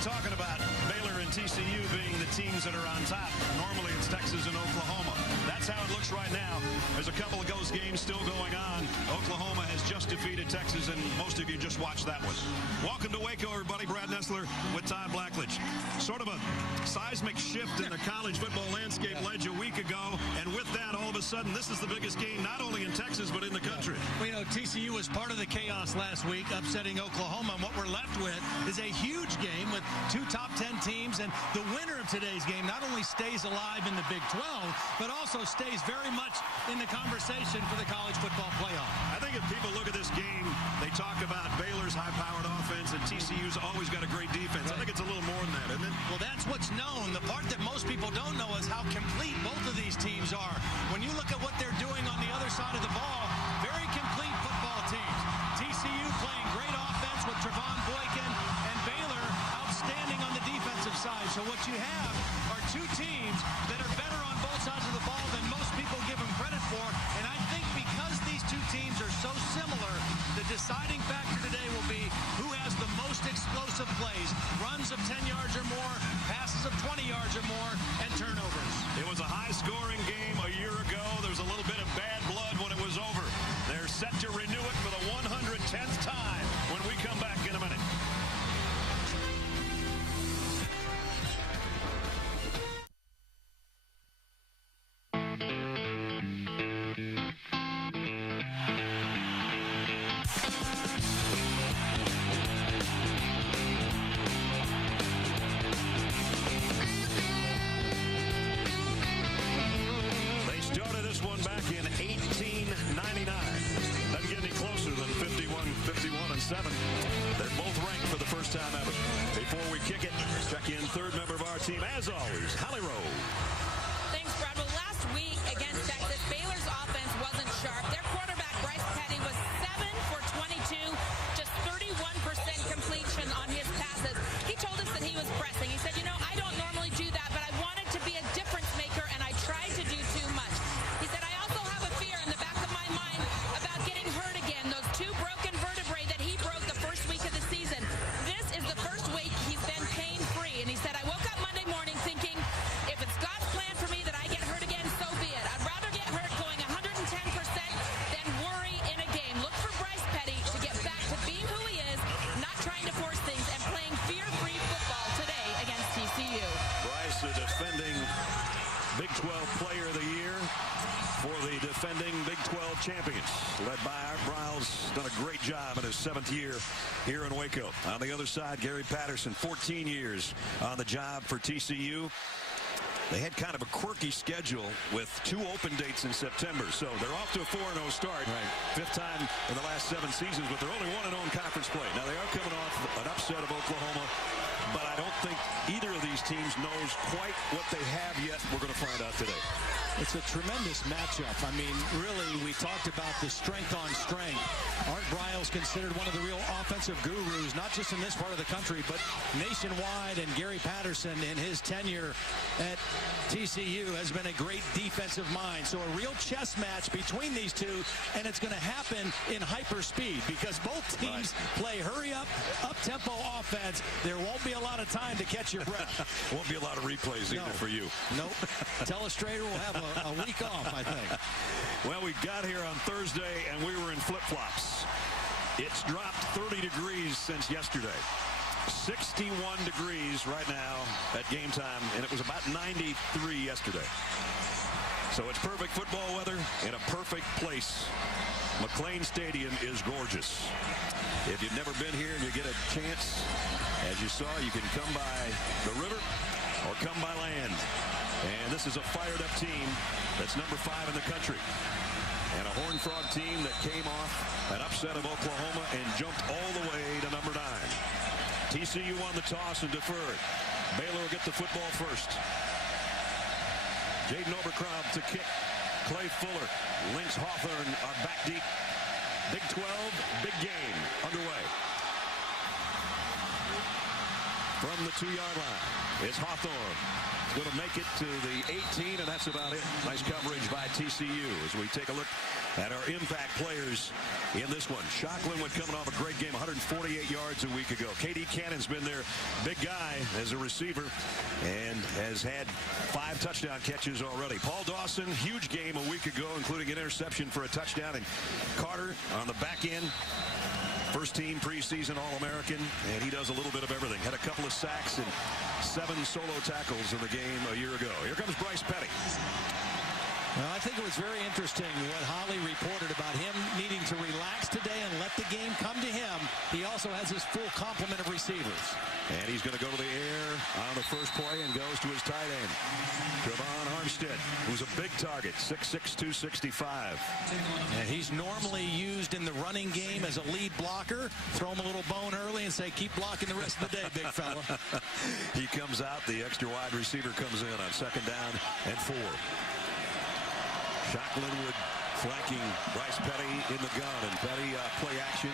talking about Baylor and TCU being the teams that are on top. Normally it's Texas and Oklahoma. That's how it looks right now. There's a couple of those games still going on. Oklahoma has just defeated Texas, and most of you just watched that one. Welcome to Waco, everybody. Brad Nessler with Todd Blackledge. Sort of a seismic shift in the college football landscape led you a week ago, and with that, all of a sudden, this is the biggest game not only in Texas but in the country. Well, you know, TCU was part of the chaos last week, upsetting Oklahoma, and what we're left with is a huge game with two top 10 teams, and the winner of today's game not only stays alive in the Big 12, but also stays very much in the conversation for the college football playoff. I think if people look at this game, they talk about Baylor's high-powered offense, and TCU's always got a great defense. Right. I think it's a little more than that, isn't it? Well, that's what's known. The part that most people don't know is how complete both of these teams are. When you look at what they're doing on the other side of the ball, very complete football teams. TCU playing great offense with Trevon Boykin, and Baylor outstanding on the defensive side. So what you have are two teams that are better on both sides of the ball than most people give them credit for. And I think because these two teams are so similar, the deciding factor today will be who has the most explosive plays, runs of 10 yards or more, passes of 20 yards or more, and turnovers. It was a high-scoring game a year ago. There was a little bit of bad blood when it was over. They're set to renew it for the 110th time when we come back in a minute. They're both ranked for the first time ever. Before we kick it, check in third member of our team, as always, Holly Rowe. Thanks, Brad. Well, last week against Texas, Baylor's offense wasn't sharp. Their quarterback, Bryce Petty, was 7 for 22, just 31% completion on his passes. He told us that he was pressing. He said, you know, I don't normally do that, but I wanted to be a difference maker, and I tried to do too much. He said, I also have a fear in the back of my mind about getting hurt again. Those two broken vertebrae that he broke the first week of the season. This is the first week he's been pain-free. And he said, I woke up Monday morning thinking, if it's God's plan for me that I get hurt again, so be it. I'd rather get hurt going 110% than worry in a game. Look for Bryce Petty to get back to being who he is, not trying to force things, and playing fear-free football today against TCU. Bryce, the defending Big 12 Player of the Year for the defending Big 12 champions, led by Art Briles. Done a great job in his 7th year here in Waco. On the other side, Gary Patterson, 14 years on the job for TCU. They had kind of a quirky schedule with 2 open dates in September, so they're off to a 4-0 start. Right. 5th time in the last 7 seasons, but they're only 1-0 in conference play. Now, they are coming off an upset of Oklahoma, but I don't think either of these teams knows quite what they have yet. We're going to find out today. It's a tremendous matchup. I mean, really, we talked about the strength on strength. Art Briles considered one of the real offensive gurus, not just in this part of the country, but nationwide. And Gary Patterson, in his tenure at TCU, has been a great defensive mind. So a real chess match between these two, and it's going to happen in hyper speed because both teams play hurry-up, up-tempo offense. There won't be a lot of time to catch your breath. Won't be a lot of replays either for you. Nope. Telestrator will have a week off, I think. Well, we got here on Thursday, and we were in flip-flops. It's dropped 30 degrees since yesterday. 61 degrees right now at game time, and it was about 93 yesterday. So it's perfect football weather in a perfect place. McLean Stadium is gorgeous. If you've never been here and you get a chance, as you saw, you can come by the river or come by land. And this is a fired-up team that's number 5 in the country. And a Horned Frog team that came off an upset of Oklahoma and jumped all the way to number 9. TCU won the toss and deferred. Baylor will get the football first. Jaden Oberkraub to kick. Clay Fuller, Lynx Hawthorne are back deep. Big 12, big game underway. from the 2-yard line. It's Hawthorne. Going to make it to the 18, and that's about it. Nice coverage by TCU as we take a look at our impact players in this one. Shock Linwood coming off a great game, 148 yards a week ago. KD Cannon's been their big guy as a receiver and has had 5 touchdown catches already. Paul Dawson, huge game a week ago, including an interception for a touchdown. And Carter on the back end, first team preseason All-American, and he does a little bit of everything. Had a couple of sacks and 7 solo tackles in the game a year ago. Here comes Bryce Petty. Well, I think it was very interesting what Holly reported about him needing to relax today and let the game come to him. He also has his full complement of receivers. And he's going to go to the air on the first play and goes to his tight end, Trevon Armstead, who's a big target, 6'6", 265. And he's normally used in the running game as a lead blocker. Throw him a little bone early and say, keep blocking the rest of the day, big fella. He comes out. The extra wide receiver comes in on 2nd down and 4. Shock Linwood flanking Bryce Petty in the gun, and Petty play action,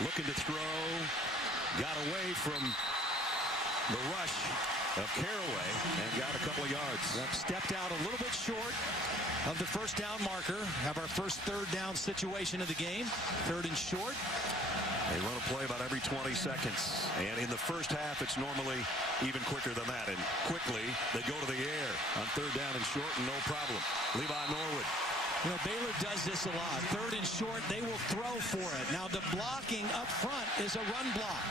looking to throw, got away from the rush of Caraway and got a couple of yards. Stepped out a little bit short of the first down marker. Have our first 3rd down situation of the game. 3rd and short. They run a play about every 20 seconds. And in the first half, it's normally even quicker than that. And quickly, they go to the air on 3rd down and short, and no problem. Levi Norwood. You know, Baylor does this a lot. 3rd and short, they will throw for it. Now, the blocking up front is a run block.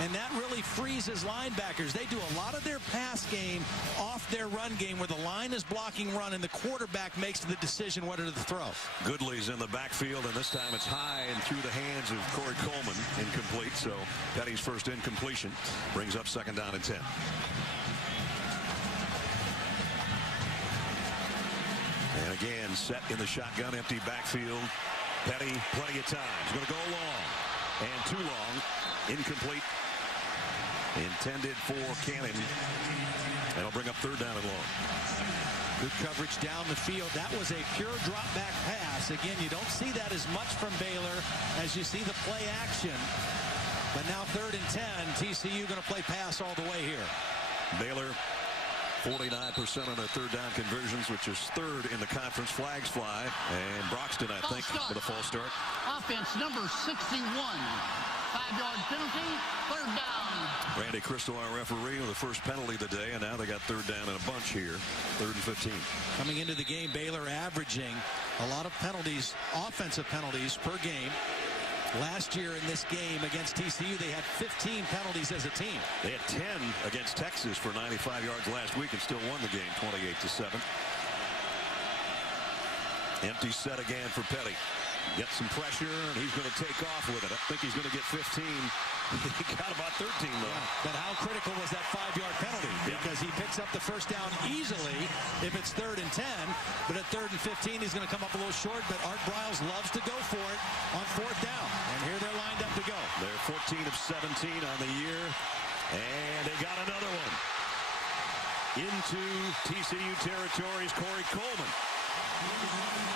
And that really freezes linebackers. They do a lot of their pass game off their run game where the line is blocking run and the quarterback makes the decision whether to throw. Goodley's in the backfield, and this time it's high and through the hands of Corey Coleman. Incomplete, so Petty's first incompletion brings up 2nd down and 10. And again, set in the shotgun, empty backfield. Petty, plenty of time. He's going to go long and too long. Incomplete. Intended for Cannon. That'll bring up 3rd down and long. Good coverage down the field. That was a pure drop back pass. Again, you don't see that as much from Baylor as you see the play action. But now 3rd and 10. TCU going to play pass all the way here. Baylor 49% on their 3rd down conversions, which is 3rd in the conference. Flags fly, and Broxton, I think, with a false start. Offense number 61. 5-yard penalty, 3rd down. Randy Crystal, our referee, with the first penalty of the day, and now they got 3rd down in a bunch here. 3rd and 15. Coming into the game, Baylor averaging a lot of penalties, offensive penalties per game. Last year in this game against TCU, they had 15 penalties as a team. They had 10 against Texas for 95 yards last week and still won the game 28-7. Empty set again for Petty. Gets some pressure, and he's going to take off with it. I think he's going to get 15. He got about 13, though. Yeah, but how critical was that 5-yard penalty? Because he picks up the first down easily if it's 3rd and 10. But at 3rd and 15, he's going to come up a little short. But Art Briles loves to go for it on 4th down. And here they're lined up to go. They're 14 of 17 on the year. And they got another one. Into TCU territories, Corey Coleman.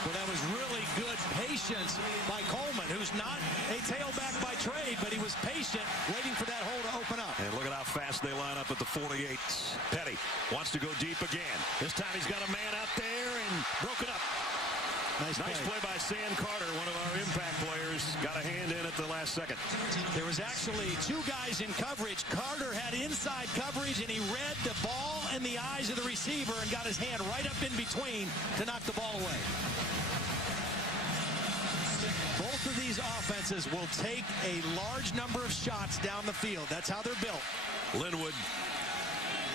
Well, that was really good patience by Coleman, who's not a tailback by trade, but he was patient, waiting for that hole to open up. And look at how fast they line up at the 48. Petty wants to go deep again. This time he's got a man out there and broke it up. Nice play by Sam Carter, one of our impact players. Got a hand in at the last second. There was actually 2 guys in coverage. Carter had inside coverage, and he read the ball in the eyes of the receiver and got his hand right up in between to knock the ball away. Both of these offenses will take a large number of shots down the field. That's how they're built. Linwood,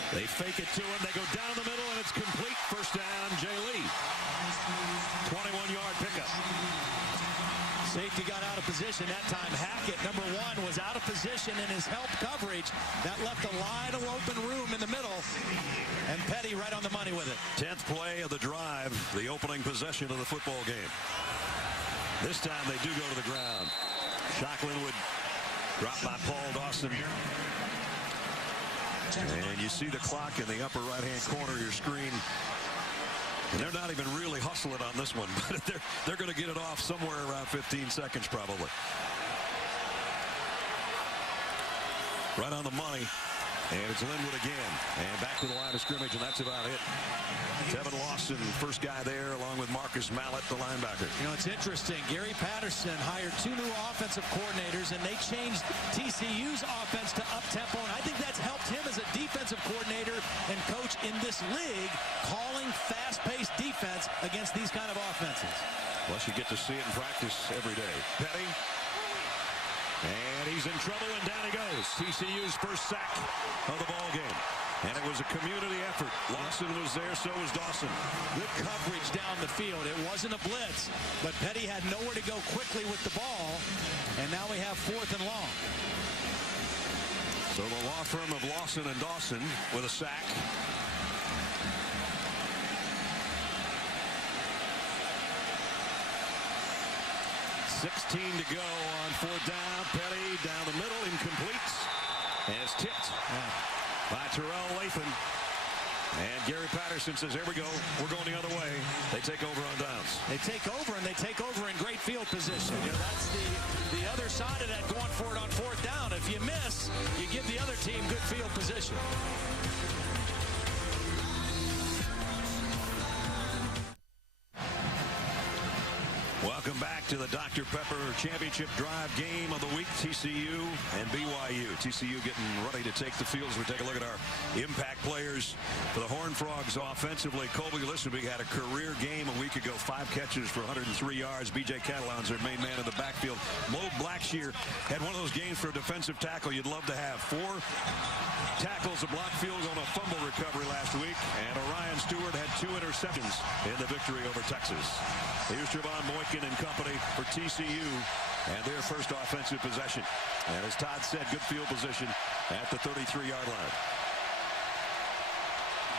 they fake it to him. They go down the middle, and it's complete. First down, Jay Lee. 21-yard pickup. Safety got out of position that time. Hackett, number 1, was out of position in his help coverage. That left a lot of open room in the middle. And Petty right on the money with it. 10th play of the drive, the opening possession of the football game. This time they do go to the ground. Shock Linwood dropped by Paul Dawson. And you see the clock in the upper right-hand corner of your screen. And they're not even really hustling on this one, but they're going to get it off somewhere around 15 seconds probably. Right on the money. And it's Linwood again. And back to the line of scrimmage, and that's about it. Tevin Lawson, first guy there, along with Marcus Mallett, the linebacker. You know, it's interesting. Gary Patterson hired 2 new offensive coordinators, and they changed TCU's offense to up-tempo, and I think that's helped him as a defensive coordinator and coach in this league, calling fast-paced defense against these kind of offenses. Plus, you get to see it in practice every day. Petty. And he's in trouble, and down he goes. TCU's first sack of the ball game. And it was a community effort. Lawson was there, so was Dawson. Good coverage down the field. It wasn't a blitz, but Petty had nowhere to go quickly with the ball, and now we have 4th and long. So the law firm of Lawson and Dawson with a sack. .16 to go on 4th down. Petty down the middle, incomplete. And it's tipped by Terrell Lathan. And Gary Patterson says, there we go. We're going the other way. They take over on downs. They take over, and they take over in great field position. You know, that's the other side of that, going for it on 4th down. If you miss, you give the other team good field position. Welcome back to the Dr. Pepper Championship Drive game of the week. TCU and BYU. TCU getting ready to take the field as we take a look at our impact players for the Horned Frogs offensively. Colby Listenby had a career game a week ago. 5 catches for 103 yards. B.J. Catalon's their main man in the backfield. Mo Blackshear had one of those games for a defensive tackle you'd love to have. 4 tackles, a blocked field goal, and a fumble recovery last week. And Orion Stewart had 2 interceptions in the victory over Texas. Here's Trevon Boykin and company for TCU and their first offensive possession. And as Todd said, good field position at the 33-yard line.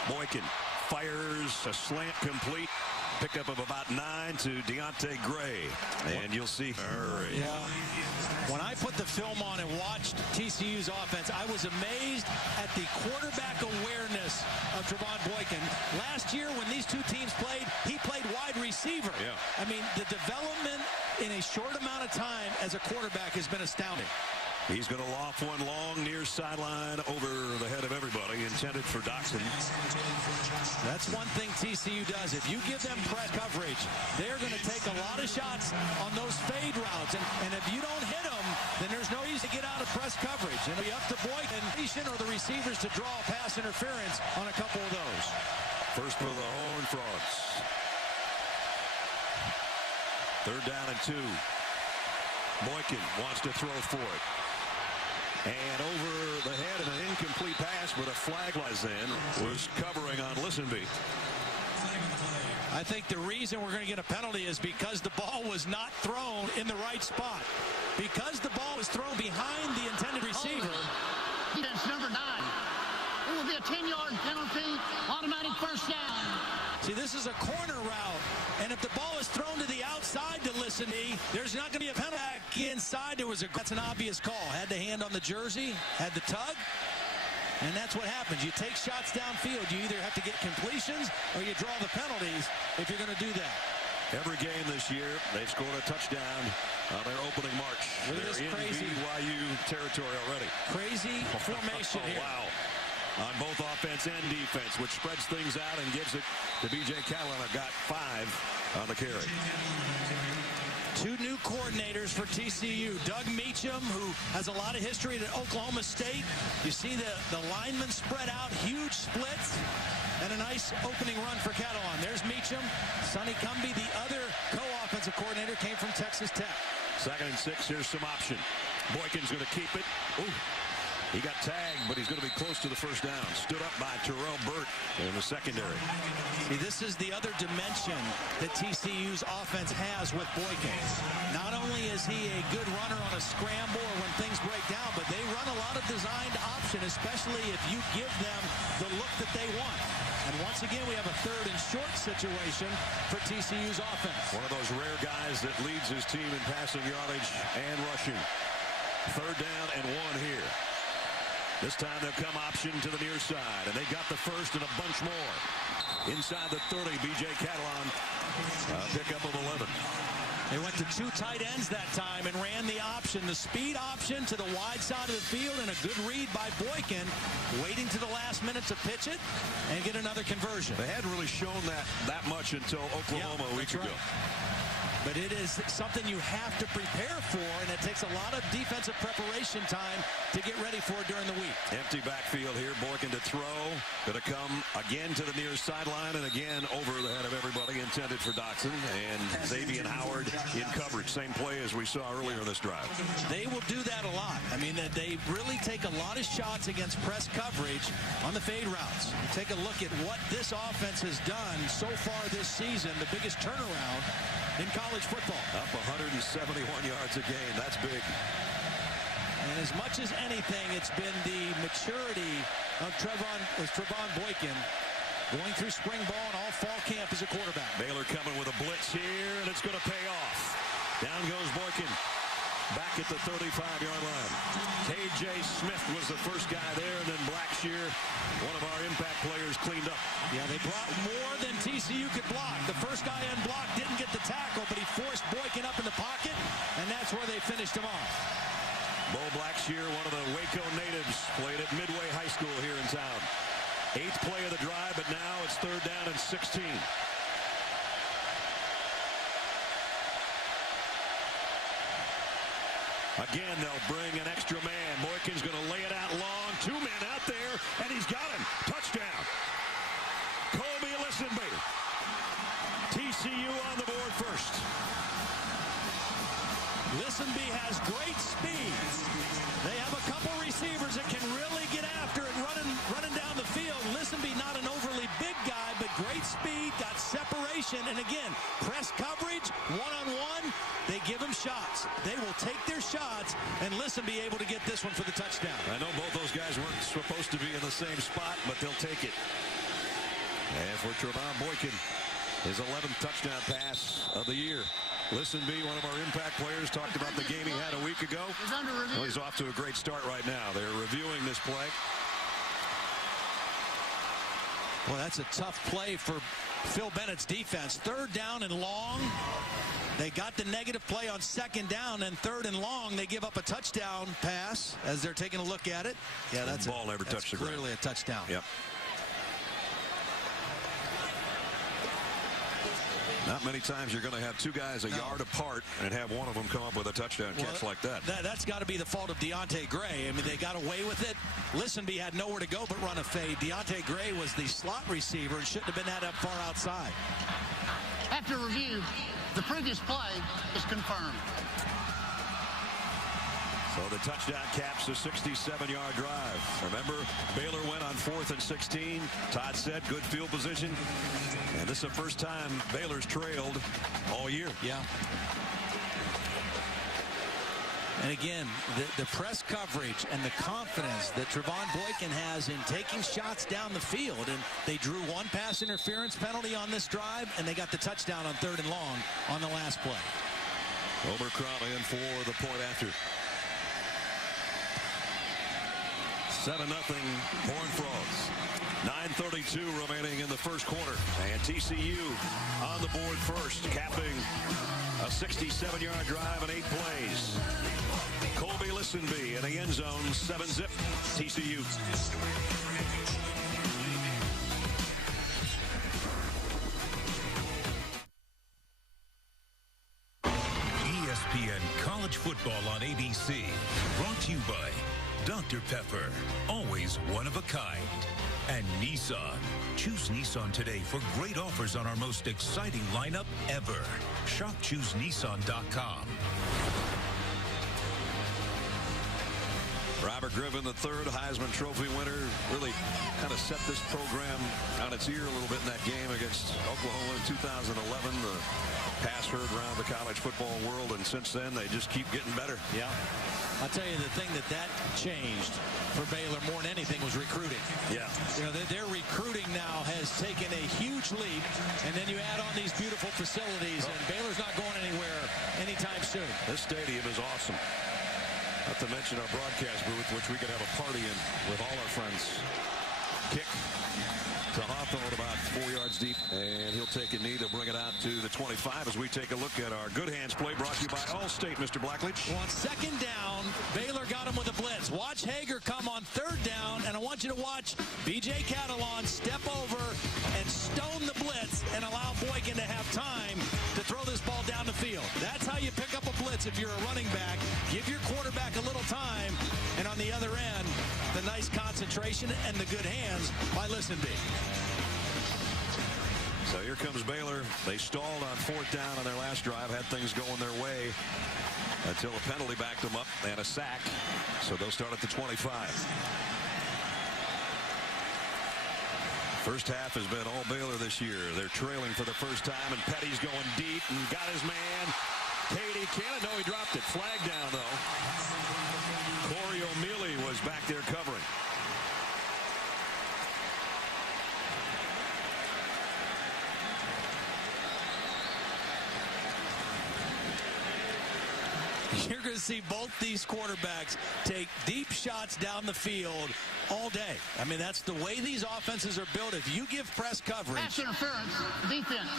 Boykin fires a slant complete. Pickup of about 9 to Deontay Gray. And you'll see her. Yeah. When I put the film on and watched TCU's offense, I was amazed at the quarterback awareness of Trevon Boykin. Last year when these 2 teams played, he played wide receiver. Yeah. I mean, the development in a short amount of time as a quarterback has been astounding. He's going to loft one long near sideline over the head of everybody, intended for Doxson. That's one thing TCU does. If you give them press coverage, they're going to take a lot of shots on those fade routes. And if you don't hit them, then there's no reason to get out of press coverage. And it'll be up to Boykin or the receivers to draw pass interference on a couple of those. First for the Horned Frogs. 3rd down and 2. Boykin wants to throw for it. And over the head of an incomplete pass, but a flag lies in, was covering on Listenby. I think the reason we're going to get a penalty is because the ball was not thrown in the right spot. Because the ball was thrown behind the intended receiver. Defense number 9. It will be a 10-yard penalty, automatic first down. See, this is a corner route, and if the ball is thrown to the outside to Listenby, there's not going to be a penalty. Back inside, that's an obvious call. Had the hand on the jersey, had the tug, and that's what happens. You take shots downfield. You either have to get completions or you draw the penalties if you're going to do that. Every game this year, they've scored a touchdown on their opening march. They're in BYU territory already. Crazy formation here. Wow. On both offense and defense, which spreads things out and gives it to B.J. Catalon. Got 5 on the carry. 2 new coordinators for TCU. Doug Meacham, who has a lot of history at Oklahoma State. You see the linemen spread out, huge splits, and a nice opening run for Catalon. There's Meacham. Sonny Cumbie, the other co-offensive coordinator, came from Texas Tech. 2nd and 6. Here's some option. Boykin's going to keep it. Ooh. He got tagged, but he's going to be close to the first down. Stood up by Terrell Burt in the secondary. See, this is the other dimension that TCU's offense has with Boykin. Not only is he a good runner on a scramble or when things break down, but they run a lot of designed option, especially if you give them the look that they want. And once again, we have a 3rd and short situation for TCU's offense. One of those rare guys that leads his team in passing yardage and rushing. 3rd down and 1 here. This time they'll come option to the near side, and they got the first and a bunch more. Inside the 30, B.J. Catalon, pickup of 11. They went went to 2 tight ends that time and ran the option, the speed option to the wide side of the field, and a good read by Boykin, waiting to the last minute to pitch it and get another conversion. They hadn't really shown that much until Oklahoma a week ago. But it is something you have to prepare for, and it takes a lot of defensive preparation time to get ready for during the week. Empty backfield here. Boykin to throw. Going to come again to the near sideline and again over the head of everybody, intended for Doxson. And Xavier Howard in coverage. Same play as we saw earlier in this drive. They will do that a lot. I mean, they really take a lot of shots against press coverage on the fade routes. You take a look at what this offense has done so far this season, the biggest turnaround in college football. Up 171 yards a game. That's big. And as much as anything, it's been the maturity of Trevon Boykin going through spring ball and all fall camp as a quarterback. Baylor coming with a blitz here, and it's going to pay off. Down goes Boykin. Back at the 35-yard line. K.J. Smith was the first guy there, and then Blackshear, one of our impact players, cleaned up. Yeah, they brought more than TCU could block. The first guy unblocked didn't get the tackle, but he forced Boykin up in the pocket, and that's where they finished him off. Bo Blackshear, one of the Waco natives, played at Midway High School here in town. 8th play of the drive, but now it's 3rd down and 16. Again, they'll bring an extra man. Boykin's going to lay it out long. 2 men out there, and he's got him. Touchdown. Colby Listenby. TCU on the board first. Listenby has great speed. They have a couple receivers that can really get after it running down the field. Listenby, not an overly big guy, but great speed, got separation, and again, press coverage, one-on-one, they give him shots. They will take their shots, and Listenby able to get this one for the touchdown. I know both those guys weren't supposed to be in the same spot, but they'll take it. And for Trevon Boykin, his 11th touchdown pass of the year. Listenby, one of our impact players, talked about the game he had a week ago. Well, he's off to a great start right now. They're reviewing this play. Well, that's a tough play for Phil Bennett's defense. 3rd down and long. They got the negative play on 2nd down, and 3rd and long, they give up a touchdown pass as they're taking a look at it. Yeah, that's the ball never touched the ground. Clearly a touchdown. Yep. Not many times you're going to have 2 guys a yard apart and have one of them come up with a touchdown catch like that. That's got to be the fault of Deontay Gray. I mean, they got away with it. Listenby had nowhere to go but run a fade. Deontay Gray was the slot receiver and shouldn't have been that far outside. After review, the previous play is confirmed. So the touchdown caps a 67-yard drive. Remember, Baylor went on 4th and 16. Todd said good field position. And this is the first time Baylor's trailed all year. Yeah. And again, the press coverage and the confidence that Trevon Boykin has in taking shots down the field. And they drew 1 pass interference penalty on this drive, and they got the touchdown on 3rd and long on the last play. Homer Crowley in for the point after. 7-0 Horned Frogs. 9:32 remaining in the first quarter. And TCU on the board first, capping a 67-yard drive in 8 plays. Colby Listenby in the end zone, 7-zip TCU. ESPN College Football on ABC. Brought to you by Dr. Pepper, always one of a kind. And Nissan. Choose Nissan today for great offers on our most exciting lineup ever. Shop ChooseNissan.com. Robert Griffin, the 3rd Heisman Trophy winner, really kind of set this program on its ear a little bit in that game against Oklahoma in 2011. The pass heard around the college football world, and since then they just keep getting better. Yeah. I'll tell you, the thing that changed for Baylor more than anything was recruiting. Yeah. You know, their recruiting now has taken a huge leap, and then you add on these beautiful facilities, and Baylor's not going anywhere anytime soon. This stadium is awesome. Not to mention our broadcast booth, which we could have a party in with all our friends. Kick. to Hawthorne, about 4 yards deep, and he'll take a knee. They'll bring it out to the 25 as we take a look at our good hands play brought to you by Allstate, Mr. Blackledge. On second down, Baylor got him with a blitz. Watch Hager come on third down, and I want you to watch B.J. Catalon step over and stone the blitz and allow Boykin to have time to throw this ball down the field. That's how you pick up a blitz if you're a running back. Give your quarterback a little time, and on the other end, the nice concentration and the good hands by Listenby. So here comes Baylor. They stalled on fourth down on their last drive, had things going their way until a penalty backed them up and a sack. So they'll start at the 25. First half has been all Baylor this year. They're trailing for the first time, and Petty's going deep and got his man. Katie Cannon, no, he dropped it. Flag down, though. Corey O'Mealy was back there covering. You're going to see both these quarterbacks take deep shots down the field all day. I mean, that's the way these offenses are built. If you give press coverage. Pass interference, defense.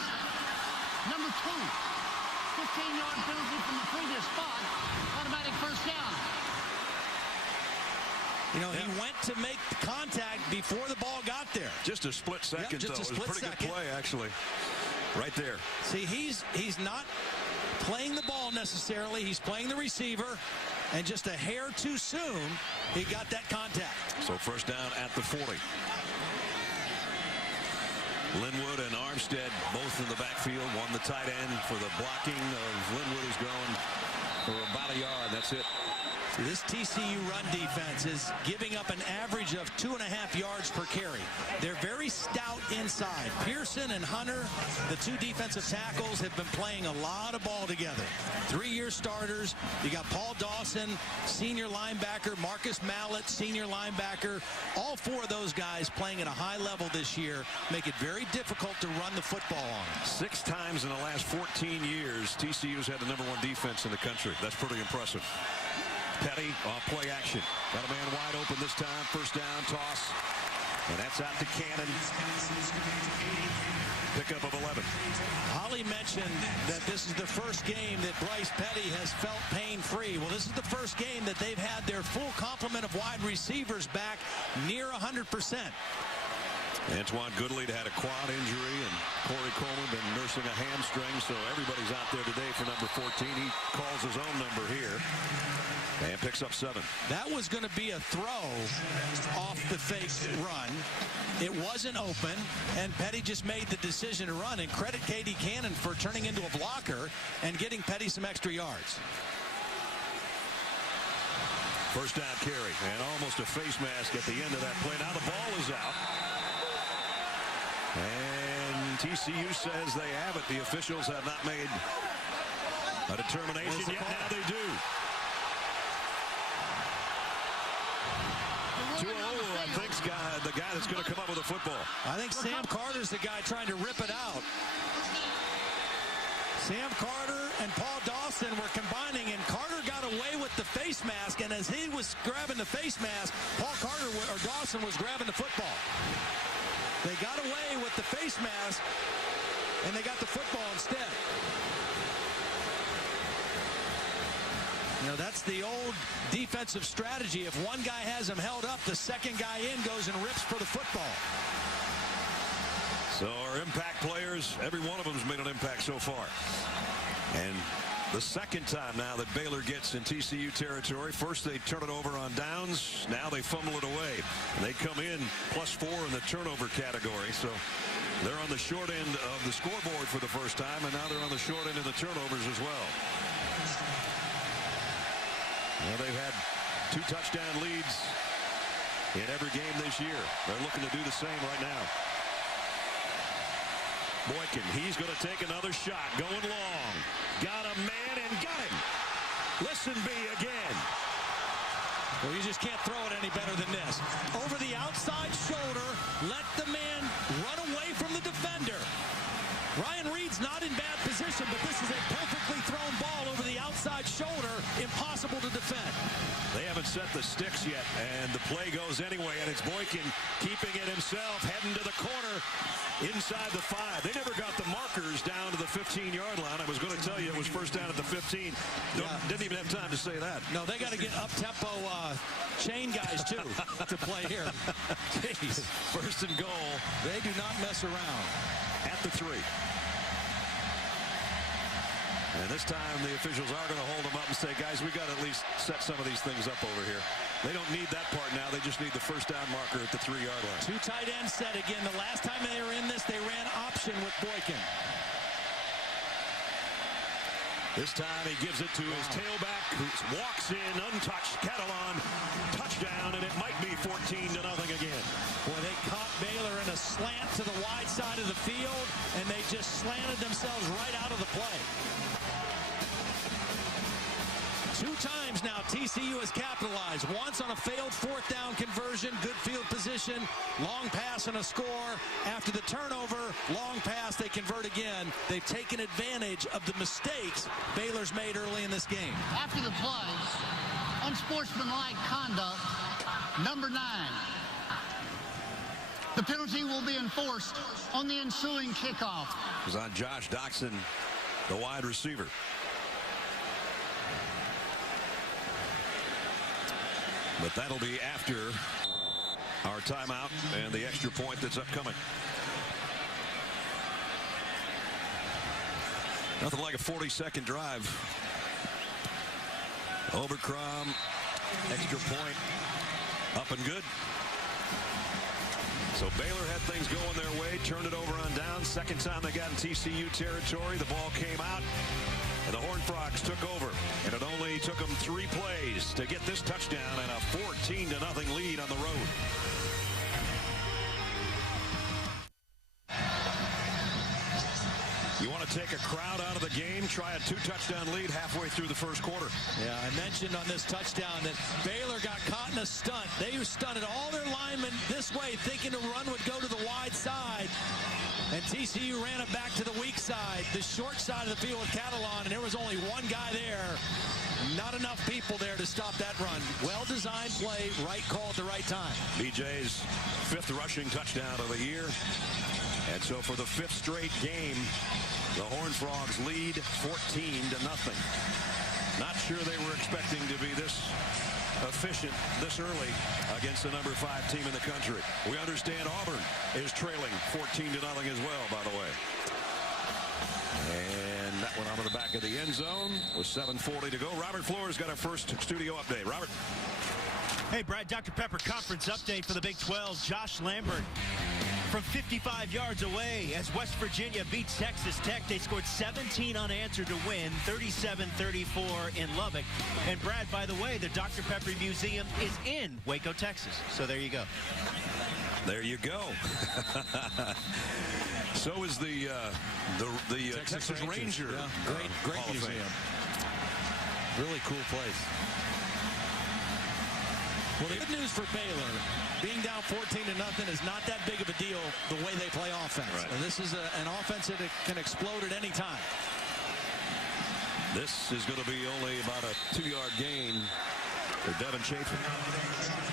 Number 2. 15-yard penalty from the previous spot. Automatic first down. You know, he went to make contact before the ball got there. Just a split second, just though. A split it was a pretty second. good play, actually. Right there. See, he's not playing the ball necessarily. He's playing the receiver, and just a hair too soon, he got that contact. So first down at the 40. Linwood and Armstead both in the backfield. One the tight end for the blocking of Linwood is going for about a yard. That's it. This TCU run defense is giving up an average of 2.5 yards per carry. They're very stout inside. Pearson and Hunter, the two defensive tackles, have been playing a lot of ball together. 3-year starters. You got Paul Dawson, senior linebacker, Marcus Mallett, senior linebacker. All 4 of those guys playing at a high level this year make it very difficult to run the football on. 6 times in the last 14 years, TCU's had the #1 defense in the country. That's pretty impressive. Petty off play action. Got a man wide open this time. First down, toss. And that's out to Cannon. Pickup of 11. Holly mentioned that this is the first game that Bryce Petty has felt pain-free. Well, this is the first game that they've had their full complement of wide receivers back near 100%. Antoine Goodley had a quad injury, and Corey Coleman been nursing a hamstring, so everybody's out there today for number 14. He calls his own number here and picks up 7. That was going to be a throw off the fake run. It wasn't open, and Petty just made the decision to run, and credit Katie Cannon for turning into a blocker and getting Petty some extra yards. First down carry, and almost a face mask at the end of that play. Now the ball is out. And TCU says they have it. The officials have not made a determination yet. Now they do. 2-0, I think, the guy that's going to come up with a football. I think Sam Carter's the guy trying to rip it out. Sam Carter and Paul Dawson were combining, and Carter got away with the face mask, and as he was grabbing the face mask, Dawson was grabbing the football. They got away with the face mask, and they got the football instead. You know, that's the old defensive strategy. If one guy has him held up, the second guy in goes and rips for the football. So our impact players, every one of them has made an impact so far. And the second time now that Baylor gets in TCU territory. First they turn it over on downs. Now they fumble it away. And they come in +4 in the turnover category. So they're on the short end of the scoreboard for the first time. And now they're on the short end of the turnovers as well. Well, they've had 2 touchdown leads in every game this year. They're looking to do the same right now. Boykin, he's going to take another shot, going long. Got a man and got him. Listenby again. Well, you just can't throw it any better than this. Over the outside shoulder, let the man run away from the defender. Ryan Reed's not in bad position, but this is a perfectly thrown ball over the outside shoulder. Impossible to defend. They haven't set the sticks yet, and the play goes anyway, and it's Boykin keeping it himself, heading to the corner. inside the 5. They never got the markers down to the 15-yard line. I was going to tell you it was first down at the 15. Didn't even have time to say that. No, they got to get up-tempo chain guys, too, to play here. Jeez. First and goal. They do not mess around. At the 3. And this time the officials are going to hold them up and say, guys, we got to at least set some of these things up over here. They don't need that part now. They just need the first down marker at the 3-yard line. 2 tight ends set again. The last time they were in this, they ran option with Boykin. This time he gives it to his tailback, who walks in untouched. Catalan, touchdown, and it might be 14-0 again. Boy, they caught Baylor in a slant to the wide side of the field, and they just slanted themselves right out of the play. 2 times now TCU has capitalized. Once on a failed 4th down conversion, good field position, long pass and a score. After the turnover, long pass, they convert again. They've taken advantage of the mistakes Baylor's made early in this game. After the play, unsportsmanlike conduct, number 9. The penalty will be enforced on the ensuing kickoff. It was on Josh Doxson, the wide receiver. But that'll be after our timeout and the extra point that's upcoming. Nothing like a 40-second drive. Oberkrom, extra point, up and good. So Baylor had things going their way, turned it over on down. Second time they got in TCU territory, the ball came out. And the Horned Frogs took over, and it only took them 3 plays to get this touchdown and a 14-0 lead on the road. You want to take a crowd out of the game, try a 2-touchdown lead halfway through the first quarter. Yeah, I mentioned on this touchdown that Baylor got caught in a stunt. They stunted all their linemen this way, thinking the run would go to the wide side. And TCU ran it back to the weak side, the short side of the field with Catalan, and there was only one guy there. Not enough people there to stop that run. Well-designed play, right call at the right time. BJ's 5th rushing touchdown of the year. And so for the 5th straight game, the Horned Frogs lead 14-0. Not sure they were expecting to be this efficient this early against the number 5 team in the country. We understand Auburn is trailing 14-0 as well, by the way. And that went onto the back of the end zone with 7:40 to go. Robert Floor's got our first studio update. Robert. Hey, Brad, Dr. Pepper conference update for the Big 12. Josh Lambert from 55 yards away as West Virginia beats Texas Tech. They scored 17 unanswered to win, 37-34 in Lubbock. And Brad, by the way, the Dr. Pepper Museum is in Waco, Texas. So there you go. There you go. So is the Texas Ranger. Yeah. Great museum. Really cool place. Well, the good news for Baylor, being down 14-0 is not that big of a deal the way they play offense. Right. And this is an offense that can explode at any time. This is going to be only about a 2-yard gain for Devin Chaffin.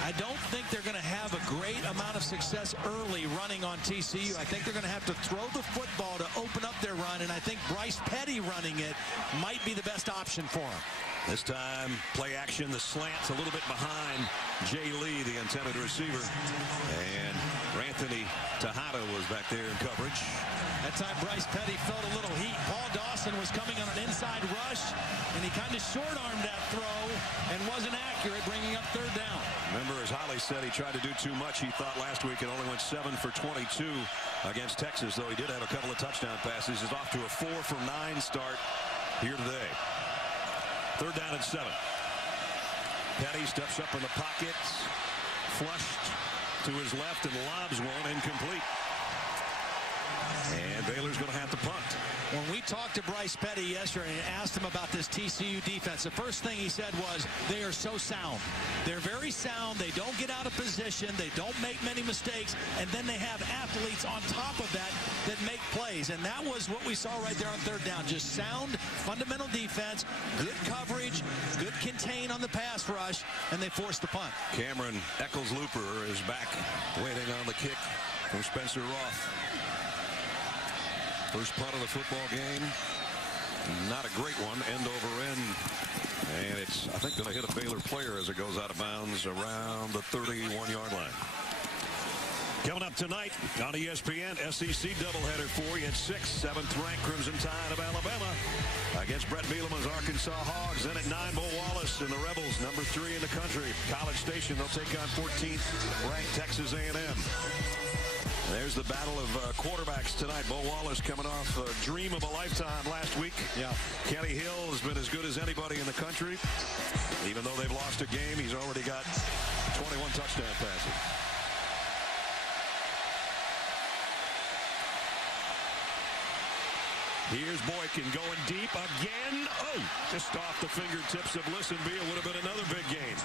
I don't think they're going to have a great amount of success early running on TCU. I think they're going to have to throw the football to open up their run, and I think Bryce Petty running it might be the best option for them. This time, play action, the slant's a little bit behind Jay Lee, the intended receiver. And Anthony Tejada was back there in coverage. That time, Bryce Petty felt a little heat. Paul Dawson was coming on an inside rush, and he kind of short-armed that throw and wasn't accurate, bringing up 3rd down. Remember, as Holly said, he tried to do too much. He thought last week it only went 7 for 22 against Texas, though he did have a couple of touchdown passes. He's off to a 4 for 9 start here today. 3rd down and 7. Petty steps up in the pocket, flushed to his left and lobs one incomplete. And Baylor's going to have to punt. When we talked to Bryce Petty yesterday and asked him about this TCU defense, the first thing he said was they are so sound. They're very sound. They don't get out of position. They don't make many mistakes. And then they have athletes on top of that that make plays. And that was what we saw right there on 3rd down. Just sound, fundamental defense, good coverage, good contain on the pass rush, and they forced the punt. Cameron Eccles-Looper is back waiting on the kick from Spencer Roth. First punt of the football game. Not a great one, end over end. And it's, I think, going to hit a Baylor player as it goes out of bounds around the 31-yard line. Coming up tonight on ESPN, SEC doubleheader for you at 6. 7th-ranked Crimson Tide of Alabama against Brett Bielema's Arkansas Hogs. Then at 9, Bo Wallace and the Rebels, number 3 in the country. College Station, they'll take on 14th-ranked Texas A&M. There's the battle of quarterbacks tonight. Bo Wallace coming off a dream of a lifetime last week. Yeah. Kenny Hill has been as good as anybody in the country. Even though they've lost a game, he's already got 21 touchdown passes. Here's Boykin going deep again. Oh, just off the fingertips of Listenbee. It would have been another big game.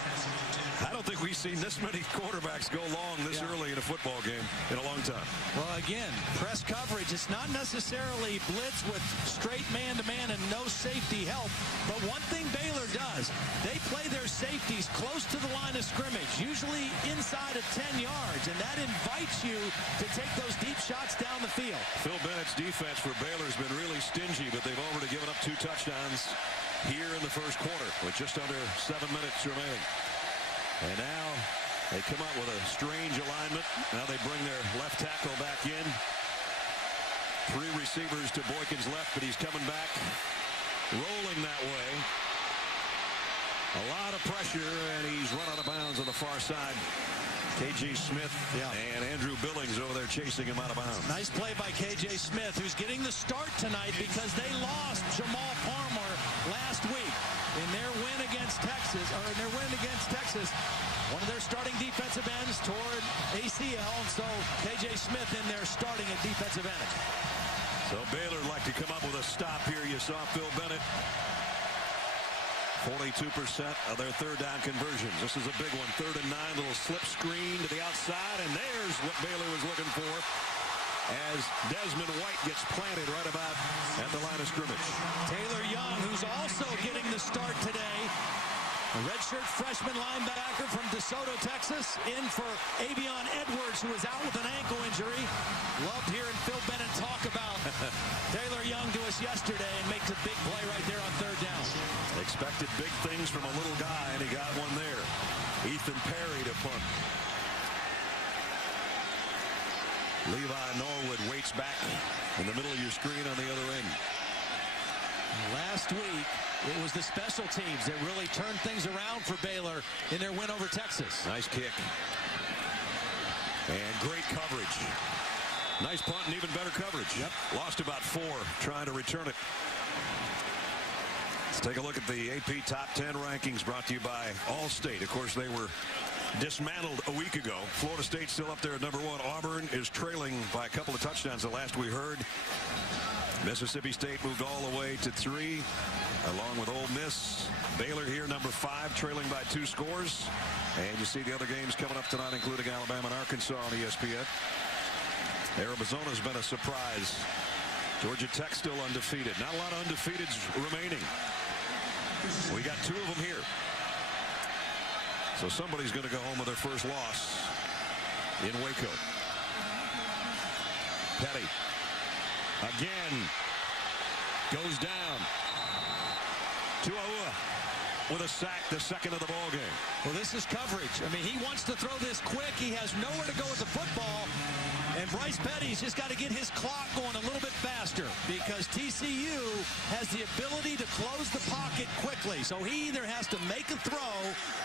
I don't think we've seen this many quarterbacks go long this early in a football game in a long time. Well, again, press coverage. It's not necessarily blitz with straight man-to-man and no safety help. But one thing Baylor does, they play their safeties close to the line of scrimmage, usually inside of 10 yards. And that invites you to take those deep shots down the field. Phil Bennett's defense for Baylor has been really stingy, but they've already given up 2 touchdowns here in the first quarter with just under 7 minutes remaining. And now they come out with a strange alignment. Now they bring their left tackle back in. 3 receivers to Boykin's left, but he's coming back, rolling that way. A lot of pressure, and he's run out of bounds on the far side. K.J. Smith and Andrew Billings over there chasing him out of bounds. Nice play by K.J. Smith, who's getting the start tonight because they lost Jamal Palmer last week in their win against Texas, one of their starting defensive ends toward ACL, and so K.J. Smith in there starting at defensive end. So Baylor would like to come up with a stop here. You saw Phil Bennett. 42% of their third down conversions. This is a big one. 3rd and 9, little slip screen to the outside, and there's what Baylor was looking for as Desmond White gets planted right about at the line of scrimmage. Taylor Young, who's also getting the start today. A redshirt freshman linebacker from DeSoto, Texas, in for Avion Edwards, who is out with an ankle injury. Loved hearing Phil Bennett talk about Taylor Young to us yesterday, and makes a big play right there on 3rd down. Expected big things from a little guy, and he got one there. Ethan Perry to punt. Levi Norwood waits back in the middle of your screen on the other end. Last week, it was the special teams that really turned things around for Baylor in their win over Texas. Nice kick. And great coverage. Nice punt and even better coverage. Yep. Lost about 4 trying to return it. Let's take a look at the AP Top 10 rankings brought to you by Allstate. Of course, they were dismantled a week ago. Florida State still up there at number 1. Auburn is trailing by a couple of touchdowns the last we heard. Mississippi State moved all the way to 3, along with Ole Miss. Baylor here, number 5, trailing by 2 scores. And you see the other games coming up tonight, including Alabama and Arkansas on ESPN. Arizona's been a surprise. Georgia Tech still undefeated. Not a lot of undefeateds remaining. We got 2 of them here. So somebody's going to go home with their first loss in Waco. Petty. Again. Goes down. Tuaua with a sack, the second of the ball game. Well, this is coverage. I mean, he wants to throw this quick. He has nowhere to go with the football. And Bryce Petty's just got to get his clock going a little bit faster because TCU has the ability to close the pocket quickly. So he either has to make a throw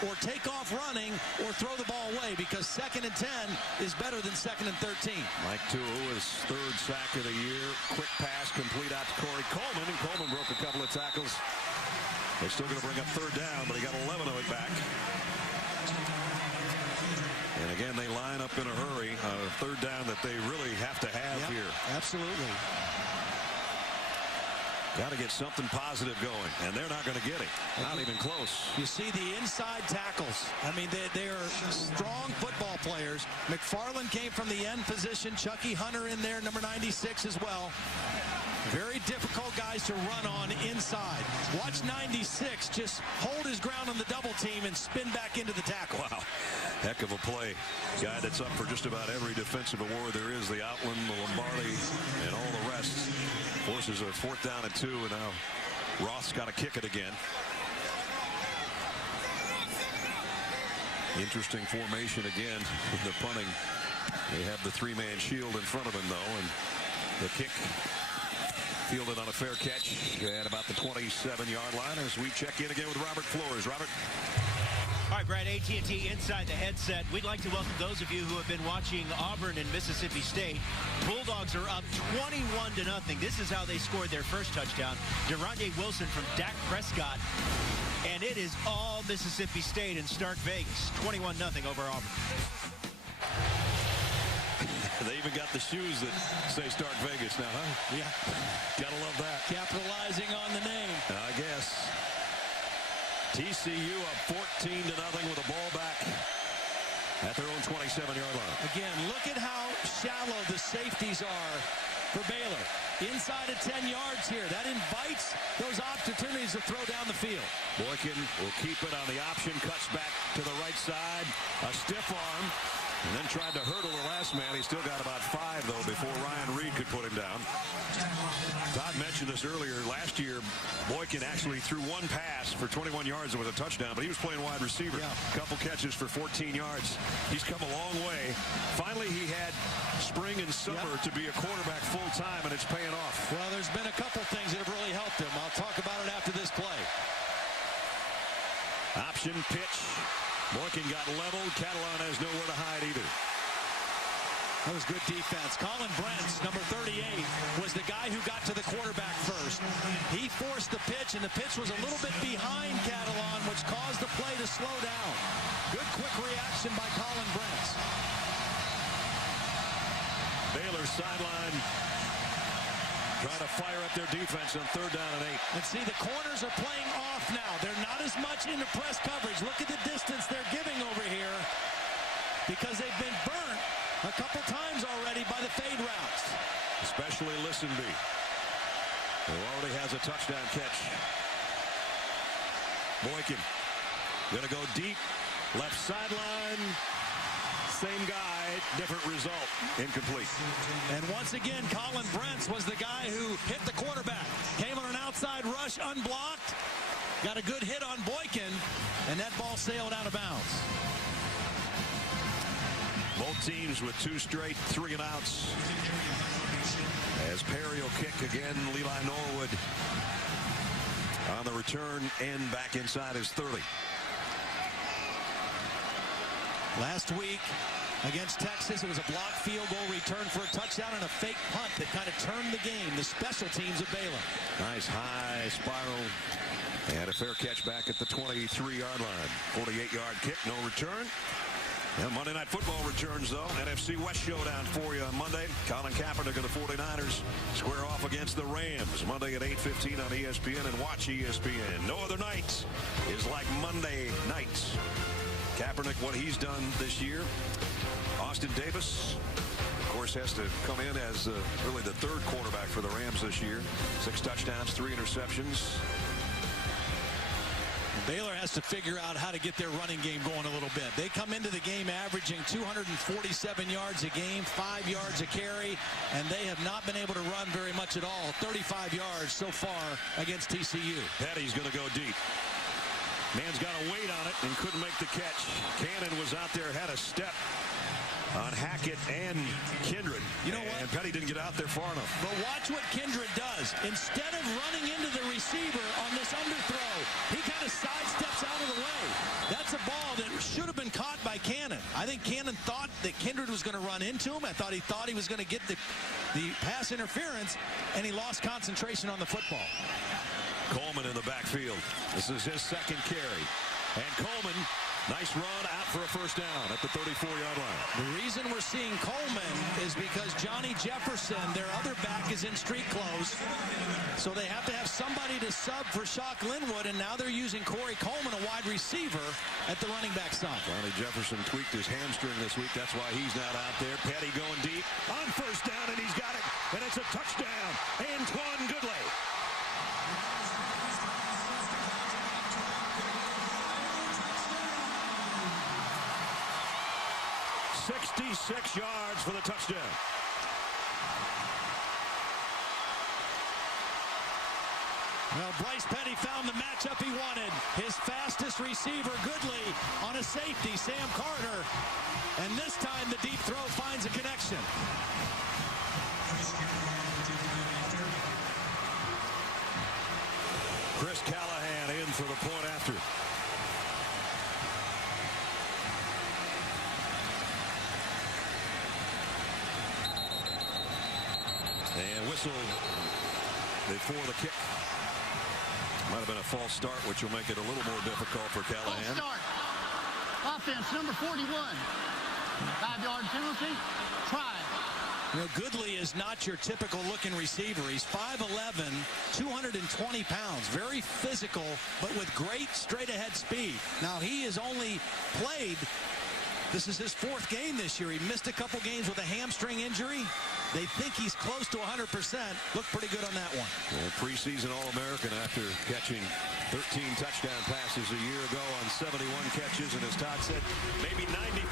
or take off running or throw the ball away because 2nd and 10 is better than 2nd and 13. Mike Tua's 3rd sack of the year. Quick pass complete out to Corey Coleman, and Coleman broke a couple of tackles. They're still going to bring up 3rd down, but he got 11 of it back. And again, they line up in a hurry. 3rd down that they really have to have here. Absolutely. Got to get something positive going, and they're not going to get it. Not even close. You see the inside tackles. I mean, they are strong football players. McFarland came from the end position. Chucky Hunter in there, number 96 as well. Very difficult guys to run on inside. Watch 96 just hold his ground on the double team and spin back into the tackle. Wow. Heck of a play. Guy that's up for just about every defensive award there is. The Outland, the Lombardi, and all the rest. Forces a 4th down and 2, and now Roth's got to kick it again. Interesting formation again with the punting. They have the 3-man shield in front of him, though, and the kick fielded on a fair catch at about the 27-yard line as we check in again with Robert Flores. Robert. All right, Brad, AT&T inside the headset. We'd like to welcome those of you who have been watching Auburn and Mississippi State. Bulldogs are up 21-0. This is how they scored their first touchdown. De'Ronde Wilson from Dak Prescott. And it is all Mississippi State in Stark Vegas. 21-0 over Auburn. They even got the shoes that say Stark Vegas now, huh? Yeah. Gotta love that. Capitalizing on the name. I guess. TCU up 14-0 with a ball back at their own 27-yard line. Again, look at how shallow the safeties are for Baylor. Inside of 10 yards here. That invites those opportunities to throw down the field. Boykin will keep it on the option. Cuts back to the right side. A stiff arm. And then tried to hurdle the last man. He still got about 5, though, before Ryan Reed could put him down. Todd mentioned this earlier. Last year, Boykin actually threw 1 pass for 21 yards with a touchdown, but he was playing wide receiver. A couple catches for 14 yards. He's come a long way. Finally, he had spring and summer to be a quarterback full-time, and it's paying off. Well, there's been a couple things that have really helped him. I'll talk about it after this play. Option pitch. Boykin got leveled. Catalan has nowhere to hide either. That was good defense. Colin Brents, number 38, was the guy who got to the quarterback first. He forced the pitch, and the pitch was a little bit behind Catalan, which caused the play to slow down. Good quick reaction by Colin Brents. Baylor sideline trying to fire up their defense on 3rd down and 8. And see, the corners are playing off now. They're not as much into press coverage. Look at the distance they're giving over here because they've been burnt a couple times already by the fade routes. Especially Listenby, who already has a touchdown catch. Boykin going to go deep, left sideline. Same guy, different result, incomplete. And once again, Colin Brents was the guy who hit the quarterback. Came on an outside rush, unblocked. Got a good hit on Boykin, and that ball sailed out of bounds. Both teams with 2 straight 3-and-outs. As Perry will kick again, Levi Norwood on the return and back inside his 30. Last week against Texas, it was a blocked field goal return for a touchdown and a fake punt that kind of turned the game. The special teams of Baylor. Nice high spiral and a fair catch back at the 23-yard line. 48-yard kick, no return. And Monday Night Football returns, though. NFC West showdown for you on Monday. Colin Kaepernick of the 49ers square off against the Rams. Monday at 8:15 on ESPN, and watch ESPN. No other night is like Monday nights. Kaepernick, what he's done this year. Austin Davis, of course, has to come in as really the 3rd quarterback for the Rams this year. 6 touchdowns, 3 interceptions. Baylor has to figure out how to get their running game going a little bit. They come into the game averaging 247 yards a game, 5 yards a carry, and they have not been able to run very much at all. 35 yards so far against TCU. Petty's going to go deep. Man's got to wait on it and couldn't make the catch. Cannon was out there, had a step on Hackett and Kindred. You know what? And Petty didn't get out there far enough. But watch what Kindred does. Instead of running into the receiver on this underthrow, he kind of sidesteps out of the way. That's a ball that should have been caught by Cannon. I think Cannon thought that Kindred was going to run into him. I thought he was going to get the pass interference, and he lost concentration on the football. Coleman in the backfield. This is his 2nd carry. And Coleman, nice run out for a first down at the 34-yard line. The reason we're seeing Coleman is because Johnny Jefferson, their other back, is in street clothes. So they have to have somebody to sub for Shock Linwood, and now they're using Corey Coleman, a wide receiver, at the running back side. Johnny Jefferson tweaked his hamstring this week. That's why he's not out there. Petty going deep on first down, and he's got it. And it's a touchdown. Antoine 66 yards for the touchdown. Well, Bryce Petty found the matchup he wanted. His fastest receiver, Goodley, on a safety, Sam Carter. And this time the deep throw finds a connection. Chris Callahan in for the point after. And whistle before the kick. Might have been a false start, which will make it a little more difficult for Callahan. False start. Offense, number 41. 5-yard penalty. Try. You know, Goodley is not your typical looking receiver. He's 5'11", 220 pounds. Very physical, but with great straight ahead speed. Now, he has only played, this is his 4th game this year. He missed a couple games with a hamstring injury. They think he's close to 100%. Looked pretty good on that one. Well, preseason All-American after catching 13 touchdown passes a year ago on 71 catches. And as Todd said, maybe 95%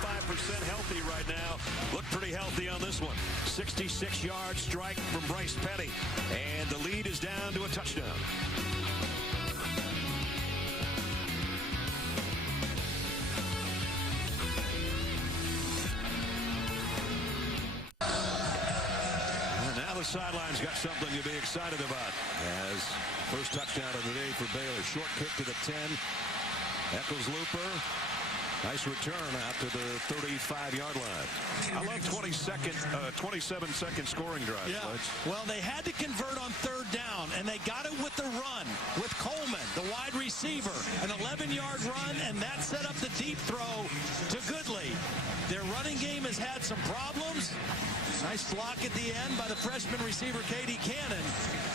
healthy right now. Looked pretty healthy on this one. 66-yard strike from Bryce Petty. And the lead is down to a touchdown. The sidelines got something to be excited about as first touchdown of the day for Baylor. Short kick to the 10. Eccles Looper. Nice return out to the 35-yard line. I love 27-second scoring drives. Yeah. Well, they had to convert on 3rd down, and they got it with the run with Coleman, the wide receiver. An 11-yard run, and that set up the deep throw to Goodley. Their running game has had some problems. Nice block at the end by the freshman receiver, Katie Cannon.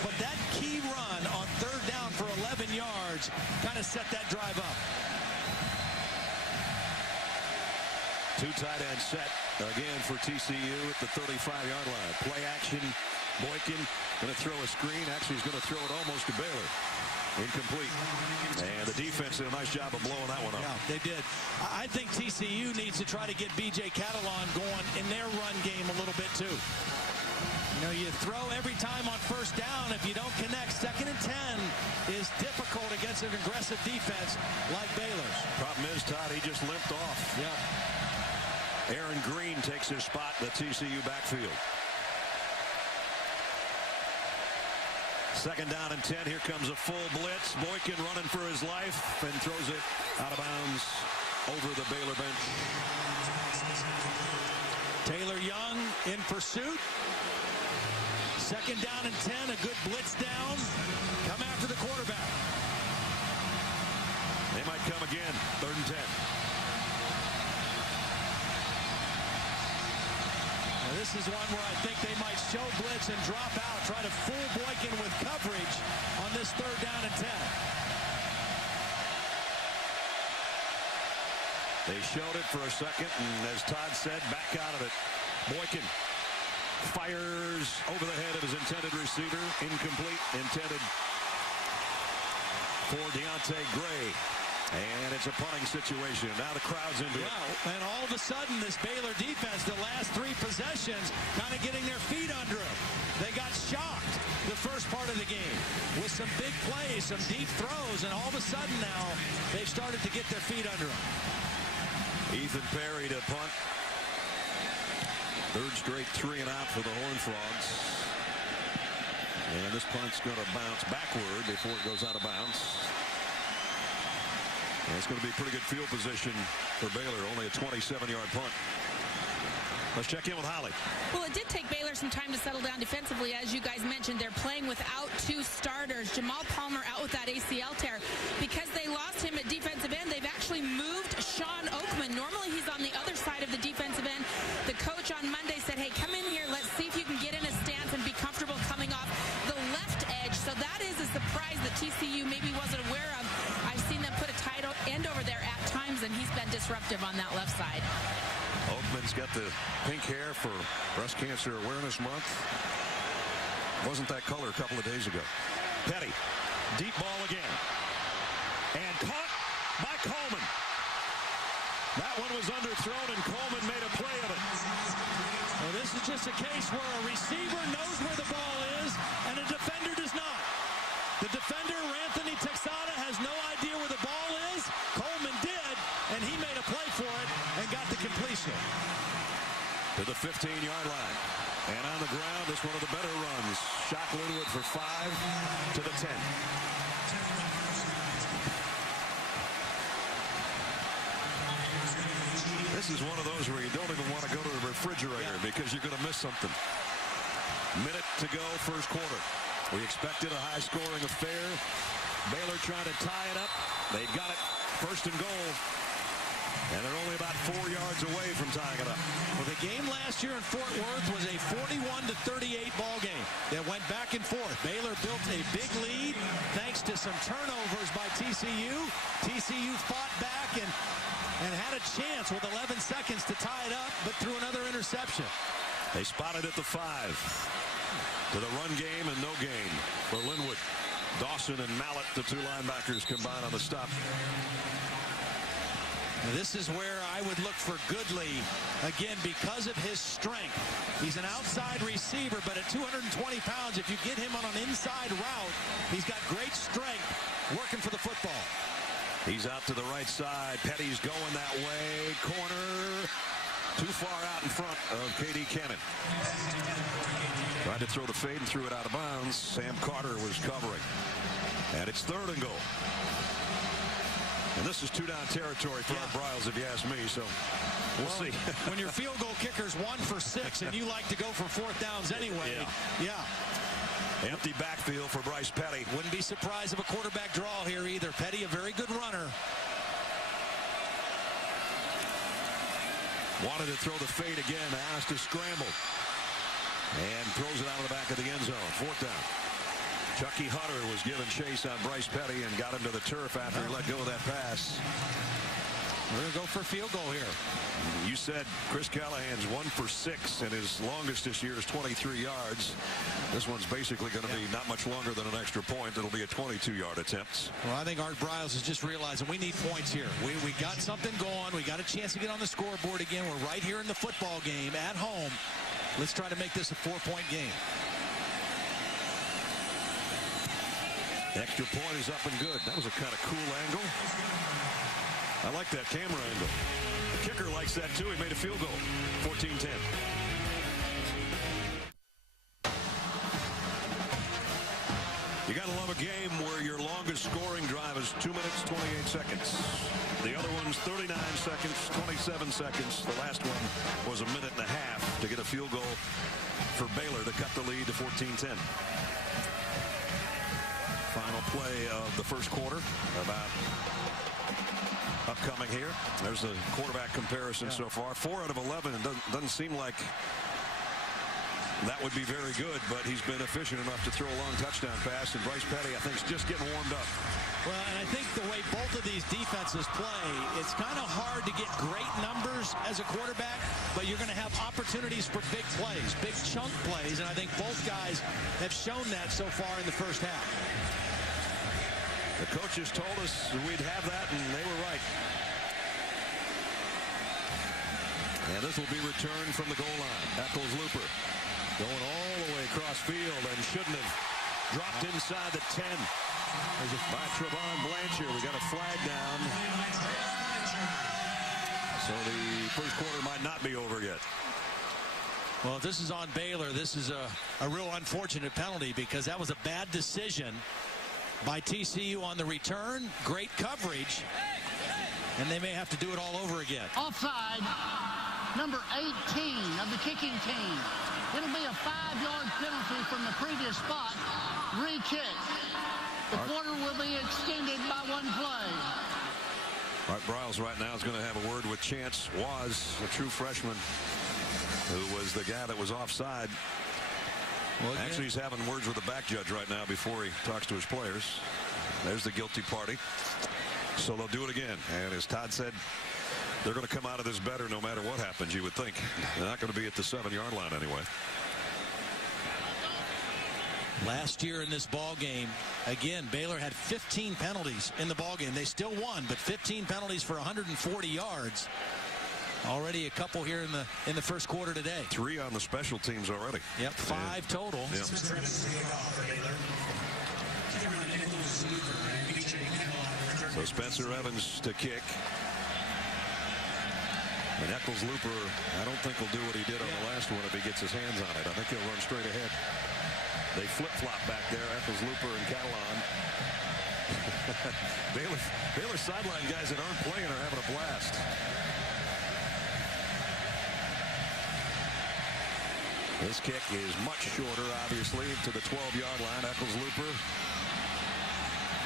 But that key run on 3rd down for 11 yards kind of set that drive up. 2 tight end set again for TCU at the 35-yard line. Play action. Boykin going to throw a screen. Actually, he's going to throw it almost to Baylor. Incomplete. And the defense did a nice job of blowing that one up. Yeah, they did. I think TCU needs to try to get B.J. Catalon going in their run game a little bit too. You know, you throw every time on 1st down. If you don't connect, 2nd and 10 is difficult against an aggressive defense like Baylor's. Problem is, Todd, he just limped off. Yeah. Aaron Green takes his spot in the TCU backfield. 2nd down and 10. Here comes a full blitz. Boykin running for his life and throws it out of bounds over the Baylor bench. Taylor Young in pursuit. 2nd down and 10. A good blitz down. Come after the quarterback. They might come again. 3rd and 10. This is one where I think they might show blitz and drop out, try to fool Boykin with coverage on this 3rd down and 10. They showed it for a second, and as Todd said, back out of it. Boykin fires over the head of his intended receiver. Incomplete. Intended for Deontay Gray. And it's a punting situation. Now the crowd's into it. And all of a sudden, this Baylor defense, the last 3 possessions, kind of getting their feet under them. They got shocked the first part of the game with some big plays, some deep throws, and all of a sudden now, they've started to get their feet under them. Ethan Perry to punt. 3rd straight 3 and out for the Horned Frogs. And this punt's going to bounce backward before it goes out of bounds. And it's going to be pretty good field position for Baylor. Only a 27-yard punt. Let's check in with Holly. Well, it did take Baylor some time to settle down defensively. As you guys mentioned, they're playing without 2 starters. Jamal Palmer out with that ACL tear. Because they lost him at defensive end, they've actually moved Sean Oakman. Normally, he's on the other side of the defensive end. The coach on Monday said, hey, come in here. Let's see if you can get in a stance and be comfortable coming off the left edge. So that is a surprise that TCU maybe wasn't aware of. I've seen them put a tight end over there at times, and he's been disruptive on that left side. Oakman's got the pink hair for Breast Cancer Awareness Month. Wasn't that color a couple of days ago. Petty, deep ball again. And caught by Coleman. That one was underthrown, and Coleman made a play of it. Well, this is just a case where a receiver knows where the ball is, and a defender does not. The defender, Anthony Texada, has no idea where the ball is. Coleman did, and he made a play for it and got the completion. To the 15-yard line. And on the ground is one of the better runs. Shock Linwood for 5 to the 10. This is one of those where you don't even want to go to the refrigerator because you're going to miss something. Minute to go, first quarter. We expected a high-scoring affair. Baylor trying to tie it up. They've got it. First and goal. And they're only about 4 yards away from tying it up. Well, the game last year in Fort Worth was a 41-38 ball game that went back and forth. Baylor built a big lead thanks to some turnovers by TCU. TCU fought back and had a chance with 11 seconds to tie it up, but threw another interception. They spotted at the 5. To the run game and no gain for Linwood. Dawson and Mallett, the two linebackers, combine on the stop. This is where I would look for Goodley, again, because of his strength. He's an outside receiver, but at 220 pounds, if you get him on an inside route, he's got great strength working for the football. He's out to the right side. Petty's going that way. Corner. Too far out in front of K.D. Cannon. Tried to throw the fade and threw it out of bounds. Sam Carter was covering. And it's third and goal. And this is two-down territory for our Bryles, if you ask me, so we'll see. When your field goal kicker's 1 for 6 and you like to go for fourth downs anyway, Empty backfield for Bryce Petty. Wouldn't be surprised if a quarterback draw here either. Petty, a very good runner. Wanted to throw the fade again, asked to scramble. And throws it out of the back of the end zone. Fourth down. Chucky Hutter was given chase on Bryce Petty and got him to the turf after he let go of that pass. We're going to go for a field goal here. You said Chris Callahan's 1 for 6, and his longest this year is 23 yards. This one's basically going to be not much longer than an extra point. It'll be a 22-yard attempt. Well, I think Art Bryles is just realizing we need points here. We got something going. We got a chance to get on the scoreboard again. We're right here in the football game at home. Let's try to make this a 4-point game. Extra point is up and good. That was a kind of cool angle. I like that camera angle. The kicker likes that too. He made a field goal. 14-10. You got to love a game where your longest scoring drive is 2 minutes, 28 seconds. The other one's 39 seconds, 27 seconds. The last one was a minute and a half to get a field goal for Baylor to cut the lead to 14-10. Final play of the first quarter about upcoming here. There's the quarterback comparison so far. 4 out of 11. It doesn't seem like that would be very good, but he's been efficient enough to throw a long touchdown pass. And Bryce Petty, I think, is just getting warmed up. Well, and I think the way both of these defenses play, it's kind of hard to get great numbers as a quarterback, but you're going to have opportunities for big plays, big chunk plays, and I think both guys have shown that so far in the first half. The coaches told us we'd have that, and they were right. And this will be returned from the goal line. Eccles Looper going all the way across field and shouldn't have dropped inside the 10. By Trevon Blanchard. We got a flag down. So the first quarter might not be over yet. Well, if this is on Baylor, this is a real unfortunate penalty because that was a bad decision by TCU on the return. Great coverage. And they may have to do it all over again. Offside, number 18 of the kicking team. It'll be a 5-yard penalty from the previous spot. Re-kick. The quarter will be extended by 1 play. Art Bryles right now is going to have a word with Chance Was, a true freshman, who was the guy that was offside. Well, actually, he's having words with the back judge right now before he talks to his players. There's the guilty party. So they'll do it again. And as Todd said, they're going to come out of this better no matter what happens, you would think. They're not going to be at the 7-yard line anyway. Last year in this ball game, again, Baylor had 15 penalties in the ball game. They still won, but 15 penalties for 140 yards. Already a couple here in the first quarter today. 3 on the special teams already. Yep, 5 total. Yep. So Spencer Evans to kick. And Eccles-Looper, I don't think will do what he did on the last one if he gets his hands on it. I think he'll run straight ahead. They flip-flop back there, Eccles-Looper and Catalan. Baylor sideline guys that aren't playing are having a blast. This kick is much shorter, obviously, to the 12-yard line. Eccles-Looper.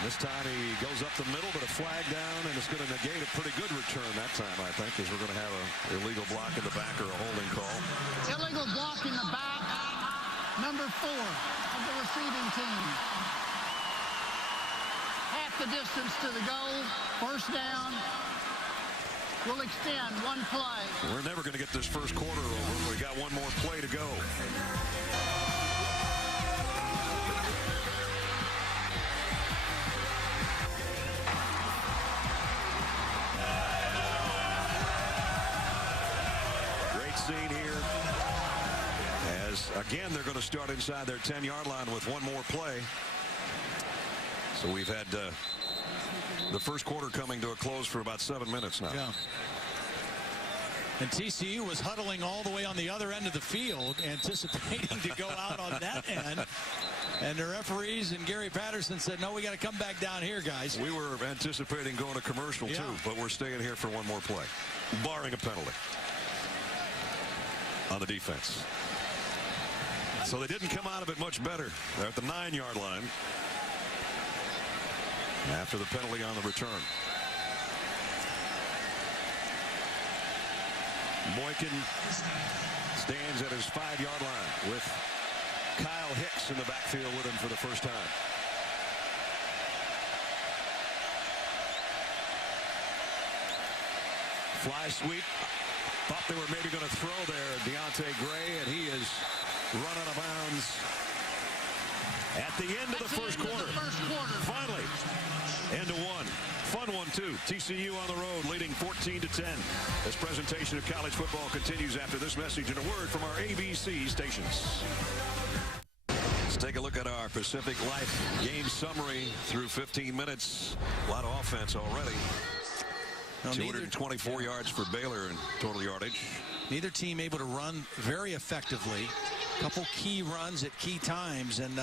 This time he goes up the middle, but a flag down, and it's going to negate a pretty good return that time, I think, because we're going to have an illegal block in the back or a holding call. Illegal block in the back. Number 4 of the receiving team. Half the distance to the goal. First down. Will extend 1 play. We're never going to get this first quarter over. We got 1 more play to go. Scene here as again they're going to start inside their 10-yard line with 1 more play. So we've had the first quarter coming to a close for about 7 minutes now. Yeah. And TCU was huddling all the way on the other end of the field, anticipating to go out on that end. And the referees and Gary Patterson said, no, we got to come back down here, guys. We were anticipating going to commercial too, but we're staying here for 1 more play, barring a penalty on the defense. So they didn't come out of it much better. They're at the 9-yard line after the penalty on the return. Boykin stands at his 5-yard line with Kyle Hicks in the backfield with him for the first time. Fly sweep. Thought they were maybe going to throw there, Deontay Gray, and he is run out of bounds at the end of the first quarter. Finally, end of 1. Fun one, too. TCU on the road, leading 14-10. This presentation of college football continues after this message and a word from our ABC stations. Let's take a look at our Pacific Life game summary through 15 minutes. A lot of offense already. 224 yards for Baylor in total yardage. Neither team able to run very effectively. A couple key runs at key times. And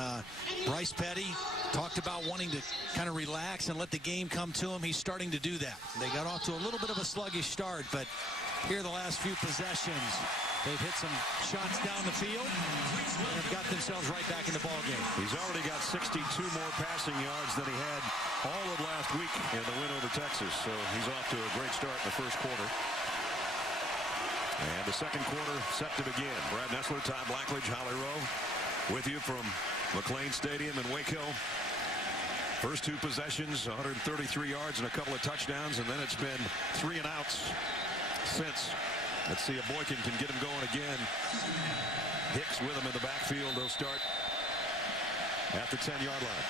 Bryce Petty talked about wanting to kind of relax and let the game come to him. He's starting to do that. They got off to a little bit of a sluggish start, but here the last few possessions, they've hit some shots down the field and have got themselves right back in the ball game. He's already got 62 more passing yards than he had all of last week in the win over Texas. So he's off to a great start in the first quarter. And the second quarter set to begin. Brad Nessler, Tom Blackledge, Holly Rowe with you from McLean Stadium in Waco. First 2 possessions, 133 yards and a couple of touchdowns, and then it's been 3 and outs since. Let's see if Boykin can get him going again. Hicks with him in the backfield. They'll start at the 10-yard line.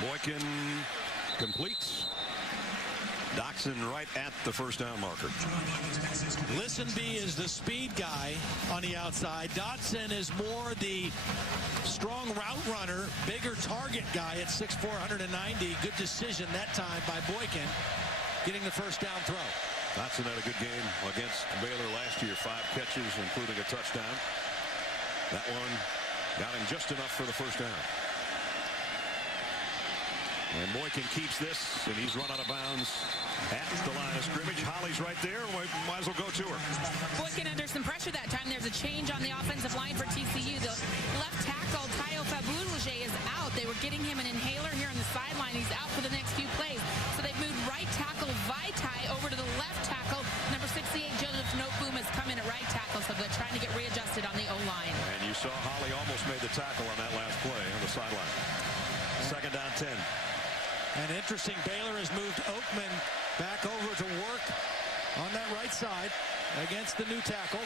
Boykin completes. Doxson right at the first down marker. Listenby is the speed guy on the outside. Dotson is more the strong route runner, bigger target guy at 6'4", 190. Good decision that time by Boykin, getting the first down throw. Dotson had a good game against Baylor last year. 5 catches, including a touchdown. That one got him just enough for the first down. And Boykin keeps this, and he's run out of bounds at the line of scrimmage. Holly's right there. We might as well go to her. Boykin under some pressure that time. There's a change on the offensive line for TCU. The left tackle, Tayo Fabulje, is out. They were getting him an inhaler here on the sideline. He's out for the next few plays. So they've moved right tackle Vaitai over to the left tackle. Number 68, Joseph Noteboom, has come in at right tackle, so they're trying to get readjusted on the O-line. And you saw Holly almost made the tackle on that last play on the sideline. Second down 10. And interesting, Baylor has moved Oakman back over to work on that right side against the new tackle.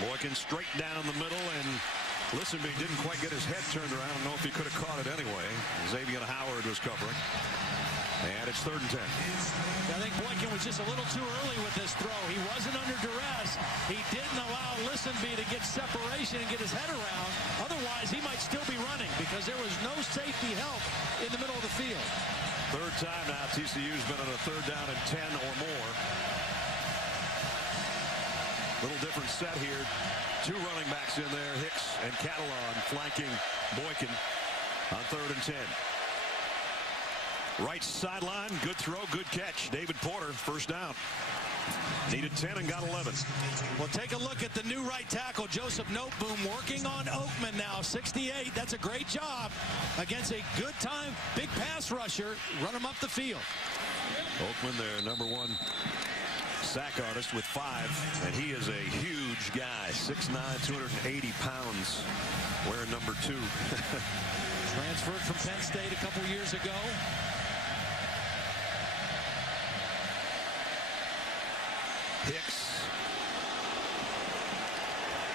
Boykin straight down the middle, and Listenby didn't quite get his head turned around. I don't know if he could have caught it anyway. Xavier Howard was covering. And it's 3rd and 10. I think Boykin was just a little too early with this throw. He wasn't under duress. He didn't allow Listenby to get separation and get his head around. Otherwise, he might still be running because there was no safety help in the middle of the field. 3rd time now TCU's been on a 3rd down and 10 or more. Little different set here. 2 running backs in there, Hicks and Catalan flanking Boykin on 3rd and 10. Right sideline, good throw, good catch. David Porter, 1st down. Needed 10 and got 11. Well, take a look at the new right tackle, Joseph Noteboom, working on Oakman now, 68. That's a great job against a good time, big pass rusher. Run him up the field. Oakman, their #1 sack artist with 5, and he is a huge guy, 6'9", 280 pounds, wearing #2. Transferred from Penn State a couple years ago. Hicks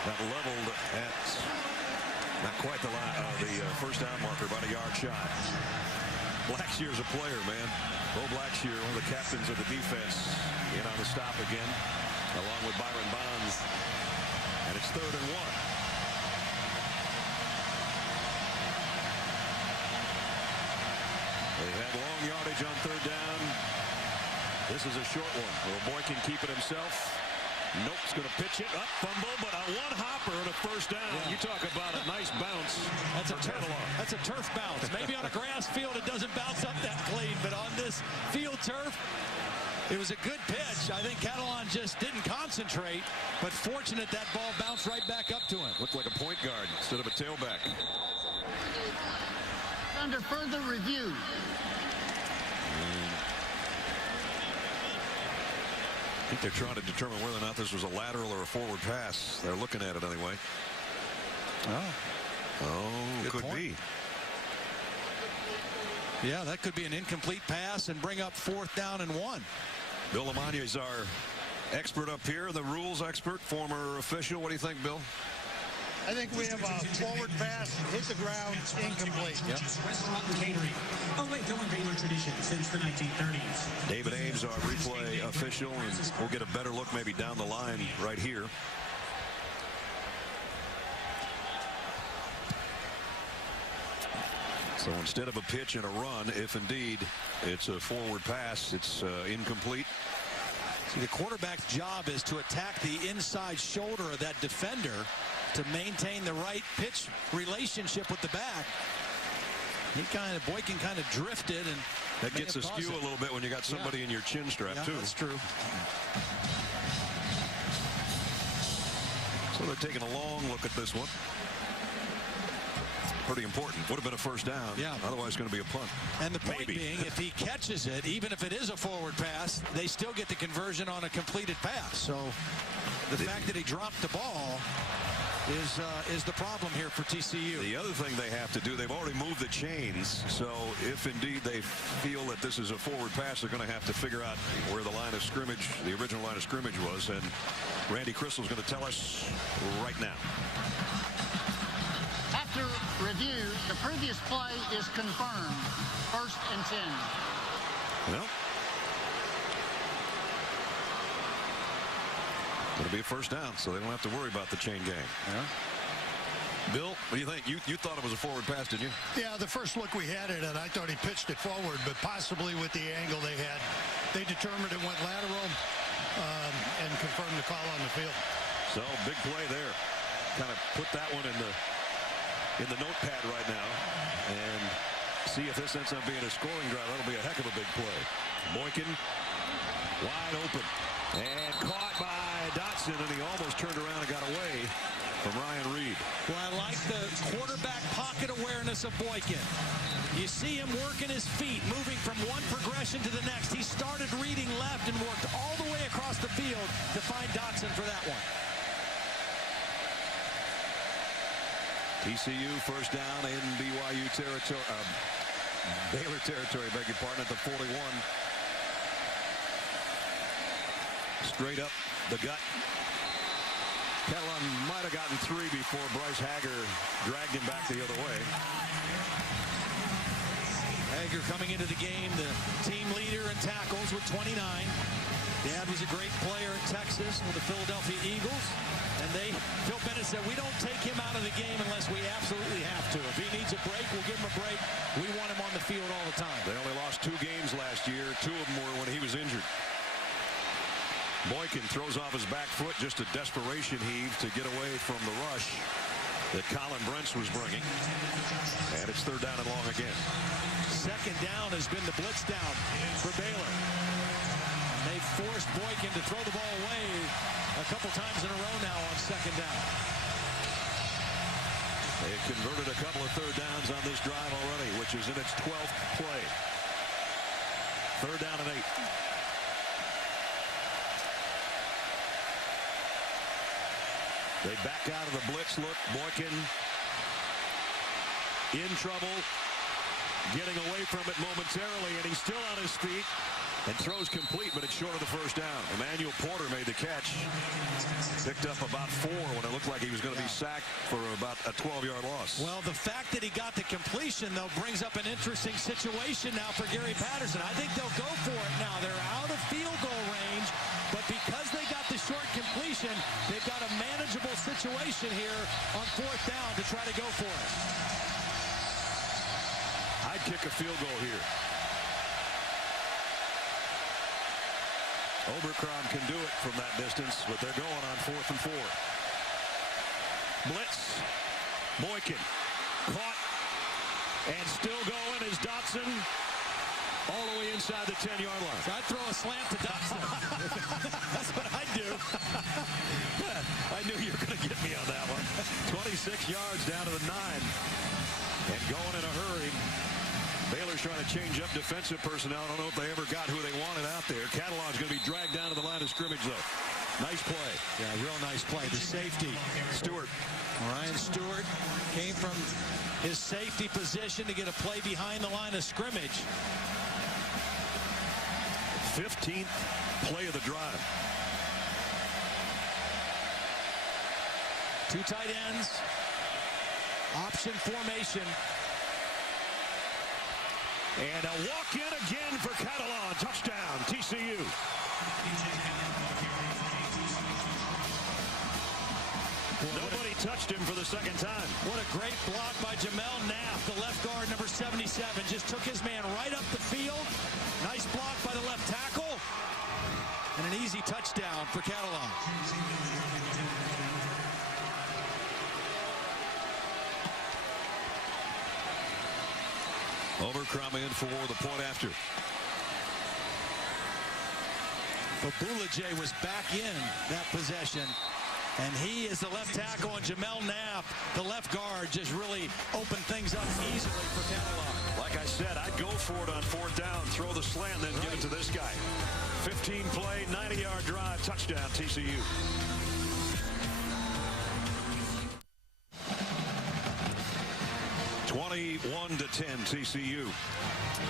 got leveled at not quite the 1st down marker, about a yard shy. Blackshear's a player, man. Bo Blackshear, one of the captains of the defense, in on the stop again, along with Byron Bonds. And it's 3rd and 1. They've had long yardage on 3rd down. This is a short one. Will Boykin keep it himself? Nope, he's going to pitch it up, fumble, but a one-hopper and a 1st down. Yeah. You talk about a nice bounce. That's a turf bounce. Maybe on a grass field it doesn't bounce up that clean, but on this field turf, it was a good pitch. I think Catalan just didn't concentrate, but fortunate that ball bounced right back up to him. Looked like a point guard instead of a tailback. Under further review. I think they're trying to determine whether or not this was a lateral or a forward pass. They're looking at it anyway. Oh, could be. Yeah, that could be an incomplete pass and bring up 4th down and 1. Bill Lamagna is our expert up here, the rules expert, former official. What do you think, Bill? I think we have a forward pass, hit the ground, incomplete. Yep. Baylor tradition since the 1930s. David Ames, our replay official, and we'll get a better look maybe down the line right here. So instead of a pitch and a run, if indeed it's a forward pass, it's incomplete. See, the quarterback's job is to attack the inside shoulder of that defender to maintain the right pitch relationship with the back. Boykin kind of drifted, and that gets askew a little bit when you got somebody in your chin strap, too. That's true. So they're taking a long look at this one. Pretty important. Would have been a 1st down. Yeah. Otherwise, it's going to be a punt. And the point being, if he catches it, even if it is a forward pass, they still get the conversion on a completed pass. So the fact that he dropped the ball is the problem here for TCU. The other thing they have to do, they've already moved the chains, so if indeed they feel that this is a forward pass, they're going to have to figure out where the line of scrimmage, the original line of scrimmage was, and Randy Crystal's going to tell us right now. After review, the previous play is confirmed. 1st and 10. Well, it'll be a 1st down, so they don't have to worry about the chain gang. Yeah. Bill, what do you think? You thought it was a forward pass, didn't you? Yeah, the first look we had at it, I thought he pitched it forward, but possibly with the angle they had, they determined it went lateral and confirmed the call on the field. So, big play there. Kind of put that one in the notepad right now and see if this ends up being a scoring drive. That'll be a heck of a big play. Boykin wide open and caught by Dotson, and he almost turned around and got away from Ryan Reed. Well, I like the quarterback pocket awareness of Boykin. You see him working his feet, moving from one progression to the next. He started reading left and worked all the way across the field to find Dotson for that one. TCU 1st down in BYU territory, Baylor territory, beg your pardon, at the 41. Straight up the gut. Catalon might have gotten 3 before Bryce Hager dragged him back the other way. Hager coming into the game, the team leader in tackles with 29. Dad was a great player in Texas with the Philadelphia Eagles. And Phil Bennett said, we don't take him out of the game unless we absolutely have to. If he needs a break, we'll give him a break. We want him on the field all the time. They only lost 2 games last year. 2 of them were when he was injured. Boykin throws off his back foot, just a desperation heave to get away from the rush that Colin Brentz was bringing. And it's 3rd down and long again. 2nd down has been the blitz down for Baylor. They forced Boykin to throw the ball away a couple times in a row now on 2nd down. They have converted a couple of 3rd downs on this drive already, which is in its 12th play. 3rd down and 8. They back out of the blitz look. Boykin in trouble, getting away from it momentarily, and he's still on his feet and throws complete, but it's short of the 1st down. Emmanuel Porter made the catch. Picked up about 4 when it looked like he was going to be sacked for about a 12-yard loss. Well, the fact that he got the completion, though, brings up an interesting situation now for Gary Patterson. I think they'll go for it now. They're out of field goal range, but because they got the short completion, they've got a manageable situation here on 4th down to try to go for it. I'd kick a field goal here. Oberkron can do it from that distance, but they're going on 4th and 4. Blitz. Boykin caught and still going is Dotson all the way inside the 10-yard line. So I'd throw a slant to Dotson. That's what I'd do. I knew you were going to get me on that one. 26 yards down to the 9 and going in a hurry. Baylor's trying to change up defensive personnel. I don't know if they ever got who they wanted out there. Catalon's going to be dragged down to the line of scrimmage, though. Nice play. Yeah, real nice play. The safety, Stewart. Ryan Stewart came from his safety position to get a play behind the line of scrimmage. 15th play of the drive. 2 tight ends. Option formation. And a walk-in again for Catalan. Touchdown, TCU. Nobody touched him for the 2nd time. What a great block by Jamel Knapp, the left guard, number 77. Just took his man right up the field. Nice block by the left tackle. And an easy touchdown for Catalan. Overcrom in for the point after. But Boulanger was back in that possession. And he is the left tackle, and Jamel Knapp, the left guard, just really opened things up easily for Catalan. Like I said, I'd go for it on 4th down, throw the slant, then give it to this guy. 15-play, 90-yard drive, touchdown, TCU. (21-10) TCU.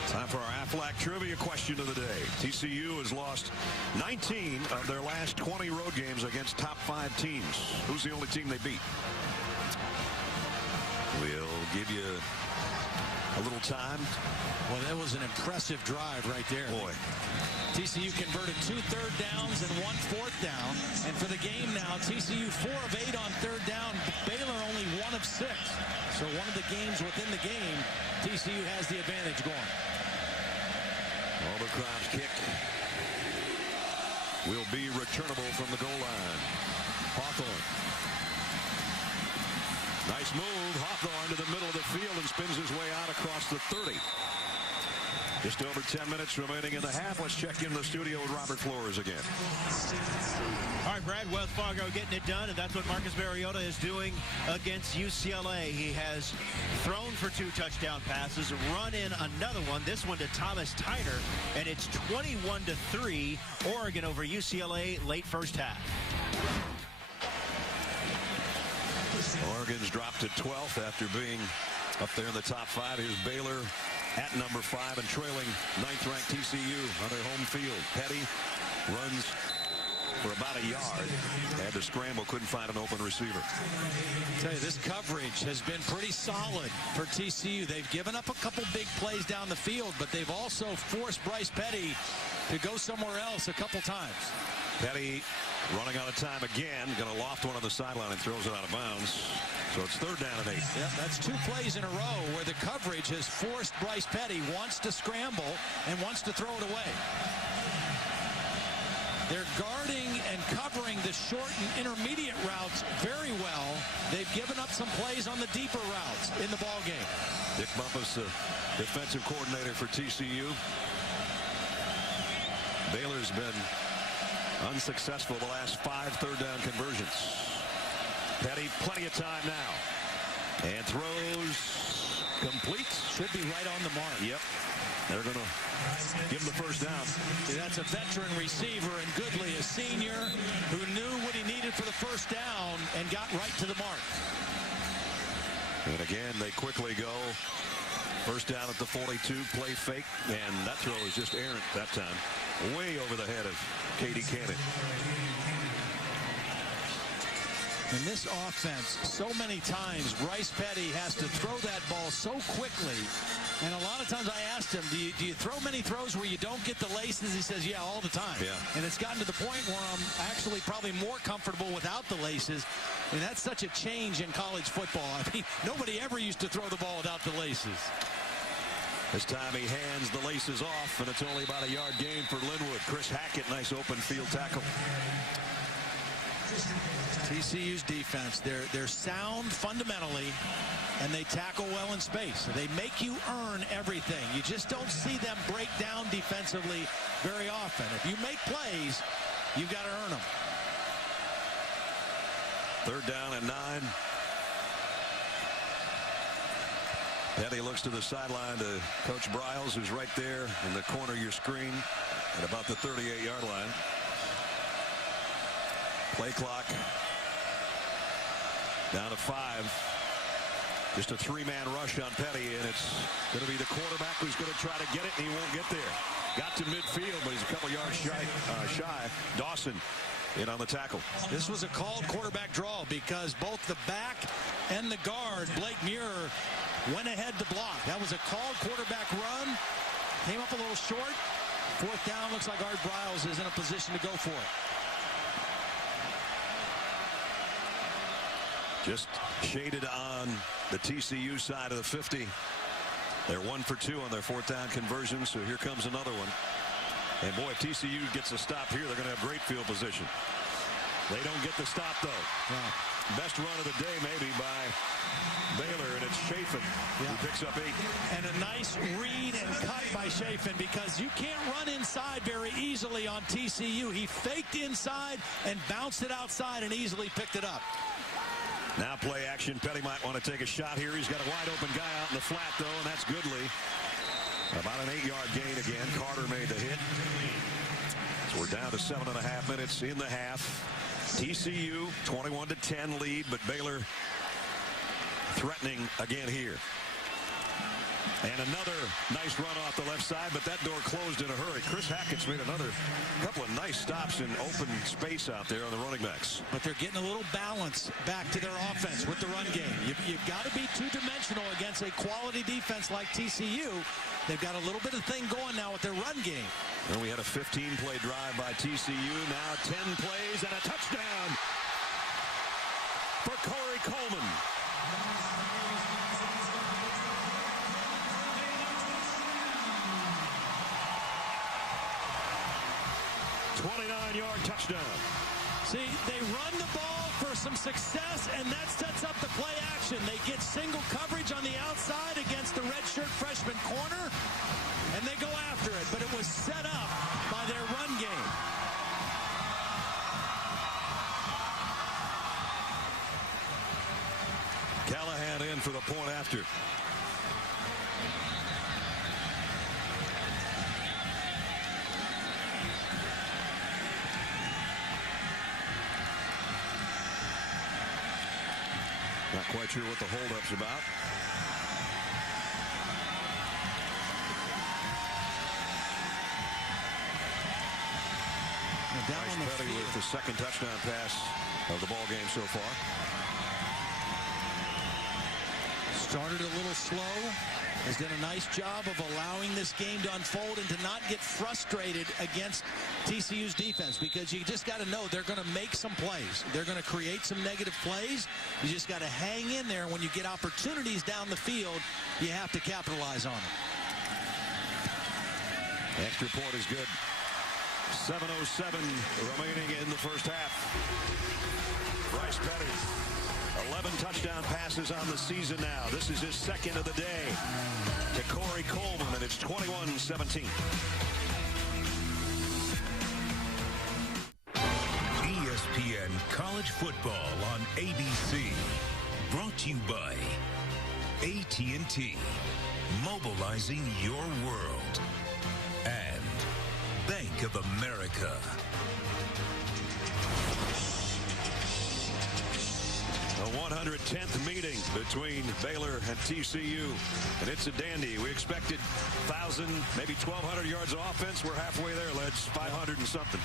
Time for our Aflac trivia question of the day. TCU has lost 19 of their last 20 road games against top 5 teams. Who's the only team they beat? We'll give you a little time. Well, that was an impressive drive right there. Boy. TCU converted 2 third downs and 1 4th down. And for the game now, TCU 4 of 8 on 3rd down. Baylor only 1 of 6. So one of the games within the game, TCU has the advantage going. Overcrom's kick will be returnable from the goal line. Hawthorne. Nice move. Hawthorne to the middle of the field and spins his way out across the 30. Just over 10 minutes remaining in the half. Let's check in the studio with Robert Flores again. All right, Brad, Wells Fargo getting it done, and that's what Marcus Mariota is doing against UCLA. He has thrown for 2 touchdown passes, run in another one, this one to Thomas Tyner, and it's 21-3, Oregon over UCLA late first half. Oregon's dropped to 12th after being up there in the top 5. Here's Baylor at number 5 and trailing 9th-ranked TCU on their home field. Petty runs for about a yard. Had to scramble, couldn't find an open receiver. I tell you, this coverage has been pretty solid for TCU. They've given up a couple big plays down the field, but they've also forced Bryce Petty to go somewhere else a couple times. Petty running out of time again. Going to loft one on the sideline and throws it out of bounds. So it's 3rd down and 8. Yep, that's 2 plays in a row where the coverage has forced Bryce Petty, wants to scramble and wants to throw it away. They're guarding and covering the short and intermediate routes very well. They've given up some plays on the deeper routes in the ball game. Dick Bumpus, the defensive coordinator for TCU. Baylor's been unsuccessful the last 5 3rd down conversions. Petty, plenty of time now. And throws complete. Should be right on the mark. Yep. They're going to give him the 1st down. That's a veteran receiver, and Goodley, a senior, who knew what he needed for the 1st down and got right to the mark. And again, they quickly go. 1st down at the 42, play fake, and that throw is just errant that time. Way over the head of Katie Cannon. In this offense, so many times, Bryce Petty has to throw that ball so quickly. And a lot of times I asked him, do you throw many throws where you don't get the laces? He says, yeah, all the time. Yeah. And it's gotten to the point where I'm actually probably more comfortable without the laces. And that's such a change in college football. I mean, nobody ever used to throw the ball without the laces. This time he hands the laces off, and it's only about a yard gain for Linwood. Chris Hackett, nice open field tackle. TCU's defense, they're sound fundamentally, and they tackle well in space. They make you earn everything. You just don't see them break down defensively very often. If you make plays, you've got to earn them. 3rd down and 9. Petty looks to the sideline to Coach Briles, who's right there in the corner of your screen at about the 38-yard line. Play clock down to 5. Just a 3-man rush on Petty, and it's going to be the quarterback who's going to try to get it, and he won't get there. Got to midfield, but he's a couple yards shy. Dawson in on the tackle. This was a called quarterback draw because both the back and the guard, Blake Muir, went ahead to block. That was a called quarterback run. Came up a little short. 4th down, looks like Art Briles is in a position to go for it. Just shaded on the TCU side of the 50. They're 1 for 2 on their 4th down conversion, so here comes another one. And boy, if TCU gets a stop here, they're going to have great field position. They don't get the stop, though. Yeah. Best run of the day, maybe, by Baylor, and it's Chafin who picks up 8. And a nice read and cut by Chafin, because you can't run inside very easily on TCU. He faked inside and bounced it outside and easily picked it up. Now play action. Petty might want to take a shot here. He's got a wide open guy out in the flat, though, and that's Goodley. About an 8-yard gain again. Carter made the hit. So we're down to 7.5 minutes in the half. TCU 21-10 lead, but Baylor threatening again here. And another nice run off the left side, but that door closed in a hurry. Chris Hackett's made another couple of nice stops in open space out there on the running backs. But they're getting a little balance back to their offense with the run game. You've got to be two-dimensional against a quality defense like TCU. They've got a little bit of thing going now with their run game. And we had a 15-play drive by TCU. Now 10 plays and a touchdown for Corey Coleman. .29-yard touchdown. See, they run the ball for some success, and that sets up the play action. They get single coverage on the outside against the redshirt freshman corner, and they go after it. But it was set up by their run game. Callahan in for the point after. Not quite sure what the holdup's about. down on the Petty field. with the second touchdown pass of the ball game so far. Started a little slow. Has done a nice job of allowing this game to unfold and to not get frustrated against TCU's defense, because you just got to know they're going to make some plays. They're going to create some negative plays. You just got to hang in there. When you get opportunities down the field, you have to capitalize on it. Extra point is good. 7:07 remaining in the first half. Bryce Petty, 11 touchdown passes on the season now. This is his second of the day to Corey Coleman, and it's 21-17. ESPN College Football on ABC. Brought to you by AT&T. Mobilizing your world. And Bank of America. The 110th meeting between Baylor and TCU, and it's a dandy. We expected 1,000, maybe 1,200 yards of offense. We're halfway there, Ledge. 500 and something.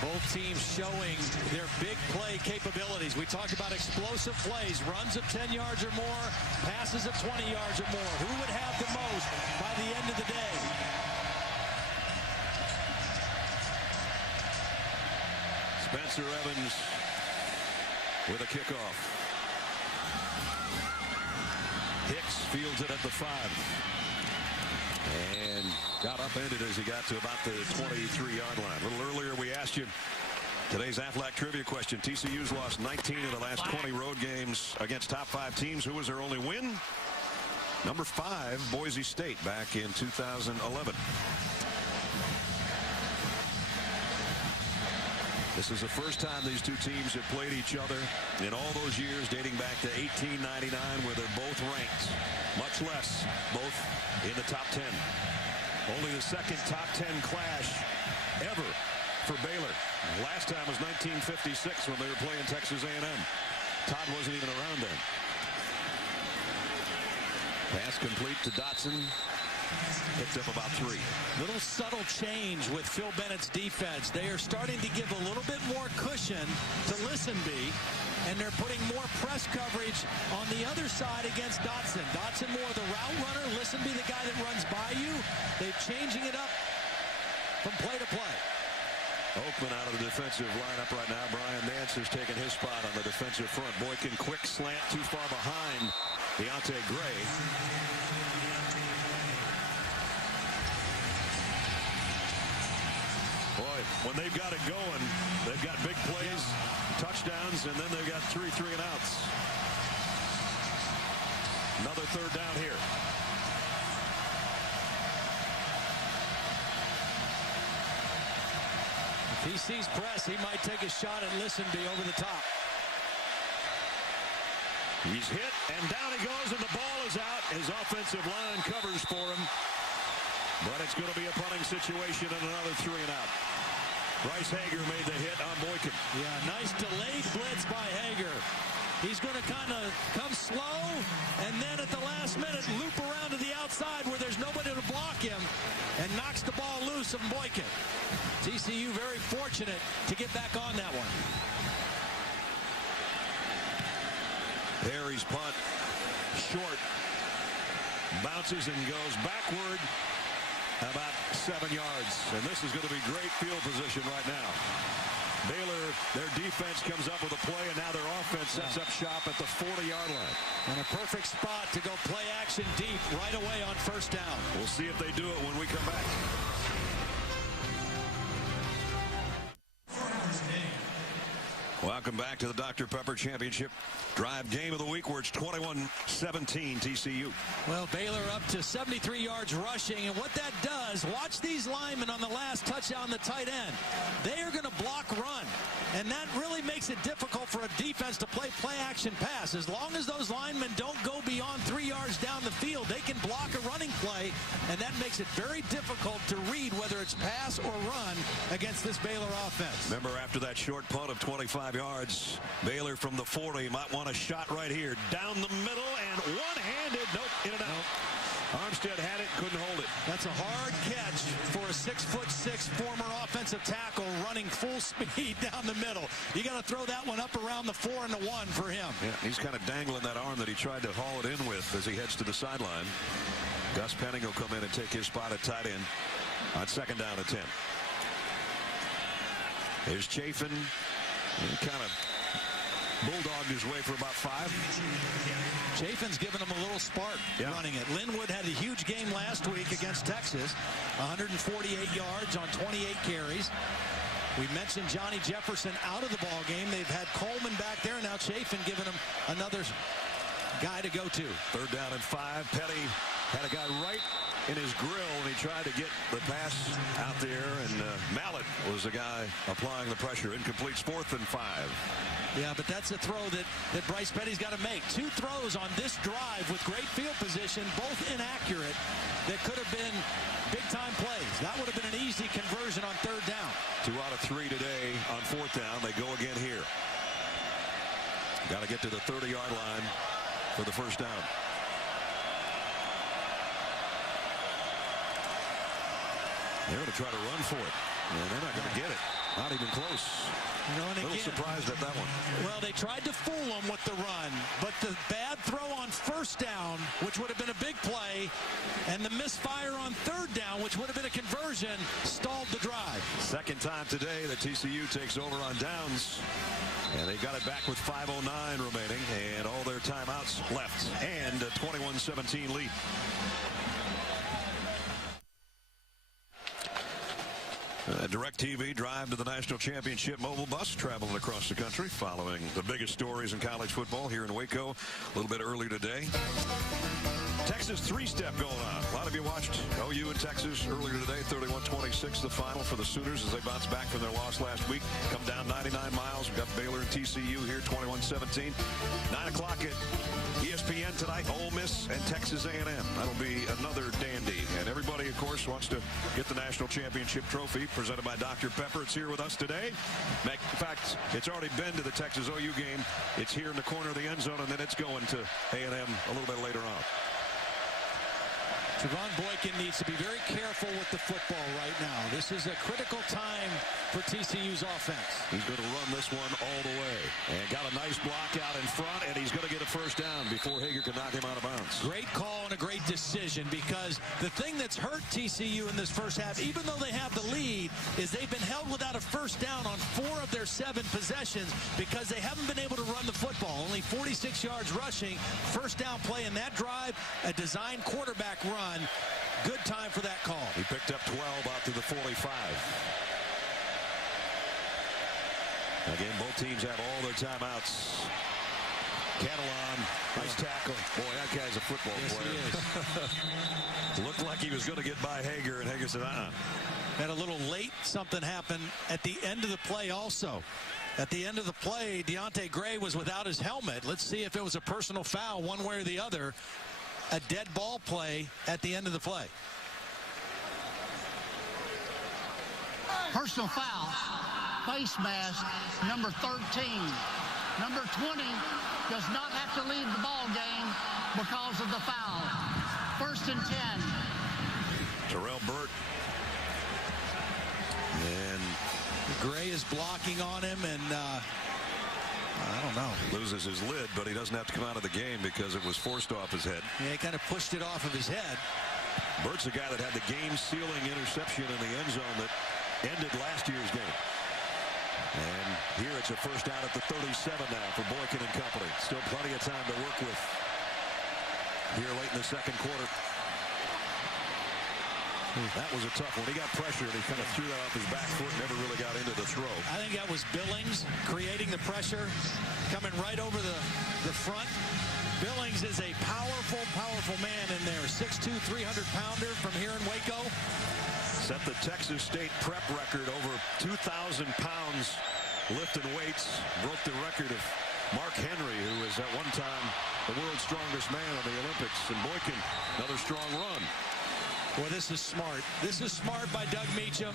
Both teams showing their big play capabilities. We talked about explosive plays, runs of 10 yards or more, passes of 20 yards or more. Who would have the most by the end of the day? Spencer Evans with a kickoff. Hicks fields it at the 5. And got upended as he got to about the 23-yard line. A little earlier we asked you today's Aflac trivia question. TCU's lost 19 of the last 20 road games against top 5 teams. Who was their only win? Number 5, Boise State, back in 2011. This is the first time these two teams have played each other in all those years, dating back to 1899, where they're both ranked, much less both in the top 10. Only the second top 10 clash ever for Baylor. Last time was 1956 when they were playing Texas A&M. Todd wasn't even around then. Pass complete to Dotson. Picked up about 3. Little subtle change with Phil Bennett's defense. They are starting to give a little bit more cushion to Listenby, and they're putting more press coverage on the other side against Dotson. Dotson more the route runner, Listenby the guy that runs by you. They're changing it up from play to play. Oakman out of the defensive lineup right now. Brian Nance has taken his spot on the defensive front. Boykin quick slant too far behind Deontay Gray. Boy, when they've got it going, they've got big plays, touchdowns, and then they've got 3 and outs. Another third down here. If he sees press, he might take a shot at Listenby over the top. He's hit, and down he goes, and the ball is out. His offensive line covers for him. But it's going to be a punting situation and another 3 and out. Bryce Hager made the hit on Boykin. Yeah, nice delayed blitz by Hager. He's going to kind of come slow and then at the last minute loop around to the outside where there's nobody to block him and knocks the ball loose of Boykin. TCU very fortunate to get back on that one. Perry's punt short. Bounces and goes backward about 7 yards. And this is going to be great field position right now. Baylor, their defense comes up with a play, and now their offense sets up shop at the 40-yard line. And a perfect spot to go play action deep right away on first down. We'll see if they do it when we come back. Welcome back to the Dr. Pepper Championship Drive game of the week, where it's 21-17 TCU. Well, Baylor up to 73 yards rushing, and what that does, watch these linemen on the last touchdown, the tight end. They are going to block run, and that really makes it difficult for a defense to play play-action pass. As long as those linemen don't go beyond 3 yards down the field, they can block a running play, and that makes it very difficult to read whether it's pass or run against this Baylor offense. Remember, after that short punt of 25 yards, Baylor from the 40 might want a shot right here down the middle, and one-handed, nope, in and out. Armstead had it, couldn't hold it. That's a hard catch for a 6'6" former offensive tackle running full speed down the middle. You got to throw that one up around the 4 and the 1 for him. Yeah, he's kind of dangling that arm that he tried to haul it in with as he heads to the sideline. Gus Penning will come in and take his spot at tight end on 2nd down and 10. Here's Chafin. He kind of bulldogged his way for about 5. Chafin's given him a little spark running it. Linwood had a huge game last week against Texas. 148 yards on 28 carries. We mentioned Johnny Jefferson out of the ball game. They've had Coleman back there. Now Chafin giving him another guy to go to. 3rd down and 5. Petty had a guy right in his grill, and he tried to get the pass out there, and Mallett was the guy applying the pressure. Incomplete. 4th and 5. Yeah, but that's a throw that Bryce Petty's got to make. 2 throws on this drive with great field position, both inaccurate, that could have been big-time plays. That would have been an easy conversion on 3rd down. 2 out of 3 today on 4th down. They go again here. Got to get to the 30-yard line for the 1st down. They're going to try to run for it, and they're not going to get it. Not even close. You know, and a little surprised at that one. Well, they tried to fool him with the run, but the bad throw on 1st down, which would have been a big play, and the misfire on 3rd down, which would have been a conversion, stalled the drive. 2nd time today that TCU takes over on downs, and they got it back with 5:09 remaining, and all their timeouts left, and a 21-17 lead. DirecTV Drive to the National Championship mobile bus traveling across the country, following the biggest stories in college football here in Waco a little bit earlier today. Texas 3-step going on. A lot of you watched OU in Texas earlier today. 31-26 the final for the Sooners as they bounce back from their loss last week. Come down 99 miles. We've got Baylor and TCU here 21-17. 9 o'clock at ESPN tonight. Ole Miss and Texas A&M. That'll be another dandy. And everybody, of course, wants to get the national championship trophy presented by Dr. Pepper. It's here with us today. In fact, it's already been to the Texas OU game. It's here in the corner of the end zone, and then it's going to A&M a little bit later on. Trevon Boykin needs to be very careful with the football right now. This is a critical time for TCU's offense. He's going to run this one all the way. And got a nice block out in front, and he's going to get a 1st down before Hager can knock him out of bounds. Great call and a great decision, because the thing that's hurt TCU in this first half, even though they have the lead, is they've been held without a 1st down on 4 of their 7 possessions because they haven't been able to run the football. Only 46 yards rushing. 1st down play in that drive, a designed quarterback run. Good time for that call. He picked up 12 out to the 45. Again, both teams have all their timeouts. Catalan, nice tackle. Boy, that guy's a football player. He is. Looked like he was going to get by Hager, and Hager said, Had a little late something happened at the end of the play also. At the end of the play, Deontay Gray was without his helmet. Let's see if it was a personal foul one way or the other. A dead ball play at the end of the play. Personal foul, face mask, number 13. Number 20 does not have to leave the ball game because of the foul. 1st and 10. Terrell Burt. And Gray is blocking on him, and I don't know. Loses his lid, but he doesn't have to come out of the game because it was forced off his head. Yeah, he kind of pushed it off of his head. Burt's the guy that had the game-sealing interception in the end zone that ended last year's game. And here it's a 1st down at the 37 now for Boykin and company. Still plenty of time to work with here late in the 2nd quarter. That was a tough one. He got pressured. He kind of threw that off his back foot, never really got into the throw. I think that was Billings creating the pressure, coming right over the front. Billings is a powerful, powerful man in there. 6'2", 300-pounder from here in Waco. Set the Texas State prep record, over 2,000 pounds lifting weights. Broke the record of Mark Henry, who was at one time the world's strongest man in the Olympics. And Boykin, another strong run. Well, this is smart. This is smart by Doug Meacham.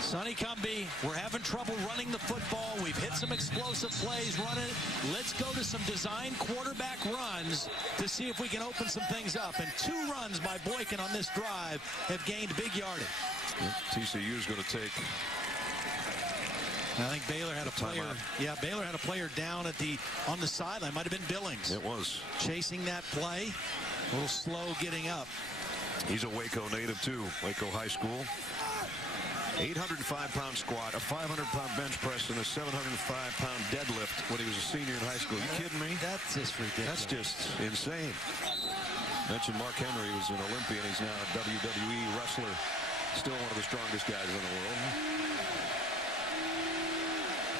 Sonny Cumbie, we're having trouble running the football. We've hit some some explosive plays, run it. Let's go to some design quarterback runs to see if we can open some things up. And 2 runs by Boykin on this drive have gained big yardage. TCU is going to take. I think Baylor had a player. Yeah, Baylor had a player down on the sideline. Might have been Billings. It was. Chasing that play. A little slow getting up. He's a Waco native, too. Waco High School. 805-pound squat, a 500-pound bench press, and a 705-pound deadlift when he was a senior in high school. You kidding me? That's just ridiculous. That's just insane. Mentioned Mark Henry was an Olympian. He's now a WWE wrestler. Still one of the strongest guys in the world.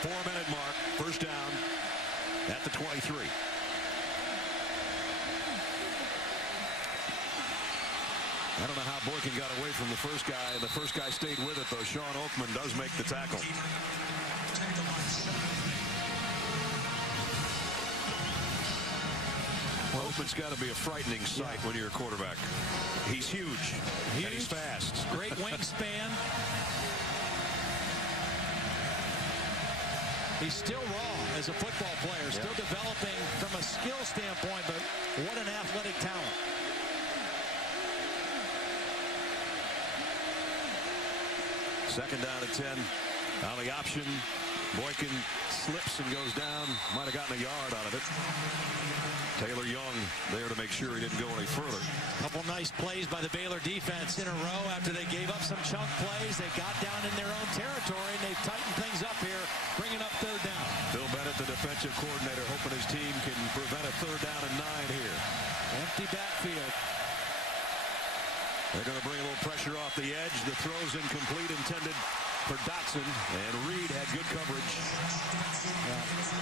4-minute mark. First down at the 23. I don't know how Boykin got away from the first guy. The first guy stayed with it, though. Sean Oakman does make the tackle. Oakman's got to be a frightening sight when you're a quarterback. He's huge. And he's fast. Great wingspan. He's still raw as a football player, still developing from a skill standpoint, but what an athletic talent. Second down at 10. On the option, Boykin slips and goes down. Might have gotten a yard out of it. Taylor Young there to make sure he didn't go any further. Couple nice plays by the Baylor defense in a row after they gave up some chunk plays. They got down in their own territory, and they've tightened things up here, bringing up 3rd down. Bill Bennett, the defensive coordinator, hoping his team can prevent a 3rd down and 9 here. Empty backfield. They're going to bring a little pressure off the edge. The throw's incomplete, intended for Dotson, and Reed had good coverage.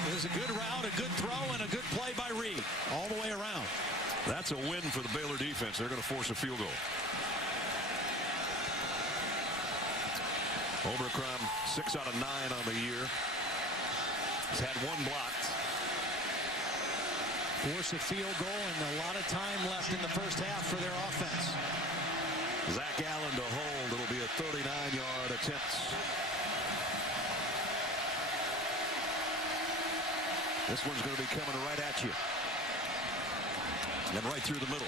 It was a good route, a good throw, and a good play by Reed all the way around. That's a win for the Baylor defense. They're going to force a field goal. Oberkrom 6 out of 9 on the year. He's had 1 blocked. Force a field goal and a lot of time left in the first half for their offense. Zach Allen to hold. It'll be a 39-yard attempt. This one's going to be coming right at you. And right through the middle.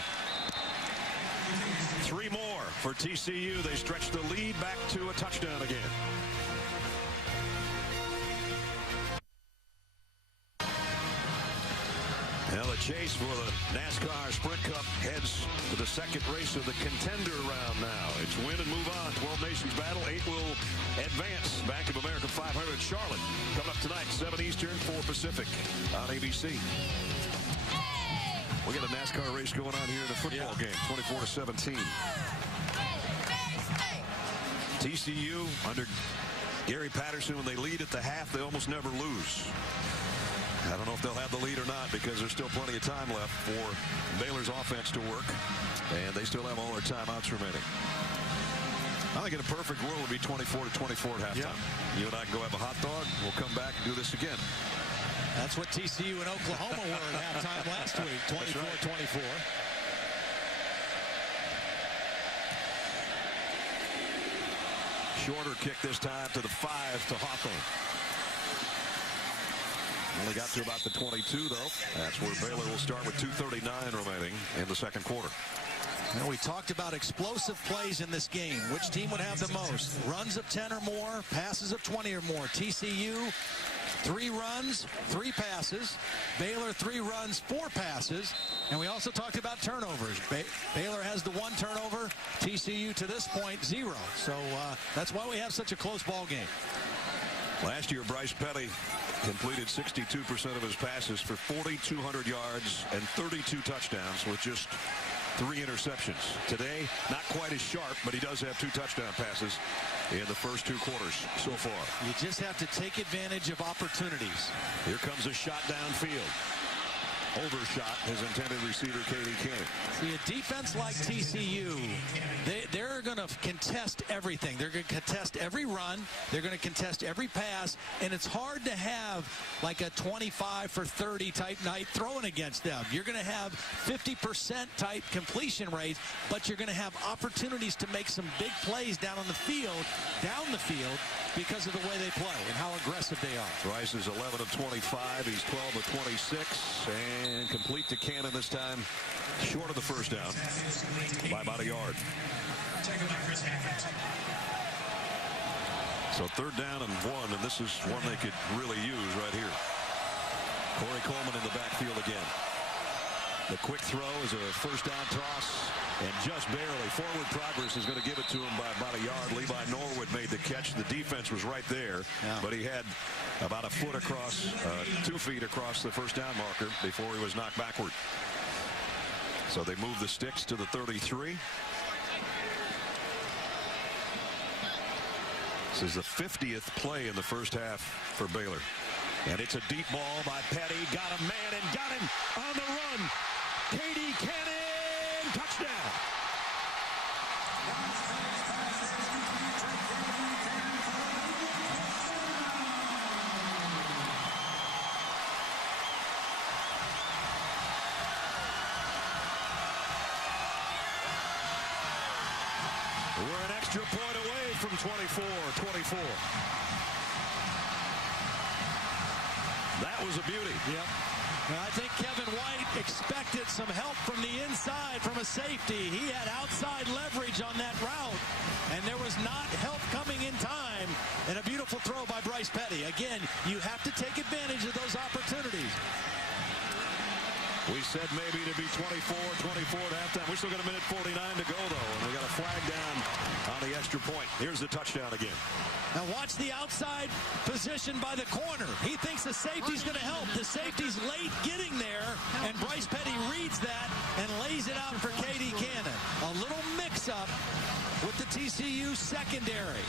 3 more for TCU. They stretch the lead back to a touchdown again. Now the chase for the NASCAR Sprint Cup heads to the second race of the contender round now. It's win and move on. 12 nations battle. 8 will advance. Bank of America 500 Charlotte. Coming up tonight, 7 Eastern, 4 Pacific on ABC. We got a NASCAR race going on here in the football game. 24-17. TCU under Gary Patterson, when they lead at the half, they almost never lose. I don't know if they'll have the lead or not, because there's still plenty of time left for Baylor's offense to work, and they still have all their timeouts remaining. I think in a perfect world it would be 24-24 at halftime. You and I can go have a hot dog. We'll come back and do this again. That's what TCU and Oklahoma were at halftime last week, 24-24. Shorter kick this time to the 5 to Hawthorne. Only got to about the 22, though. That's where Baylor will start with 2:39 remaining in the second quarter. Now, we talked about explosive plays in this game. Which team would have the most? Runs of 10 or more, passes of 20 or more. TCU, 3 runs, 3 passes. Baylor, 3 runs, 4 passes. And we also talked about turnovers. Baylor has the 1 turnover. TCU, to this point, 0. So that's why we have such a close ball game. Last year, Bryce Petty completed 62% of his passes for 4,200 yards and 32 touchdowns with just 3 interceptions. Today, not quite as sharp, but he does have 2 touchdown passes in the first 2 quarters so far. You just have to take advantage of opportunities. Here comes a shot downfield. overshot his intended receiver, Katie Cannon. See, a defense like TCU, they're going to contest everything. They're going to contest every run. They're going to contest every pass. And it's hard to have like a 25 for 30 type night throwing against them. You're going to have 50% type completion rates, but you're going to have opportunities to make some big plays down the field, because of the way they play and how aggressive they are. Rice is 11 of 25. He's 12 of 26. And complete to Cannon this time. Short of the first down by about a yard. So 3rd down and 1, and this is one they could really use right here. Corey Coleman in the backfield again. The quick throw is a first down toss, and just barely. Forward progress is going to give it to him by about a yard. Levi Norwood made the catch. The defense was right there, but he had about a foot across, 2 feet across the first down marker before he was knocked backward. So they move the sticks to the 33. This is the 50th play in the first half for Baylor. And it's a deep ball by Petty. Got a man and got him on the run. Katie Cannon, touchdown. We're an extra point away from 24-24. That was a beauty. Yep. And I think Kevin White expected some help from the inside from a safety. He had outside leverage on that route, and there was not help coming in time. And a beautiful throw by Bryce Petty. Again, you have to take advantage of those opportunities. We said maybe to be 24-24 at halftime. We still got a minute 49 to go, though, and we got a flag down on the extra point. Here's the touchdown again. Now watch the outside position by the corner. He thinks the safety's going to help. The safety's late getting there, and Bryce Petty reads that and lays it out for Katie Cannon. A little mix-up with the TCU secondary.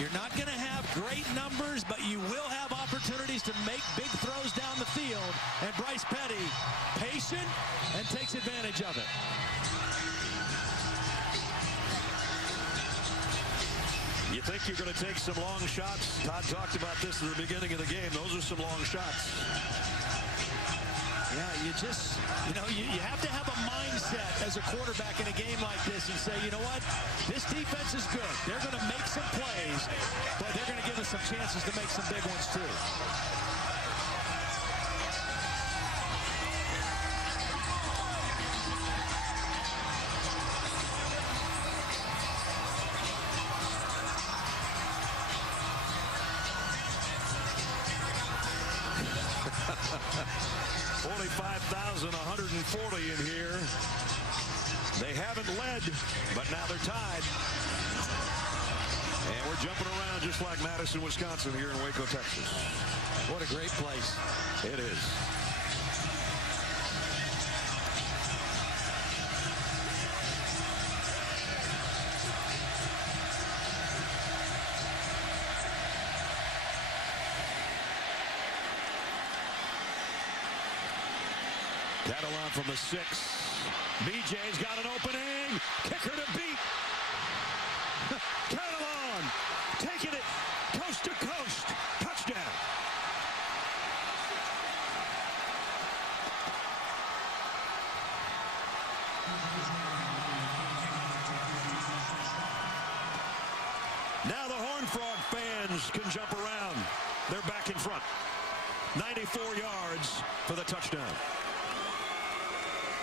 You're not going to have great numbers, but you will have opportunities to make big throws down the field. And Bryce Petty, patient and takes advantage of it. You think you're going to take some long shots? Todd talked about this at the beginning of the game. Those are some long shots. Yeah, you have to have a mindset as a quarterback in a game like this and say, you know what, this defense is good. They're going to make some plays, but they're going to give us some chances to make some big ones too. Only 5,140 in here. They haven't led, but now they're tied. And we're jumping around just like Madison, Wisconsin here in Waco, Texas. What a great place. It is. Catalan from the 6. BJ's got an opening. Kicker to beat. Catalan taking it coast to coast. Touchdown. Now the Horned Frog fans can jump around. They're back in front. 94 yards for the touchdown.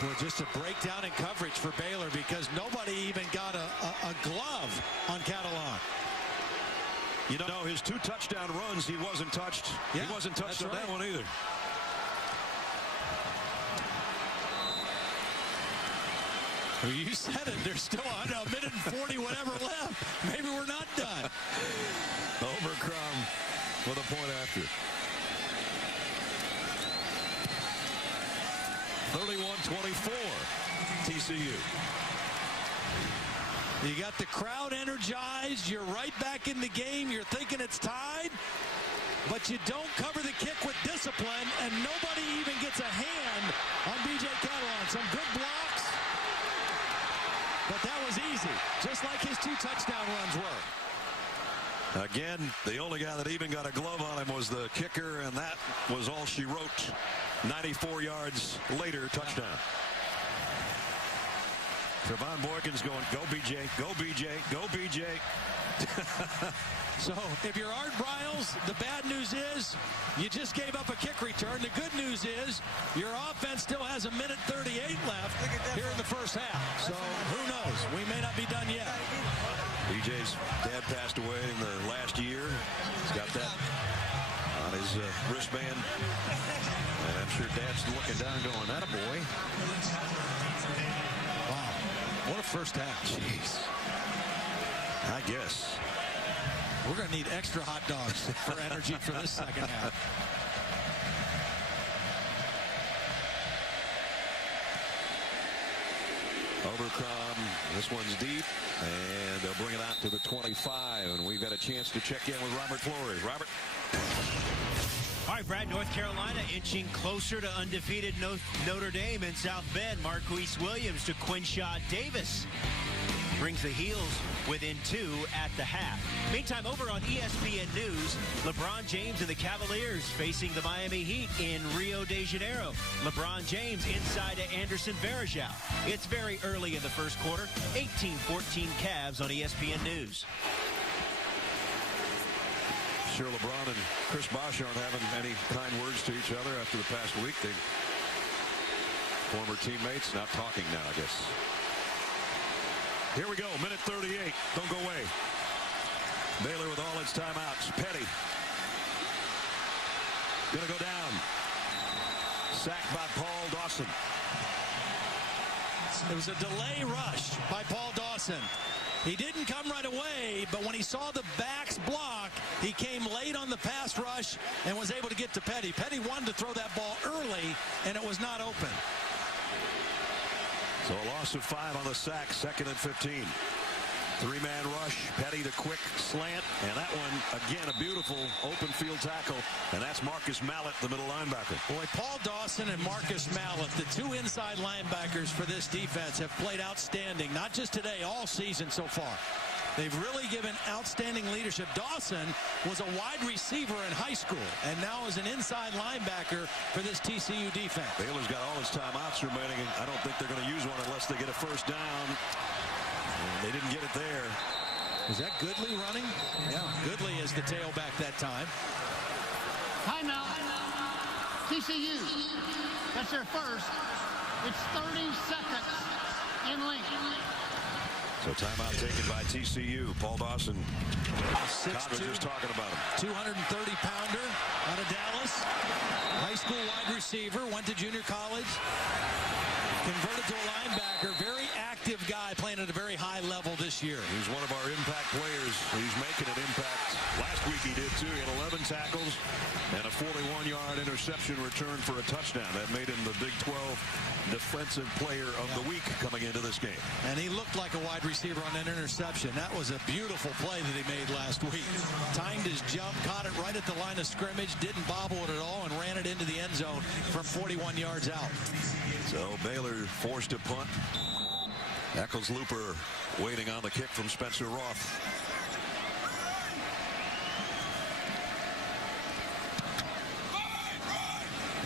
Boy, just a breakdown in coverage for Baylor because nobody even got a glove on Catalan. You know, his 2 touchdown runs, he wasn't touched. Yeah, he wasn't touched on that one either. Well, you said it. There's still a minute and 40 whatever left. Maybe we're not done. Overcrum with a point after. 31-24, TCU. You got the crowd energized. You're right back in the game. You're thinking it's tied. but you don't cover the kick with discipline, and nobody even gets a hand on B.J. Catalon. Some good blocks, but that was easy, just like his 2 touchdown runs were. Again, the only guy that even got a glove on him was the kicker, and that was all she wrote. 94 yards later, touchdown. Trevon Boykins going, go BJ, go BJ, go BJ. So if you're Art Briles, the bad news is you just gave up a kick return. The good news is your offense still has 1:38 left here in the first half. So who knows? We may not be done yet. BJ's dad passed away in the last year. He's got that on his wristband. And I'm sure Dad's looking down going, that a boy. Wow. What a first half. Jeez. I guess. We're going to need extra hot dogs for energy for this second half. Overcome. This one's deep. And they'll bring it out to the 25. And we've got a chance to check in with Robert Flores. Robert. All right, Brad, North Carolina inching closer to undefeated Notre Dame in South Bend. Marquise Williams to Quinshad Davis. Brings the Heels within 2 at the half. Meantime, over on ESPN News, LeBron James and the Cavaliers facing the Miami Heat in Rio de Janeiro. LeBron James inside to Anderson Varejao. It's very early in the first quarter. 18-14 Cavs on ESPN News. Sure, LeBron and Chris Bosh aren't having any kind words to each other after the past week. They former teammates not talking now, I guess. Here we go, minute 38. Don't go away. Baylor with all its timeouts. Petty. Gonna go down. Sacked by Paul Dawson. It was a delay rush by Paul Dawson. He didn't come right away, but when he saw the backs block, he came late on the pass rush and was able to get to Petty. Petty wanted to throw that ball early, and it was not open. So a loss of 5 on the sack, 2nd and 15. 3-man rush, Petty the quick slant, and that one, again, a beautiful open field tackle, and that's Marcus Mallett, the middle linebacker. Boy, Paul Dawson and Marcus Mallett, the 2 inside linebackers for this defense, have played outstanding, not just today, all season so far. They've really given outstanding leadership. Dawson was a wide receiver in high school and now is an inside linebacker for this TCU defense. Baylor's got all his timeouts remaining, and I don't think they're going to use one unless they get a first down. And they didn't get it there. Is that Goodley running? Yeah, Goodley is the tailback that time. Timeout. TCU. That's their first. It's 30 seconds in length. So timeout taken by TCU. Paul Dawson. 6'2", just talking about him. 230-pounder out of Dallas. High school wide receiver. Went to junior college. Converted to a linebacker. Very active guy playing at a very high level this year. He's one of our impact players. He's making an impact. Last week he did too. He had 11 tackles and a 41-yard interception return for a touchdown. That made him the Big 12 Defensive Player of the Week coming into this game. And he looked like a wide receiver on that interception. That was a beautiful play that he made last week. Timed his jump, caught it right at the line of scrimmage, didn't bobble it at all, and ran it into the end zone from 41 yards out. So Baylor forced to punt. Eccles-Looper waiting on the kick from Spencer Roth.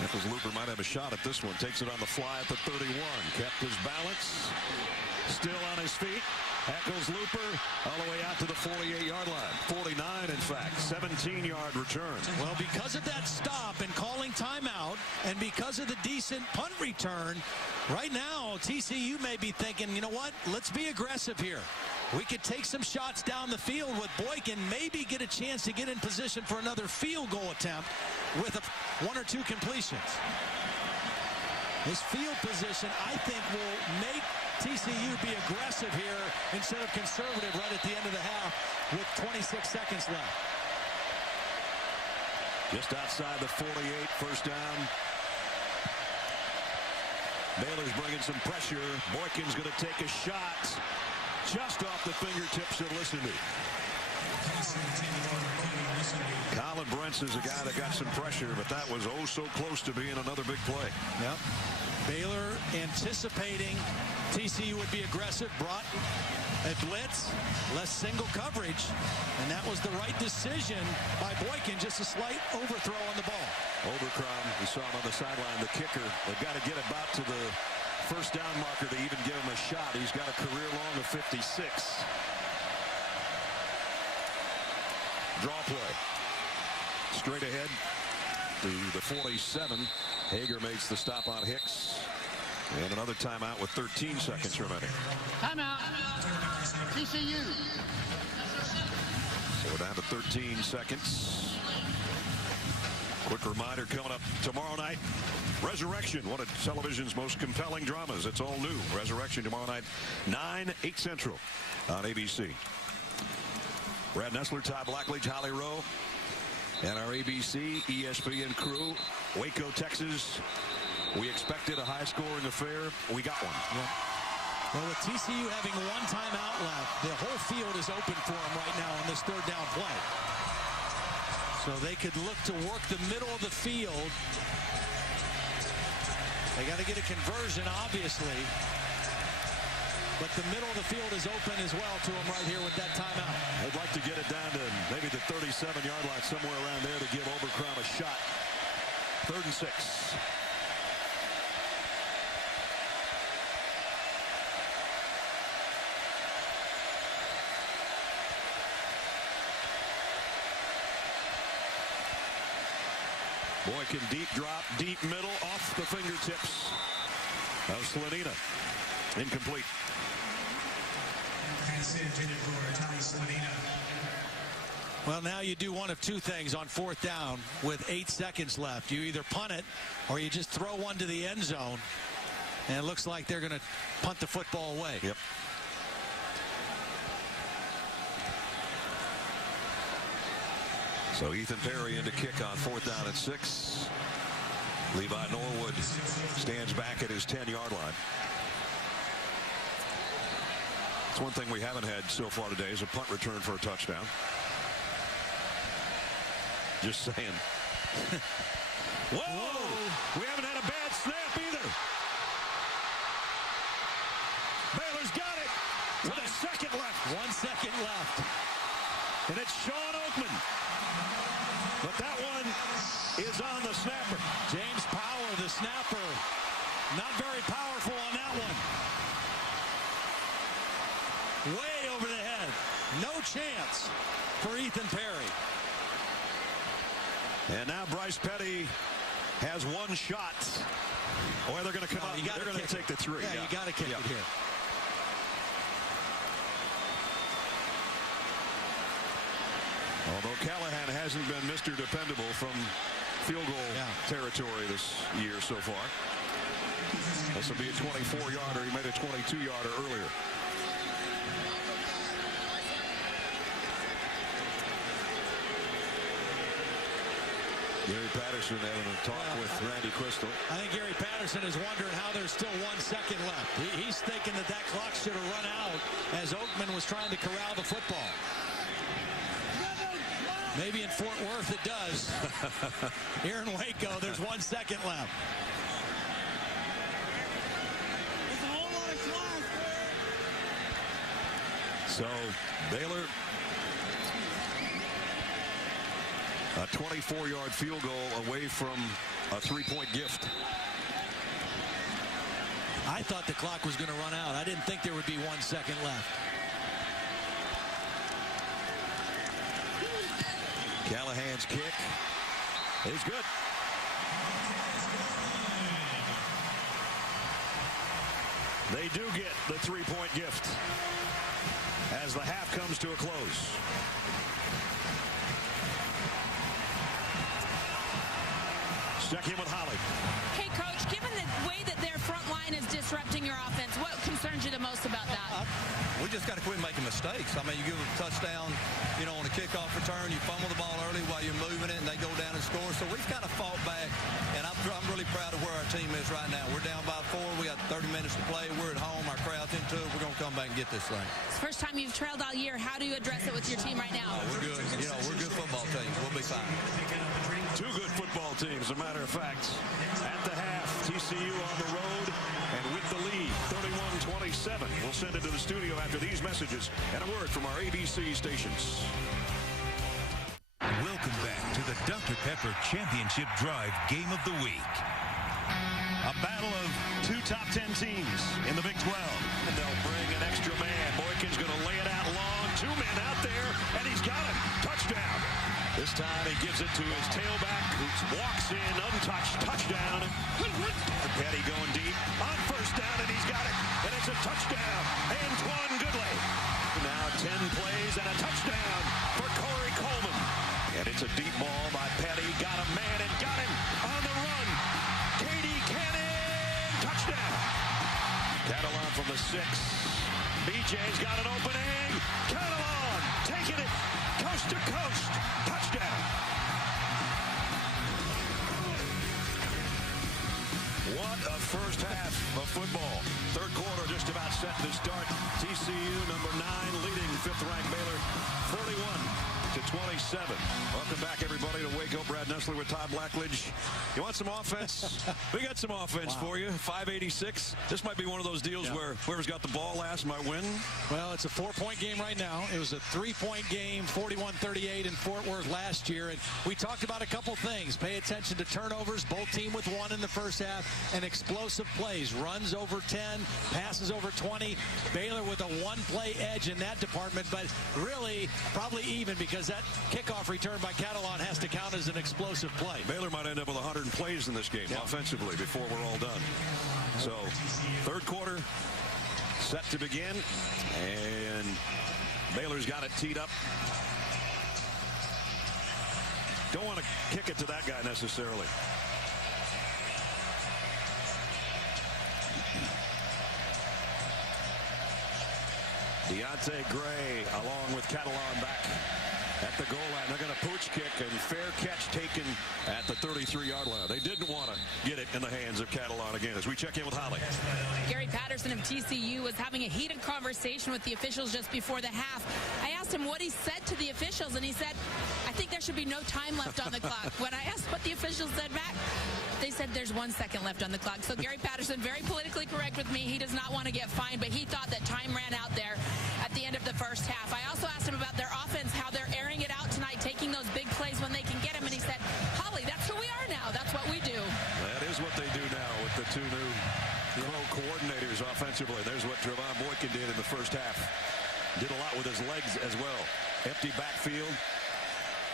Eccles-Looper might have a shot at this one. Takes it on the fly at the 31. Kept his balance. Still on his feet. Eccles-Looper all the way out to the 48-yard line. 49, in fact. 17-yard return. Well, because of that stop and calling timeout, and because of the decent punt return, right now TCU may be thinking, you know what, let's be aggressive here. We could take some shots down the field with Boykin, maybe get a chance to get in position for another field goal attempt with 1 or 2 completions. His field position, I think, will make TCU be aggressive here instead of conservative right at the end of the half with 26 seconds left. Just outside the 48, first down. Baylor's bringing some pressure. Boykin's going to take a shot just off the fingertips of Listenby. Colin Brentz is a guy that got some pressure, but that was oh so close to being another big play. Yep. Baylor anticipating TCU would be aggressive, brought a blitz, less single coverage, and that was the right decision by Boykin. Just a slight overthrow on the ball. Overcrom, we saw him on the sideline, the kicker. They've got to get about to the first down marker to even give him a shot. He's got a career long of 56. Draw play. Straight ahead to the 47. Hager makes the stop on Hicks. And another timeout with 13 seconds remaining. Timeout. TCU. So we're down to 13 seconds. Quick reminder coming up tomorrow night. Resurrection, one of television's most compelling dramas. It's all new. Resurrection tomorrow night, 9/8 Central on ABC. Brad Nessler, Todd Blackledge, Holly Rowe, and our ABC, ESPN crew. Waco, Texas. We expected a high-scoring affair. We got one. Yeah. Well, with TCU having one timeout left, the whole field is open for them right now on this third down play. So they could look to work the middle of the field. They got to get a conversion, obviously. But the middle of the field is open as well to them right here with that timeout. I'd like to get it down to maybe the 37-yard line, somewhere around there, to give Overcrom a shot. 3rd and 6. Boykin deep drop, deep middle, off the fingertips of Slanina. Incomplete. Well, now you do one of two things on 4th down with 8 seconds left. You either punt it or you just throw one to the end zone. And it looks like they're going to punt the football away. Yep. So Ethan Perry into kick on 4th down and 6. Levi Norwood stands back at his 10-yard line. It's one thing we haven't had so far today is a punt return for a touchdown. Just saying. Whoa! We haven't had a bad snap either. Baylor's got it with a second left. 1 second left. And it's Sean Oakman. But that one is on the snapper. James Power, the snapper, not very powerful on that one. Way over the head. No chance for Ethan Perry. And now Bryce Petty has one shot. Boy, they're going to come out. They're going to take the 3. Yeah, you got to kick it here. Although Callahan hasn't been Mr. Dependable from field goal territory this year so far. This will be a 24-yarder. He made a 22-yarder earlier. Gary Patterson having a talk with Randy Crystal. I think Gary Patterson is wondering how there's still 1 second left. He's thinking that clock should have run out as Oakman was trying to corral the football. Maybe in Fort Worth it does. Here in Waco, there's 1 second left. It's a whole lot of class. So Baylor, a 24-yard field goal away from a 3-point gift. I thought the clock was going to run out. I didn't think there would be 1 second left. Callahan's kick is good. They do get the 3-point gift as the half comes to a close. Stuck in with Holly. Hey, Coach, given the way that their front line is disrupting your offense, what concerns you the most about that? We just got to quit making mistakes. I mean, you give a touchdown, on a kickoff return, you fumble the ball early while you're moving it, and they go down and score. So we've kind of fought back, and I'm really proud of where our team is right now. We're down by 4. We got 30 minutes to play. We're at home. Our crowd nothing to it. We're going to come back and get this thing. It's the first time you've trailed all year. How do you address it with your team right now? We're good. You know, we're a good football team. We'll be fine. Two good football teams, as a matter of fact. At the half, TCU on the road and with the lead, 31-27. We'll send it to the studio after these messages and a word from our ABC stations. Welcome back to the Dr. Pepper Championship Drive Game of the Week. A battle of two top 10 teams in the Big 12. And they'll bring an extra man. Boykin's going to lay it out long. Two men out there, and he's got it. Touchdown. This time he gives it to his tailback, who walks in untouched. Touchdown. Petty going deep on first down, and he's got it. And it's a touchdown. Antoine Goodley. Now 10 plays and a touchdown for Corey Coleman. And it's a deep ball by Petty. Got a man and got him on the run. Katie Cannon. Touchdown. Catalan from the 6. BJ's got an opening. Catalan taking it coast to coast. Touchdown. What a first half of football. Third quarter just about set to start. TCU number 9 leading 5th-ranked Baylor 41-27. Welcome back, everybody, to Waco. Brad Nessler with Todd Blackledge. You want some offense? We got some offense for you. 586. This might be one of those deals where whoever's got the ball last might win. Well, it's a 4-point game right now. It was a 3-point game, 41-38 in Fort Worth last year. And we talked about a couple things. Pay attention to turnovers. Both team with 1 in the first half. And explosive plays. Runs over 10. Passes over 20. Baylor with a 1-play edge in that department. But really, probably even because that kickoff return by Catalan has to count as an explosive play. Baylor might end up with 100 plays in this game offensively before we're all done. So, third quarter set to begin, and Baylor's got it teed up. Don't want to kick it to that guy necessarily. Deontay Gray along with Catalan back at the goal line. They're going to pooch kick, and fair catch taken at the 33-yard line. They didn't want to get it in the hands of Catalan again as we check in with Holly. Gary Patterson of TCU was having a heated conversation with the officials just before the half. I asked him what he said to the officials, and he said, I think there should be no time left on the clock. When I asked what the officials said back, they said there's 1 second left on the clock. So Gary Patterson, very politically correct with me. He does not want to get fined, but he thought that time ran out there at the end of the first half. I also asked him about their offense, how they're airing it out tonight, taking those big plays when they can get them. And he said, Holly, that's who we are now. That's what we do. That is what they do now with the two new coordinators offensively. There's what Trevon Boykin did in the first half. Did a lot with his legs as well. Empty backfield.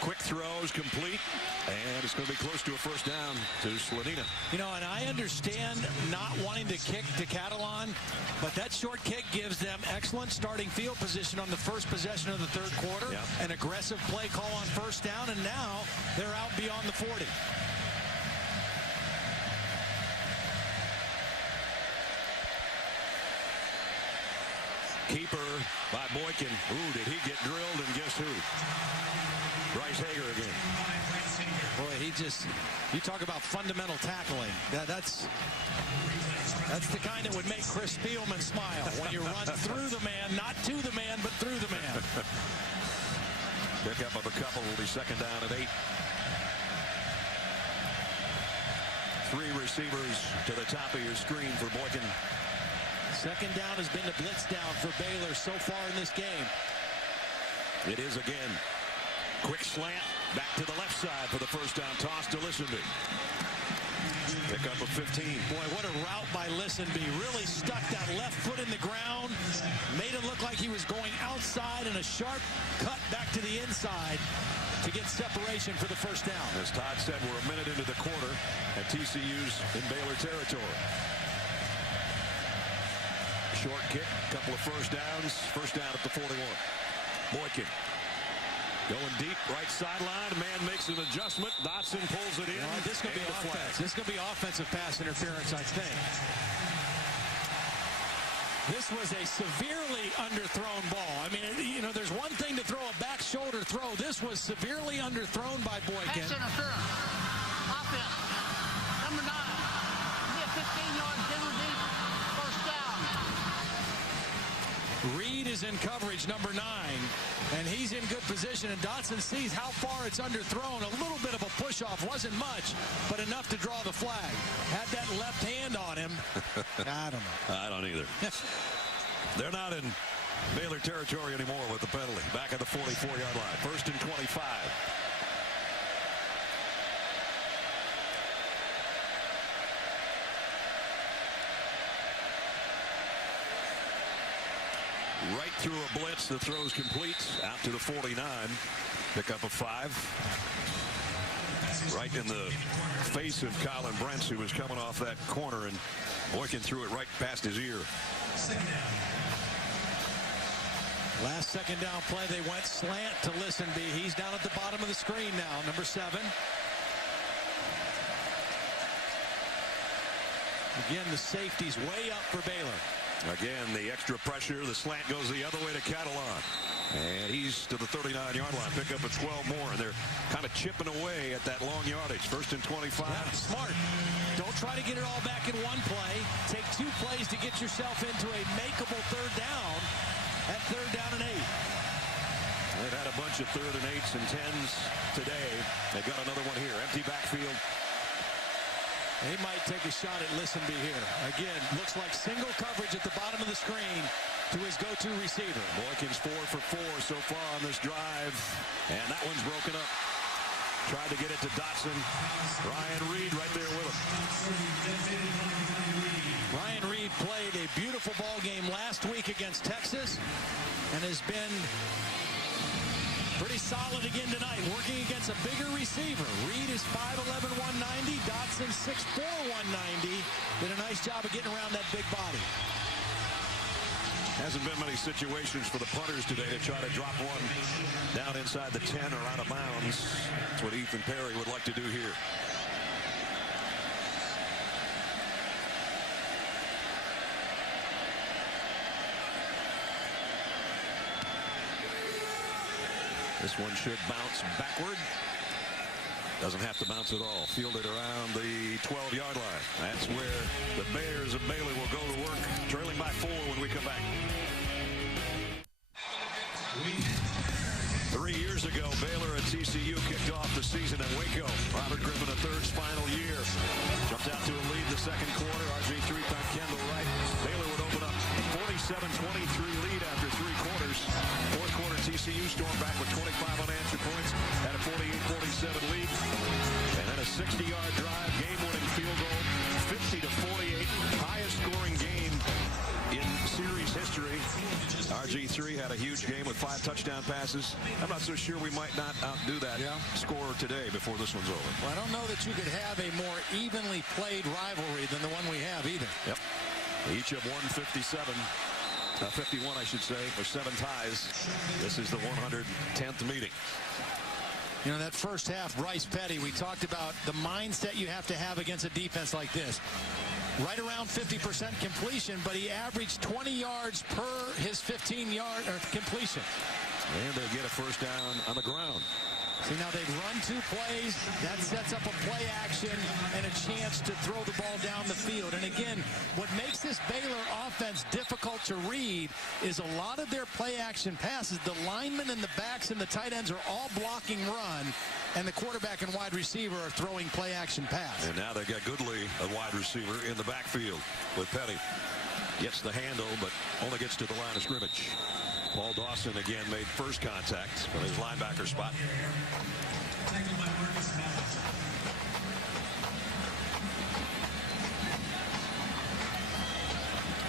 Quick throws, complete, and it's going to be close to a first down to Slanina. You know, and I understand not wanting to kick to Catalan, but that short kick gives them excellent starting field position on the first possession of the third quarter. An aggressive play call on first down, and now they're out beyond the 40. Keeper by Boykin. Ooh, did he get drilled, and guess who? Bryce Hager again. Boy, you talk about fundamental tackling. That's the kind that would make Chris Spielman smile when you run through the man, not to the man, but through the man. Pick up of a couple will be second down at 8. 3 receivers to the top of your screen for Boykin. Second down has been the blitz down for Baylor so far in this game. It is again. Quick slant back to the left side for the first down toss to Listenby. Pick up of 15. Boy, what a route by Listenby. Really stuck that left foot in the ground. Made it look like he was going outside, and a sharp cut back to the inside to get separation for the first down. As Todd said, we're a minute into the quarter, and TCU's in Baylor territory. Short kick, couple of first downs. First down at the 41. Boykin. Going deep, right sideline. Man makes an adjustment. Dotson pulls it in. This is going to be offense. This is going to be offensive pass interference, I think. This was a severely underthrown ball. I mean, you know, there's one thing to throw a back shoulder throw. This was severely underthrown by Boykin. Pass interference. Offense. Number 9. Be a 15-yard penalty. First down. is in coverage, number 9. And he's in good position. And Dotson sees how far it's underthrown. A little bit of a push-off. Wasn't much, but enough to draw the flag. Had that left hand on him. I don't know. I don't either. They're not in Baylor territory anymore with the penalty. Back at the 44-yard line. 1st and 25. Right through a blitz. The throw's complete. Out to the 49. Pick up a 5. Right in the face of Colin Brents, who was coming off that corner, and Boykin threw it right past his ear. Last second down play, they went slant to Listenby. He's down at the bottom of the screen now, number 7. Again, the safety's way up for Baylor. Again, the extra pressure. The slant goes the other way to Catalan. And he's to the 39-yard line. Pick up a 12 more, and they're kind of chipping away at that long yardage. 1st and 25. Yeah, smart. Don't try to get it all back in one play. Take 2 plays to get yourself into a makeable 3rd down at 3rd down and 8. They've had a bunch of 3rd and 8s and 10s today. They've got another one here. Empty backfield. They might take a shot at Listenby here. Again, looks like single coverage at the bottom of the screen to his go-to receiver. Boykin's 4 for 4 so far on this drive. And that one's broken up. Tried to get it to Dotson. Ryan Reed right there with him. Ryan Reed played a beautiful ball game last week against Texas and has been pretty solid again tonight, working against a bigger receiver. Reed is 5'11", 190. Dotson 6'4", 190. Did a nice job of getting around that big body. Hasn't been many situations for the punters today to try to drop one down inside the 10 or out of bounds. That's what Ethan Perry would like to do here. This one should bounce backward. Doesn't have to bounce at all. Fielded around the 12-yard line. That's where the Bears of Baylor will go to work, trailing by 4 when we come back. 3 years ago, Baylor and TCU kicked off the season in Waco. Robert Griffin III's final year. Jumped out to a lead the second quarter. RG3 found Kendall Wright. Baylor would open up 47-23 lead after 3 quarters. Fourth quarter, TCU stormed back with 25 unanswered points. Had a 48-47 lead. And then a 60-yard drive, game-winning field goal, 50-48. Highest scoring game in series history. RG3 had a huge game with 5 touchdown passes. I'm not so sure we might not outdo that score today before this one's over. Well, I don't know that you could have a more evenly played rivalry than the one we have either. Yep. Each have won 51, I should say, or 7 ties. This is the 110th meeting. You know, that first half, Bryce Petty, we talked about the mindset you have to have against a defense like this. Right around 50% completion, but he averaged 20 yards per his 15-yard completion. And they'll get a first down on the ground. See, now they've run 2 plays. That sets up a play action and a chance to throw the ball down the field. And again, what makes this Baylor offense difficult to read is a lot of their play action passes. The linemen and the backs and the tight ends are all blocking run, and the quarterback and wide receiver are throwing play action pass. And now they've got Goodley, a wide receiver, in the backfield with Petty. Gets the handle, but only gets to the line of scrimmage. Paul Dawson again made first contact from his linebacker spot.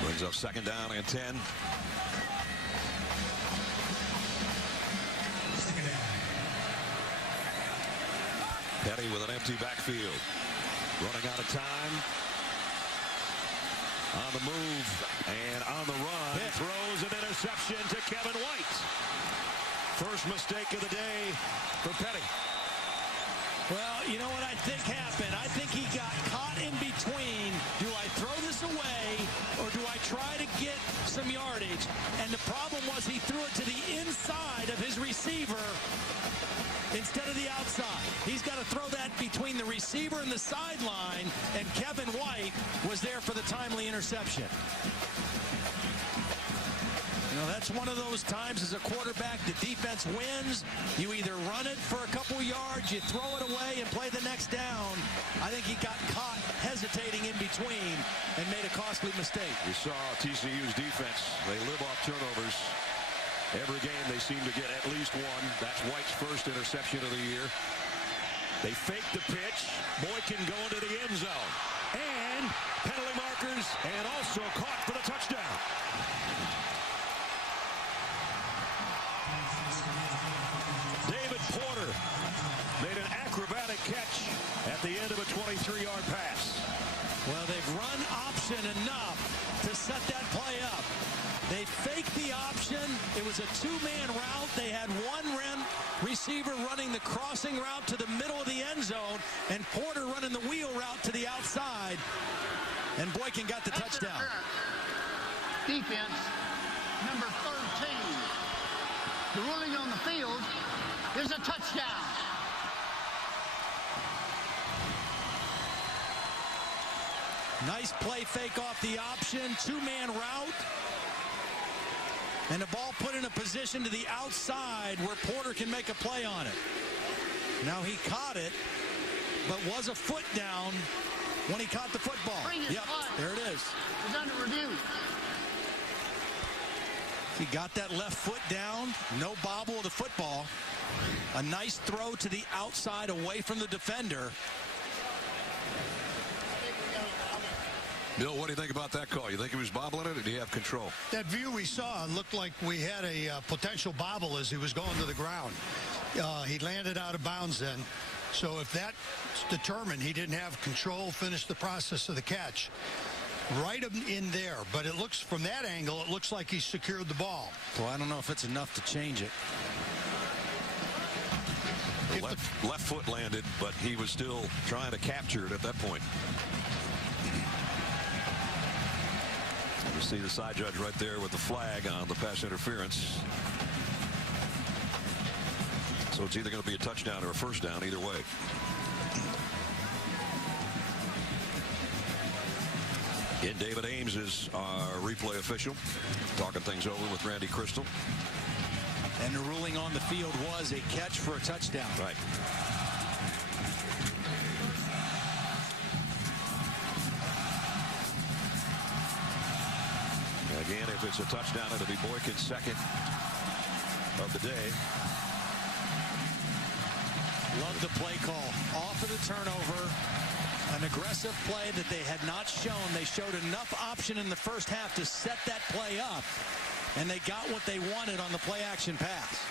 Brings up 2nd down and 10. Petty with an empty backfield. Running out of time. On the move and on the run. Throws an interception to Kevin White. First mistake of the day for Petty. Well, you know what I think happened? I think he got caught in between. Do I throw this away or do I try to get some yardage? And the problem was he threw it to the inside of his receiver instead of the outside. He's got to throw that between the receiver and the sideline, and Kevin White was there for the timely interception. You know, that's one of those times as a quarterback, the defense wins. You either run it for a couple yards, you throw it away and play the next down. I think he got caught hesitating in between and made a costly mistake. You saw TCU's defense. They live off turnovers. Every game they seem to get at least one. That's White's first interception of the year. They fake the pitch. Boykin going to the end zone. And penalty markers, and also caught for the touchdown. David Porter made an acrobatic catch at the end of a 23-yard pass. Well, they've run option enough to set that play up. They faked the option. It was a two-man route. They had one receiver running the crossing route to the middle of the end zone, and Porter running the wheel route to the outside. And Boykin got the touchdown. Defense, number 13. The ruling on the field is a touchdown. Nice play fake off the option. Two-man route. And the ball put in a position to the outside where Porter can make a play on it. Now he caught it, but was a foot down when he caught the football. Yep, there it is. It's under review. He got that left foot down. No bobble of the football. A nice throw to the outside away from the defender. Bill, what do you think about that call? You think he was bobbling it, or did he have control? That view we saw looked like we had a potential bobble as he was going to the ground. He landed out of bounds then. So if that's determined, he didn't have control, finished the process of the catch. Right in there. But it looks, from that angle, it looks like he secured the ball. Well, I don't know if it's enough to change it. Left foot landed, but he was still trying to capture it at that point. You see the side judge right there with the flag on the pass interference. So it's either going to be a touchdown or a first down, either way. And David Ames is our replay official, talking things over with Randy Crystal. And the ruling on the field was a catch for a touchdown. Right. Again, if it's a touchdown, it'll be Boykin's second of the day. Love the play call. Off of the turnover. An aggressive play that they had not shown. They showed enough option in the first half to set that play up. And they got what they wanted on the play action pass.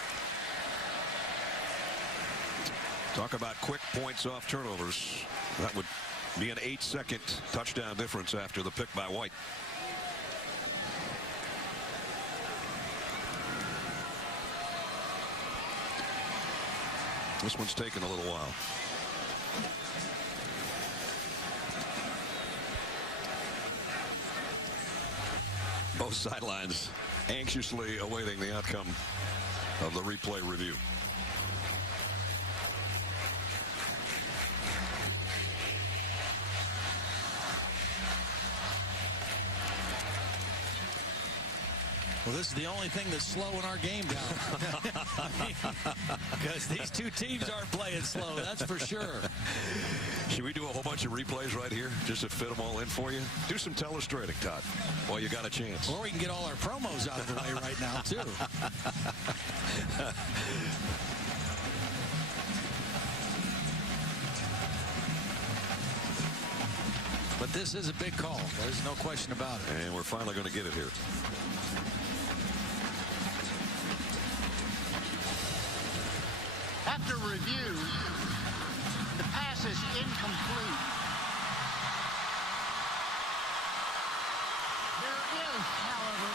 Talk about quick points off turnovers. That would be an 8-second touchdown difference after the pick by White. This one's taken a little while. Both sidelines anxiously awaiting the outcome of the replay review. Well, this is the only thing that's slowing our game down. Because these two teams aren't playing slow, that's for sure. Should we do a whole bunch of replays right here just to fit them all in for you? Do some telestrating, Todd, while you got a chance. Or we can get all our promos out of the way right now, too. But this is a big call. There's no question about it. And we're finally going to get it here. After review, the pass is incomplete. There is, however,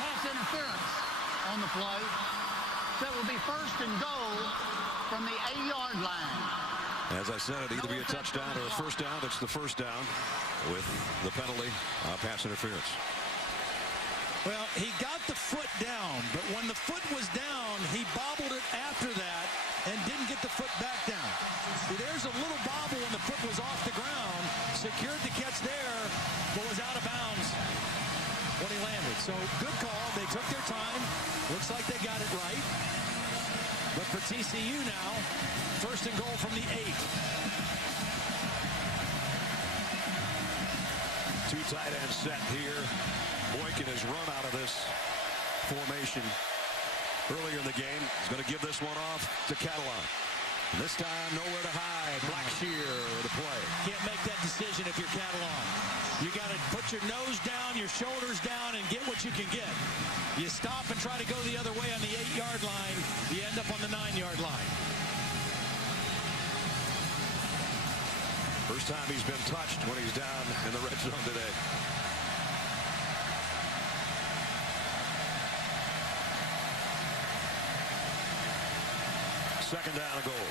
pass interference on the play. So it will be first and goal from the 8-yard line. As I said, it'd either be a touchdown or a first down. It's the first down with the penalty, pass interference. Well, he got the foot down, but when the foot was down, he bobbled it after that and didn't get the foot back down. See, there's a little bobble when the foot was off the ground, secured the catch there, but was out of bounds when he landed. So good call. Two tight end set here. Boykin has run out of this formation earlier in the game. He's going to give this one off to Catalan. And this time, nowhere to hide. Blackshear the play. Can't make that decision if you're Catalan. You got to put your nose down, your shoulders down, and get what you can get. You stop and try to go the other way on the 8-yard line. You end up on the 9-yard line. First time he's been touched when he's down in the red zone today. Second down and goal.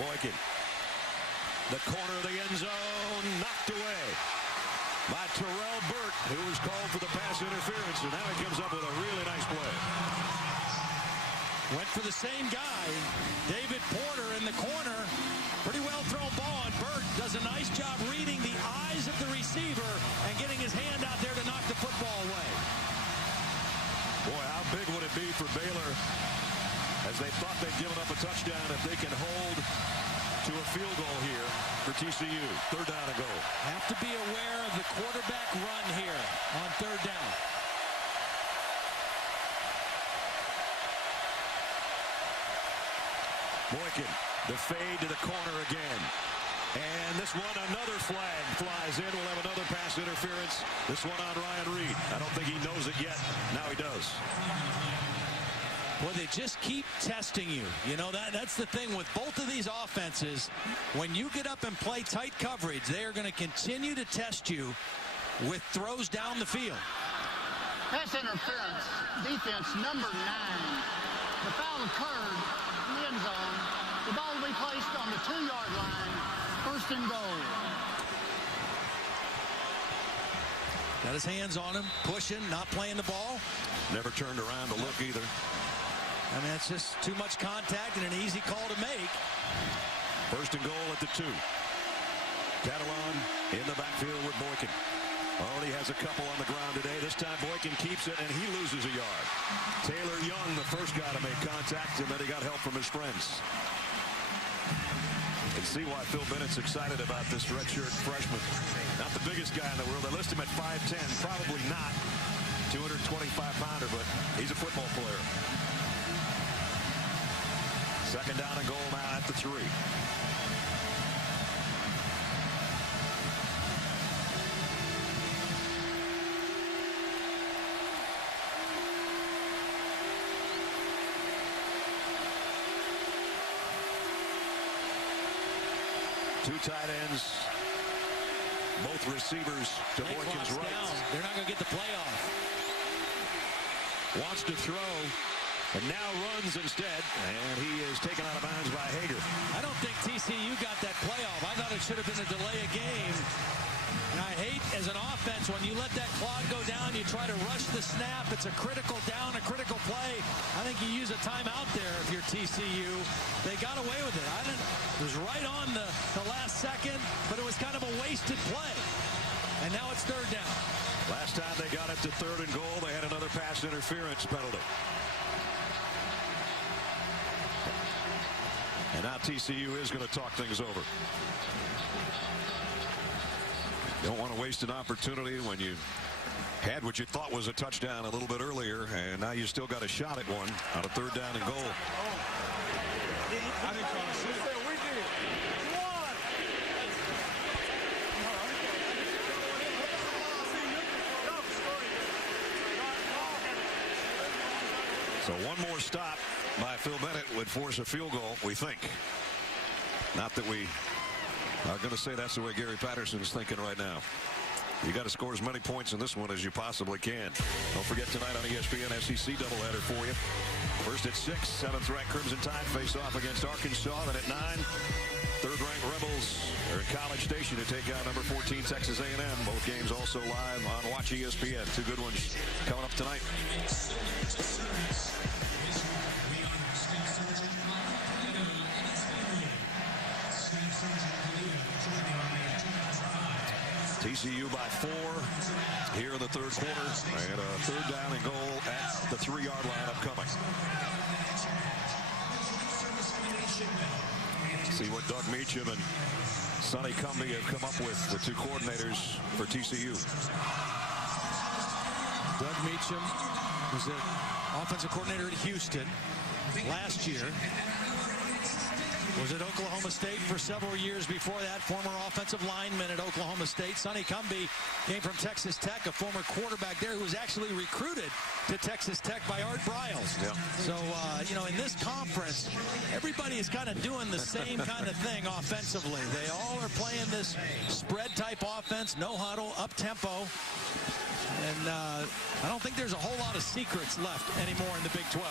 Boykin. The corner of the end zone knocked away by Terrell Burt, who was called for the pass interference, and now he comes up with a really nice play. Went for the same guy, David Porter in the corner. Pretty well thrown ball, and Burt does a nice job reading the eyes of the receiver and getting his hand out there to knock the football away. Boy, how big would it be for Baylor as they thought they'd given up a touchdown if they can hold to a field goal here for TCU. Third down and goal. Have to be aware of the quarterback run here on third down. Boykin, the fade to the corner again. And this one, another flag flies in. We'll have another pass interference. This one on Ryan Reed. I don't think he knows it yet. Now he does. Well, they just keep testing you. You know, that's the thing with both of these offenses. When you get up and play tight coverage, they are going to continue to test you with throws down the field. Pass interference, defense number 9. The foul occurred in the end zone. The ball will be placed on the 2-yard line. First and goal. Got his hands on him, pushing, not playing the ball. Never turned around to look either. I mean, it's just too much contact and an easy call to make. First and goal at the 2. Catalan in the backfield with Boykin. Already has a couple on the ground today. This time Boykin keeps it, and he loses a yard. Taylor Young, the first guy to make contact, and then he got help from his friends. You can see why Phil Bennett's excited about this redshirt freshman. Not the biggest guy in the world. They list him at 5'10", probably not 225-pounder, but he's a football player. Second down and goal now at the 3. Two tight ends, both receivers to Boykin's right. They're not going to get the play off. Wants to throw, and now runs instead, and he is taken out of bounds by Hager. I don't think TCU got that play off. I thought it should have been a delay of game. And I hate, as an offense, when you let that clock go down, you try to rush the snap. It's a critical down, a critical play. I think you use a timeout there if you're TCU. They got away with it. It was right on the last second, but it was kind of a wasted play. And now it's third down. Last time they got it to third and goal, they had another pass interference penalty. And now TCU is going to talk things over. Don't want to waste an opportunity when you had what you thought was a touchdown a little bit earlier, and now you still got a shot at one on a third down and goal. I didn't try to shoot. We did. So one more stop by Phil Bennett would force a field goal, we think. Not that we are going to say that's the way Gary Patterson's thinking right now. You got to score as many points in this one as you possibly can. Don't forget tonight on ESPN, SEC doubleheader for you. First at 6, 7th-ranked Crimson Tide face off against Arkansas. Then at 9, 3rd-ranked Rebels are at College Station to take out number 14 Texas A&M. Both games also live on Watch ESPN. Two good ones coming up tonight. TCU by 4 here in the third quarter, and a third down and goal at the 3-yard line upcoming. See what Doug Meacham and Sonny Cumbie have come up with, the two coordinators for TCU. Doug Meacham was the offensive coordinator at Houston last year. Was at Oklahoma State for several years before that. Former offensive lineman at Oklahoma State. Sonny Cumbie came from Texas Tech, a former quarterback there who was actually recruited to Texas Tech by Art Briles. Yeah. So, you know, in this conference, everybody is kind of doing the same kind of thing offensively. They all are playing this spread-type offense, no huddle, up-tempo. And I don't think there's a whole lot of secrets left anymore in the Big 12.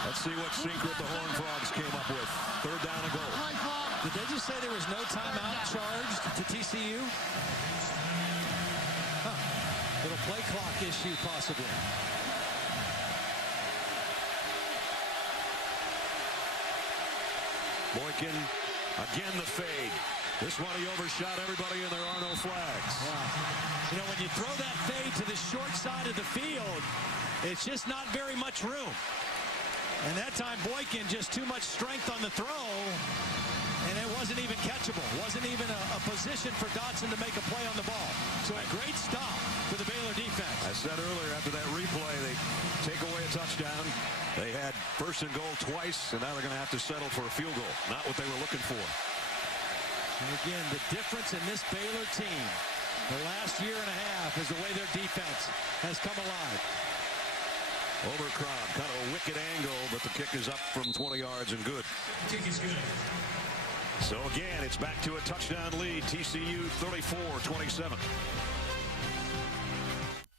Let's see what secret the Horned Frogs came up with. 3rd down and goal. Did they just say there was no timeout charged to TCU? Huh. Little play clock issue, possibly. Boykin, again the fade. This one he overshot everybody and there are no flags. Wow. You know, when you throw that fade to the short side of the field, it's just not very much room. And that time, Boykin just too much strength on the throw, and it wasn't even catchable. Wasn't even a position for Dotson to make a play on the ball. So a great stop for the Baylor defense. I said earlier, after that replay, they take away a touchdown. They had 1st and goal twice, and now they're going to have to settle for a field goal. Not what they were looking for. And again, the difference in this Baylor team the last year and a half is the way their defense has come alive. Overcrom, kind of a wicked angle, but the kick is up from 20 yards and good. Kick is good. So again, it's back to a touchdown lead. TCU 34-27.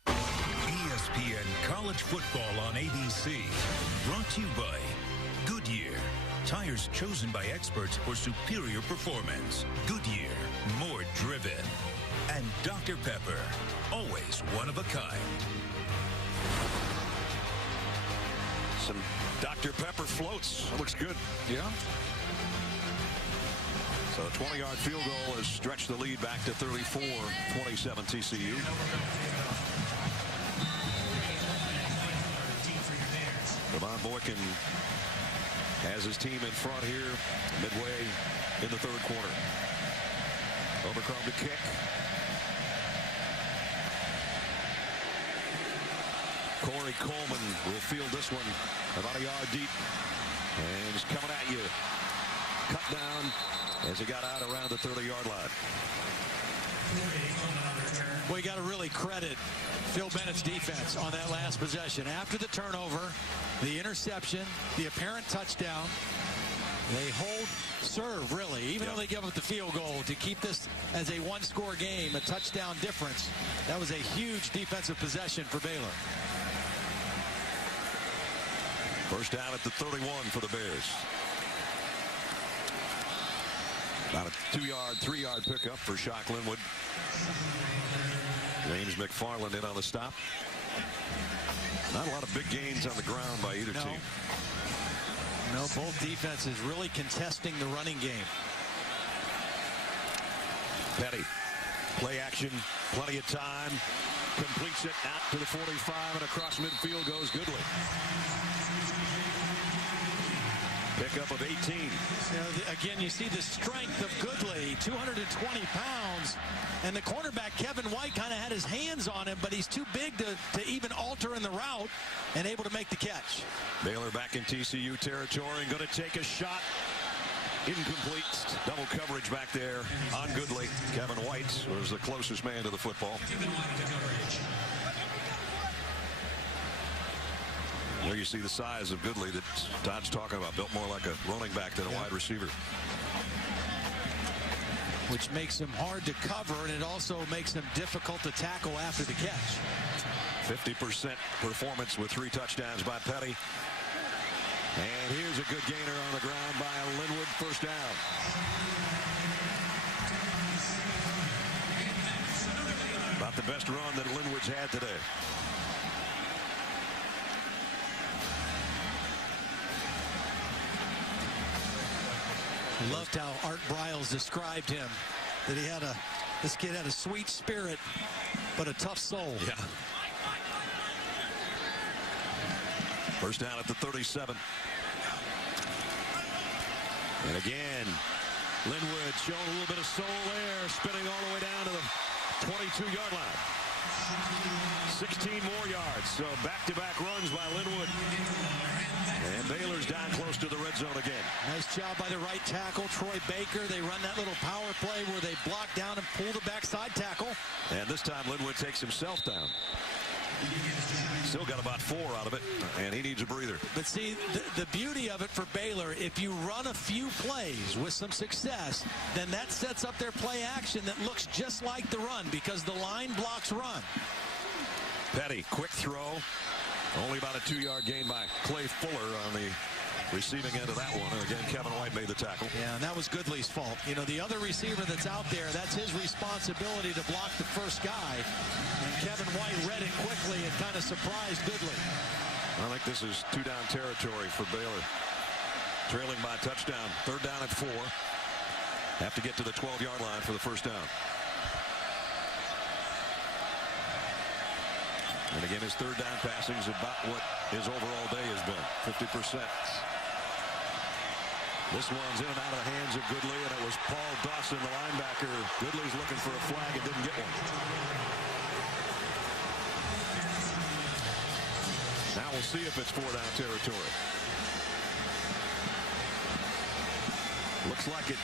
ESPN College Football on ABC. Brought to you by Goodyear. Tires chosen by experts for superior performance. Goodyear, more driven. And Dr. Pepper, always one of a kind. Some Dr. Pepper floats. That looks good. Yeah. So a 20-yard field goal has stretched the lead back to 34-27 TCU. Ravon Boykin has his team in front here midway in the 3rd quarter. Overcrom to kick. Corey Coleman will field this one about a yard deep. And he's coming at you. Cut down as he got out around the 30-yard line. Well, you got to really credit Phil Bennett's defense on that last possession. After the turnover, the interception, the apparent touchdown, they hold serve, really, even though they give up the field goal to keep this as a one-score game, a touchdown difference. That was a huge defensive possession for Baylor. 1st down at the 31 for the Bears. About a 2-yard, 3-yard pickup for Shock Linwood. James McFarland in on the stop. Not a lot of big gains on the ground by either team. No, both defenses really contesting the running game. Petty, play action, plenty of time. Completes it out to the 45 and across midfield goes Goodley. Pickup of 18. You know, again, you see the strength of Goodley, 220 pounds. And the cornerback, Kevin White, kind of had his hands on him, but he's too big to even alter in the route and able to make the catch. Baylor back in TCU territory and going to take a shot. Incomplete. Double coverage back there on Goodley. Kevin White was the closest man to the football. There you see the size of Goodley that Todd's talking about. Built more like a running back than a wide receiver. Which makes him hard to cover, and it also makes him difficult to tackle after the catch. 50% performance with 3 touchdowns by Petty. And here's a good gainer on the ground by Linwood. 1st down. About the best run that Linwood's had today. I loved how Art Briles described him, that he had this kid had a sweet spirit, but a tough soul. Yeah. First down at the 37. And again, Linwood showing a little bit of soul there, spinning all the way down to the 22-yard line. 16 more yards, so back-to-back runs by Linwood. And Baylor's down close to the red zone again. Nice job by the right tackle, Troy Baker. They run that little power play where they block down and pull the backside tackle. And this time Linwood takes himself down. Still got about 4 out of it, and he needs a breather. But see, the beauty of it for Baylor, if you run a few plays with some success, then that sets up their play action that looks just like the run because the line blocks run. Petty, quick throw. Only about a 2-yard gain by Clay Fuller on the receiving end of that one. And again, Kevin White made the tackle. Yeah, and that was Goodley's fault. You know, the other receiver that's out there, that's his responsibility to block the first guy. And Kevin White read it quickly and kind of surprised Goodley. I think this is 2-down territory for Baylor. Trailing by a touchdown. 3rd down at 4. Have to get to the 12-yard line for the first down. And again, his 3rd down passing is about what his overall day has been, 50%. This one's in and out of the hands of Goodley, and it was Paul Dawson, the linebacker. Goodley's looking for a flag and didn't get one. Now we'll see if it's 4-down territory. Looks like it.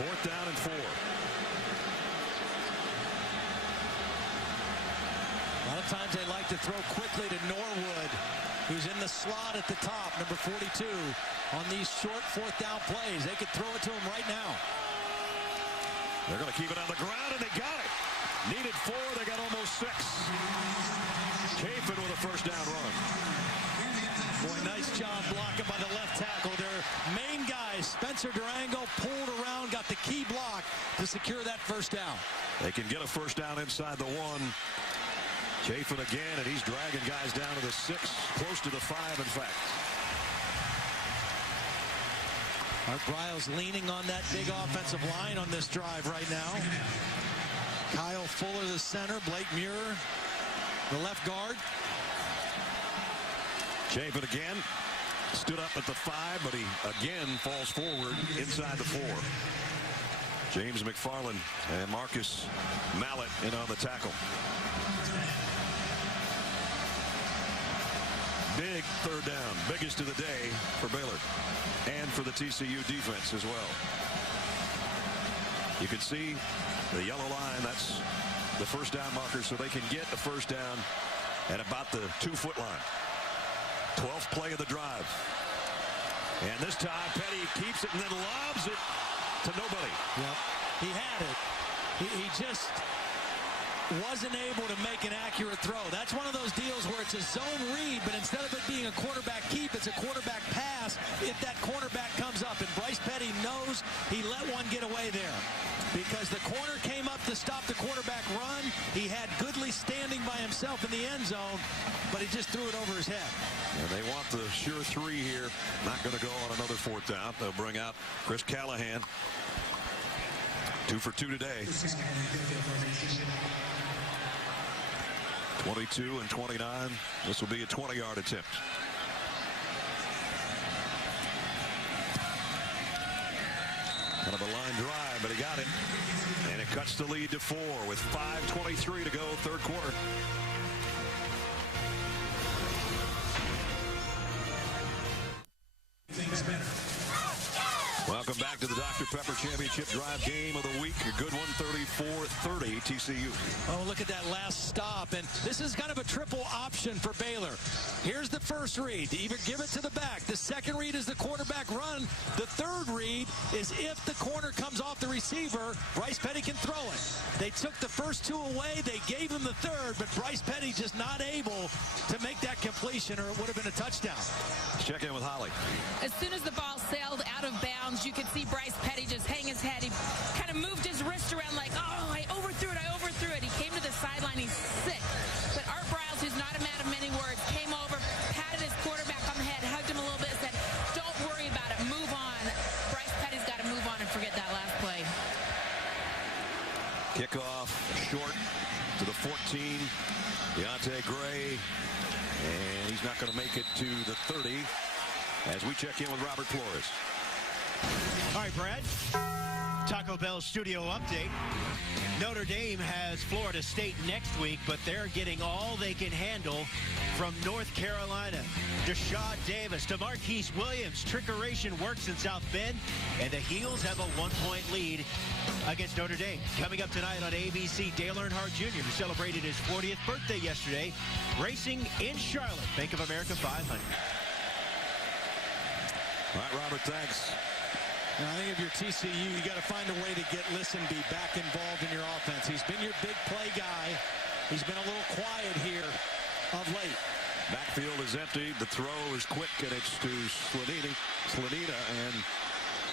4th down and 4. A lot of times they like to throw quickly to Norwood, who's in the slot at the top, number 42, on these short 4th down plays. They could throw it to him right now. They're going to keep it on the ground, and they got it. Needed 4, they got almost 6. Chafin with a first down run. Boy, nice job blocking by the left tackle. Their main guy, Spencer Durango, pulled around, got the key block to secure that first down. They can get a first down inside the 1. Chafin again, and he's dragging guys down to the 6, close to the 5, in fact. Art Briles leaning on that big offensive line on this drive right now. Kyle Fuller, the center. Blake Muir, the left guard. Chafin again. Stood up at the 5, but he again falls forward inside the 4. James McFarland and Marcus Mallett in on the tackle. Big 3rd down, biggest of the day for Baylor and for the TCU defense as well. You can see the yellow line, that's the first down marker, so they can get a first down at about the 2-foot line. 12th play of the drive. And this time Petty keeps it and then lobs it to nobody. Yep, he had it. He just wasn't able to make an accurate throw. That's one of those deals where it's a zone read, but instead of it being a quarterback keep, it's a quarterback pass if that cornerback comes up. And Bryce Petty knows he let one get away there because the corner came up to stop the quarterback run. He had Goodley standing by himself in the end zone, but he just threw it over his head. And they want the sure 3 here. Not going to go on another 4th down. They'll bring out Chris Callahan. 2 for 2 today. 22 and 29. This will be a 20-yard attempt. Kind of a line drive, but he got it. And it cuts the lead to 4 with 5:23 to go, 3rd quarter. Welcome back to the Dr. Pepper Championship Drive game of the week. A good one, 34-30 TCU. Oh, look at that last stop. And this is kind of a triple option for Baylor. Here's the first read. Either give it to the back. The second read is the quarterback run. The third read is if the corner comes off the receiver, Bryce Petty can throw it. They took the first 2 away. They gave him the third, but Bryce Petty just not able to make that completion, or it would have been a touchdown. Let's check in with Holly. As soon as the ball sailed out of bounds, you could see Bryce Petty just hang his head. He kind of moved his wrist around like, oh, I overthrew it. He came to the sideline. He's sick. But Art Briles, who's not a man of many words, came over, patted his quarterback on the head, hugged him a little bit, said, don't worry about it. Move on. Bryce Petty's got to move on and forget that last play. Kickoff kickoff short to the 14. Deontay Gray, and he's not going to make it to the 30 as we check in with Robert Flores. All right, Brad. Taco Bell studio update. Notre Dame has Florida State next week, but they're getting all they can handle from North Carolina. Deshaun Davis to Marquise Williams. Trickeration works in South Bend, and the Heels have a 1-point lead against Notre Dame. Coming up tonight on ABC, Dale Earnhardt Jr., who celebrated his 40th birthday yesterday, racing in Charlotte. Bank of America 500. All right, Robert, thanks. Now, I think if you're TCU, you got to find a way to get Listenby back involved in your offense. He's been your big play guy. He's been a little quiet here of late. Backfield is empty. The throw is quick, and it's to Slanina, and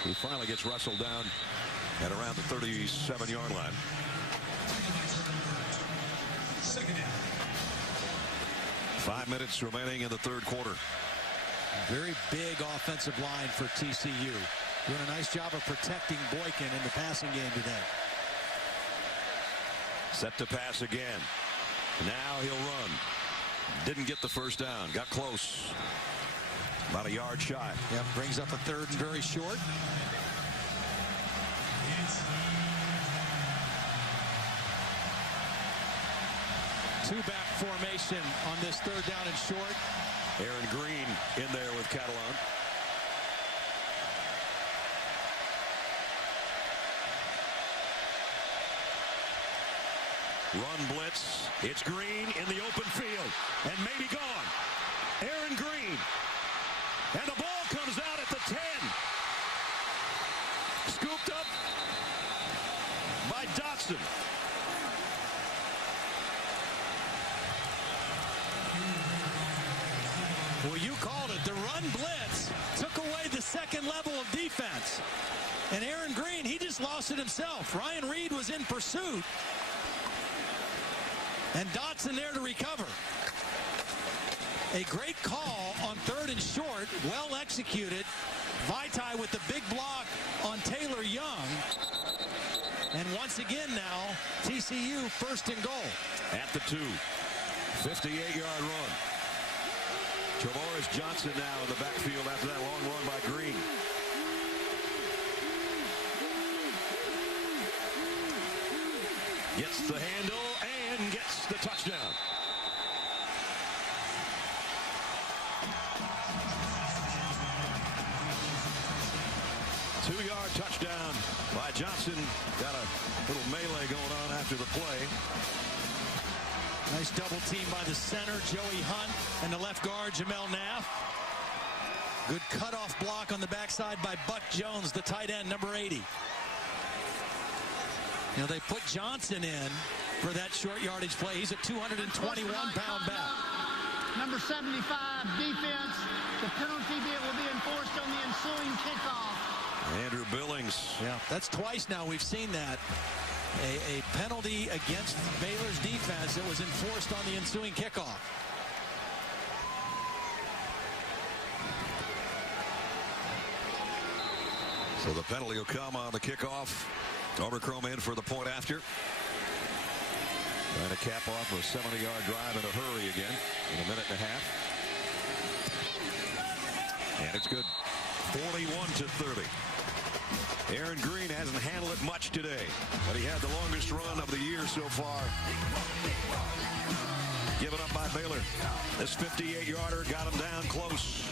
he finally gets Russell down at around the 37-yard line. Second down. 5 minutes remaining in the third quarter. Very big offensive line for TCU. Doing a nice job of protecting Boykin in the passing game today. Set to pass again. Now he'll run. Didn't get the first down. Got close. About a yard shy. Yep, brings up a third and very short. Two-back formation on this third down and short. Aaron Green in there with Catalan. Run blitz. It's Green in the open field and maybe gone. Aaron Green. And the ball comes out at the 10. Scooped up by Dotson. Well, you called it. The run blitz took away the second level of defense. And Aaron Green, he just lost it himself. Ryan Reed was in pursuit. And Dotson there to recover. A great call on third and short. Well executed. Vaitai with the big block on Taylor Young. And once again now, TCU first and goal. At the 2. 58-yard run. Travoris Johnson now in the backfield after that long run by Green. Gets the handle and gets the touchdown. Two-yard touchdown by Johnson. Got a little melee going on after the play. Nice double team by the center, Joey Hunt, and the left guard, Jamel Naff. Good cutoff block on the backside by Buck Jones, the tight end, number 80. Now they put Johnson in for that short yardage play. He's a 221-pound back. Number 75, defense. The penalty will be enforced on the ensuing kickoff. Andrew Billings. Yeah, that's twice now we've seen that. A penalty against Baylor's defense that was enforced on the ensuing kickoff. So the penalty will come on the kickoff. Overchrome in for the point after. Trying to cap off a 70-yard drive in a hurry again in a minute and a half. And it's good. 41-30. Aaron Green hasn't handled it much today, but he had the longest run of the year so far. Given up by Baylor. This 58-yarder got him down close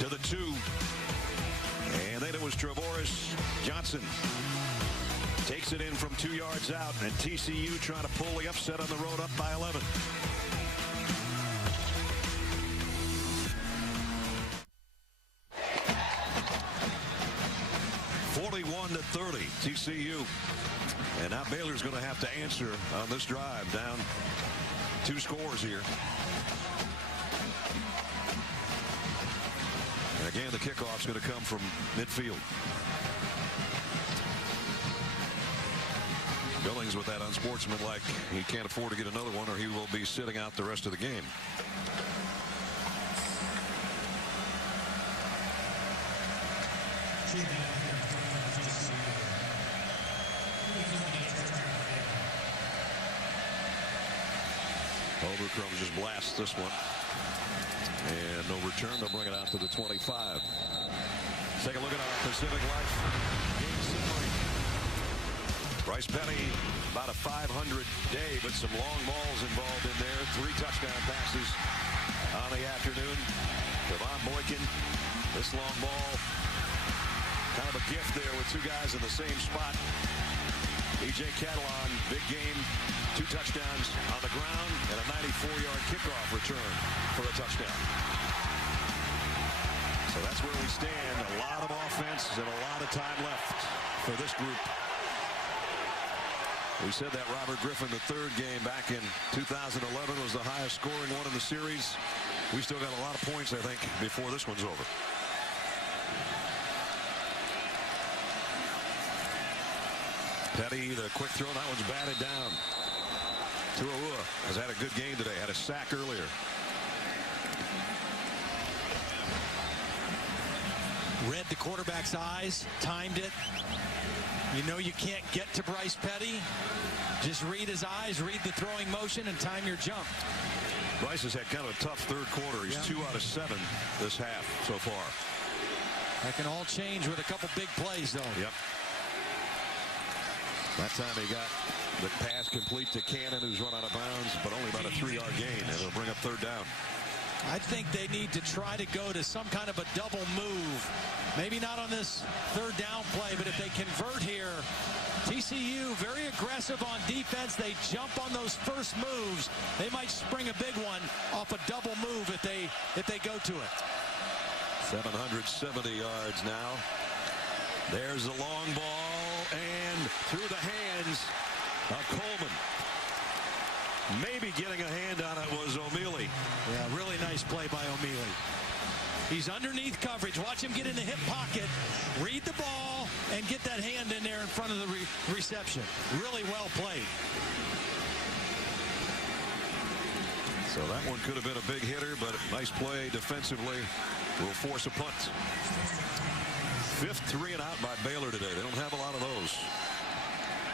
to the 2. And then it was Travoris Johnson. Takes it in from 2 yards out, and TCU trying to pull the upset on the road up by 11. (41-30) TCU, and now Baylor's going to have to answer on this drive. Down 2 scores here. And again, the kickoff's going to come from midfield. Billings with that unsportsmanlike, he can't afford to get another one or he will be sitting out the rest of the game. Overcrumb just blasts this one. And no return. They'll bring it out to the 25. Take a look at our Pacific Life game summary. Bryce Petty, about a 500 day, but some long balls involved in there. 3 touchdown passes on the afternoon. Devon Boykin, this long ball, kind of a gift there with 2 guys in the same spot. E.J. Catalon, big game, 2 touchdowns on the ground, and a 94-yard kickoff return for a touchdown. So that's where we stand. A lot of offense and a lot of time left for this group. We said that Robert Griffin, the 3rd game back in 2011, was the highest scoring one in the series. We still got a lot of points, I think, before this one's over. Petty, the quick throw, that one's batted down. Tuaua has had a good game today, had a sack earlier. Read the quarterback's eyes, timed it. You know you can't get to Bryce Petty. Just read his eyes, read the throwing motion, and time your jump. Bryce has had kind of a tough 3rd quarter. He's 2 out of 7 this half so far. That can all change with a couple big plays, though. Yep. That time he got the pass complete to Cannon, who's run out of bounds, but only about a 3-yard gain, and it'll bring up 3rd down. I think they need to try to go to some kind of a double move. Maybe not on this 3rd down play, but if they convert here, TCU very aggressive on defense. They jump on those first moves. They might spring a big one off a double move if they go to it. 770 yards now. There's the long ball, and through the hands of Coleman. Maybe getting a hand on it was O'Mealy. Yeah, really nice play by O'Mealy. He's underneath coverage. Watch him get in the hip pocket, read the ball, and get that hand in there in front of the reception. Really well played. So that one could have been a big hitter, but a nice play defensively will force a punt. 5th 3 and out by Baylor today. They don't have a lot of those.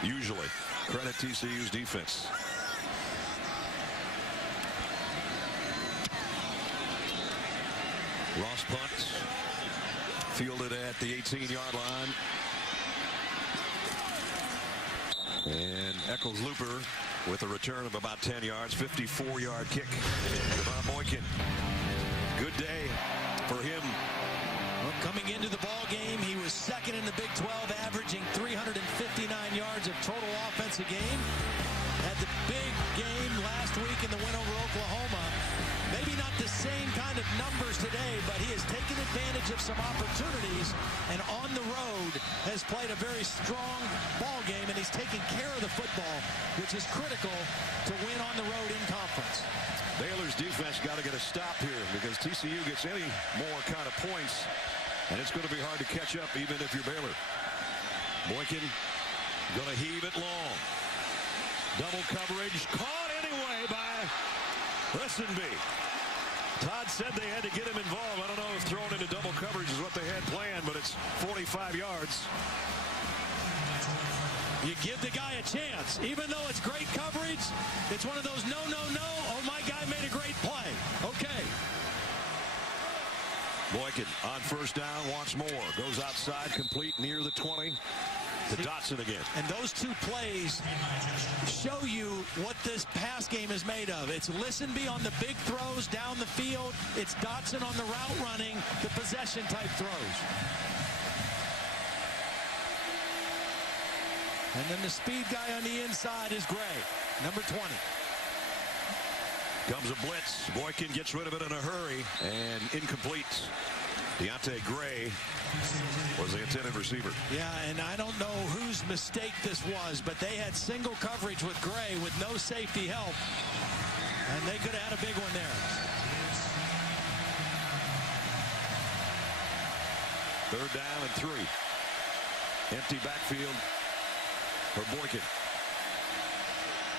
Usually. Credit TCU's defense. Ross punt. Fielded at the 18-yard line. And Eccles-Looper with a return of about 10 yards. 54-yard kick. Devon Boykin. Good day for him. Well, coming into the ball game, he was 2nd in the Big 12, averaging 359 yards of total offense a game. Had the big game last week in the win over Oklahoma. Maybe not the same kind of numbers today, but he has taken advantage of some opportunities, and on the road has played a very strong ball game, and he's taking care of the football, which is critical to win on the road in conference. Baylor's defense got to get a stop here because TCU gets any more kind of points, and it's going to be hard to catch up even if you're Baylor. Boykin going to heave it long. Double coverage, caught anyway by Listenby. Todd said they had to get him involved. I don't know if thrown into double coverage is what they had planned, but it's 45 yards. You give the guy a chance. Even though it's great coverage, it's one of those no, no, no. Oh, my guy made a great play. Okay. Boykin on 1st down once more. Goes outside, complete near the 20. To Dotson again. And those 2 plays show you what this pass game is made of. It's Listenby on the big throws down the field. It's Dotson on the route running, the possession type throws. And then the speed guy on the inside is Gray, number 20. Comes a blitz. Boykin gets rid of it in a hurry and incomplete. Deontay Gray was the intended receiver. Yeah, and I don't know whose mistake this was, but they had single coverage with Gray with no safety help, and they could have had a big one there. 3rd down and 3. Empty backfield for Boykin.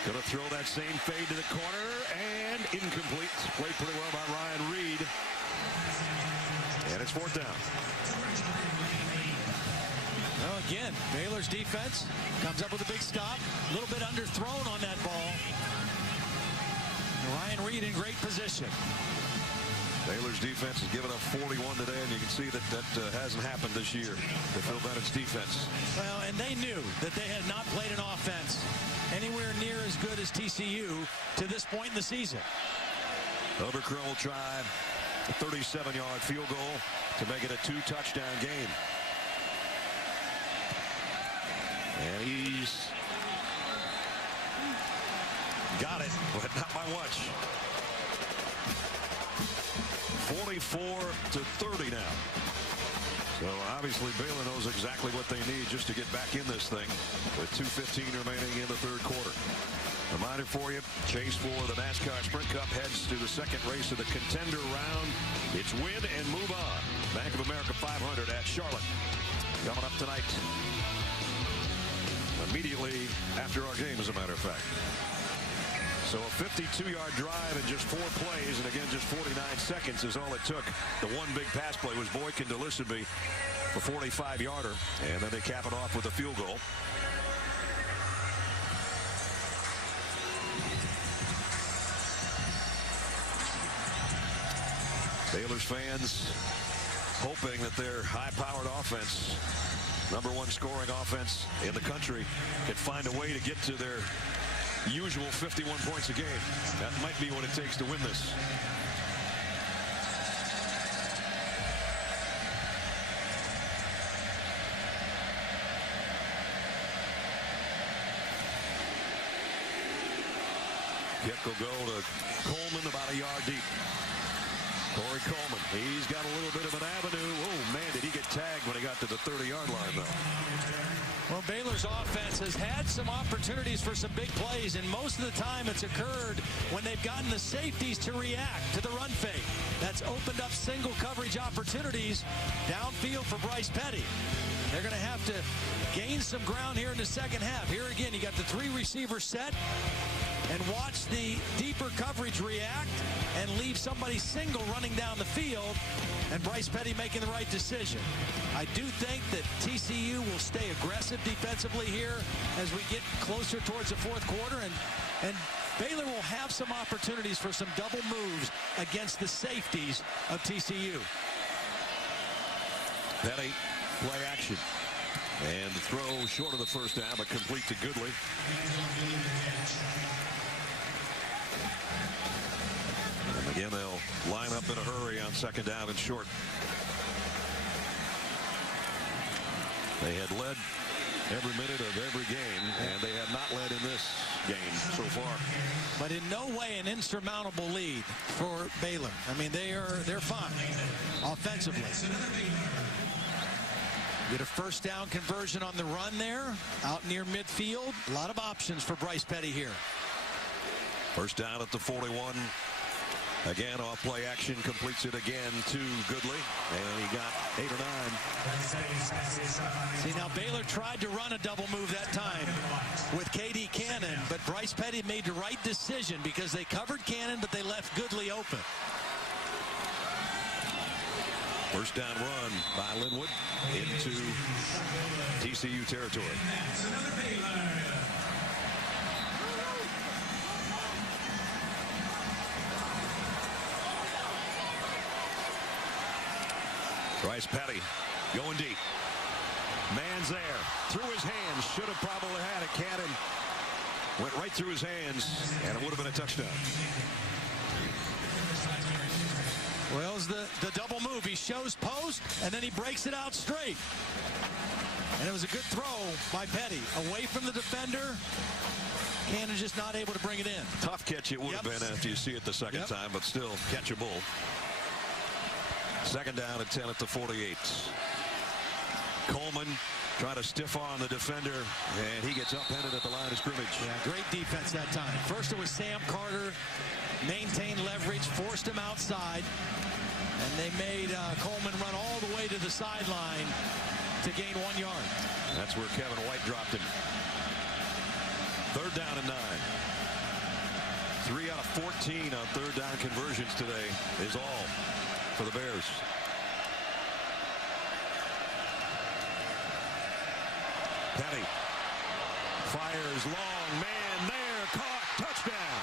Going to throw that same fade to the corner, and incomplete. Played pretty well by Ryan Reed. And it's 4th down. Well, again, Baylor's defense comes up with a big stop. A little bit underthrown on that ball. buried in great position. Baylor's defense has given up 41 today, and you can see that hasn't happened this year. The Phil Bennett's defense. Well, and they knew that they had not played an offense anywhere near as good as TCU to this point in the season. Overcrow will try a 37-yard field goal to make it a 2-touchdown game. And he's got it, but not by much. 44-30 now. So obviously Baylor knows exactly what they need just to get back in this thing with 2:15 remaining in the third quarter. Reminder for you, chase for the NASCAR Sprint Cup heads to the second race of the contender round. It's win and move on. Bank of America 500 at Charlotte. Coming up tonight. Immediately after our game, as a matter of fact. So a 52-yard drive in just 4 plays, and again, just 49 seconds is all it took. The one big pass play was Boykin to Lissaby, a 45-yarder, and then they cap it off with a field goal. Baylor's fans hoping that their high-powered offense, #1 scoring offense in the country, can find a way to get to their usual 51 points a game. That might be what it takes to win this. Kick will go to Coleman, about a yard deep. Corey Coleman, he's got a little bit of an avenue. Oh, man, did he get tagged when he got to the 30-yard line, though. Well, Baylor's offense has had some opportunities for some big plays, and most of the time it's occurred when they've gotten the safeties to react to the run fake. That's opened up single coverage opportunities downfield for Bryce Petty. They're going to have to gain some ground here in the second half. Here again, you got the 3 receivers set, and watch the deeper coverage react and leave somebody single running down the field, and Bryce Petty making the right decision. I do think that TCU will stay aggressive defensively here as we get closer towards the fourth quarter, and Baylor will have some opportunities for some double moves against the safeties of TCU. Petty, play action. And the throw short of the first down, but complete to Goodley. And again, they'll line up in a hurry on second down and short. They had led every minute of every game, and they have not led in this game so far. But in no way an insurmountable lead for Baylor. I mean, they're fine offensively. Get a first down conversion on the run there, out near midfield. A lot of options for Bryce Petty here. First down at the 41. Again, off play action, completes it again to Goodley, and he got 8 or 9. See, now Baylor tried to run a double move that time with KD Cannon, but Bryce Petty made the right decision because they covered Cannon, but they left Goodley open. First down run by Linwood into TCU territory. Bryce Petty going deep. Man's there. Through his hands. Should have probably had it. Cannon went right through his hands, and it would have been a touchdown. Well, it's the double move. He shows post, and then he breaks it out straight. And it was a good throw by Petty. Away from the defender. Cannon just not able to bring it in. Tough catch it would have been after you see it the second time, but still catchable. Second down at 10 at the 48. Coleman trying to stiff on the defender, and he gets upended at the line of scrimmage. Yeah, great defense that time. First it was Sam Carter, maintained leverage, forced him outside, and they made Coleman run all the way to the sideline to gain 1 yard. That's where Kevin White dropped him. Third down and 9. 3 out of 14 on third down conversions today is all for the Bears. Petty fires long, man there, caught, touchdown.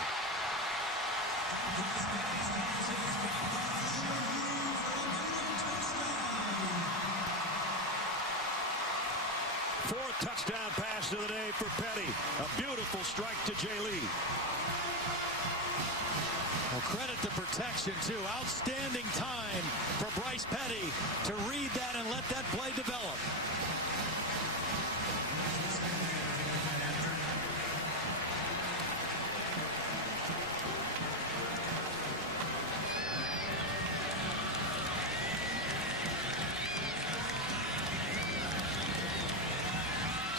Well, credit the protection, too. Outstanding time for Bryce Petty to read that and let that play develop.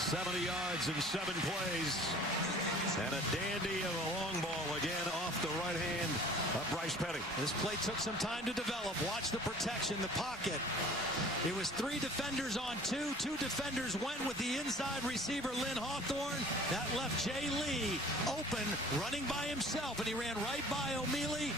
$70 yards in 7 plays. And a dandy of a long ball again off the right hand of Bryce Petty. This play took some time to develop. Watch the protection, the pocket. It was 3 defenders on 2. 2 defenders went with the inside receiver, Lynn Hawthorne. That left Jay Lee open, running by himself, and he ran right by O'Mealy.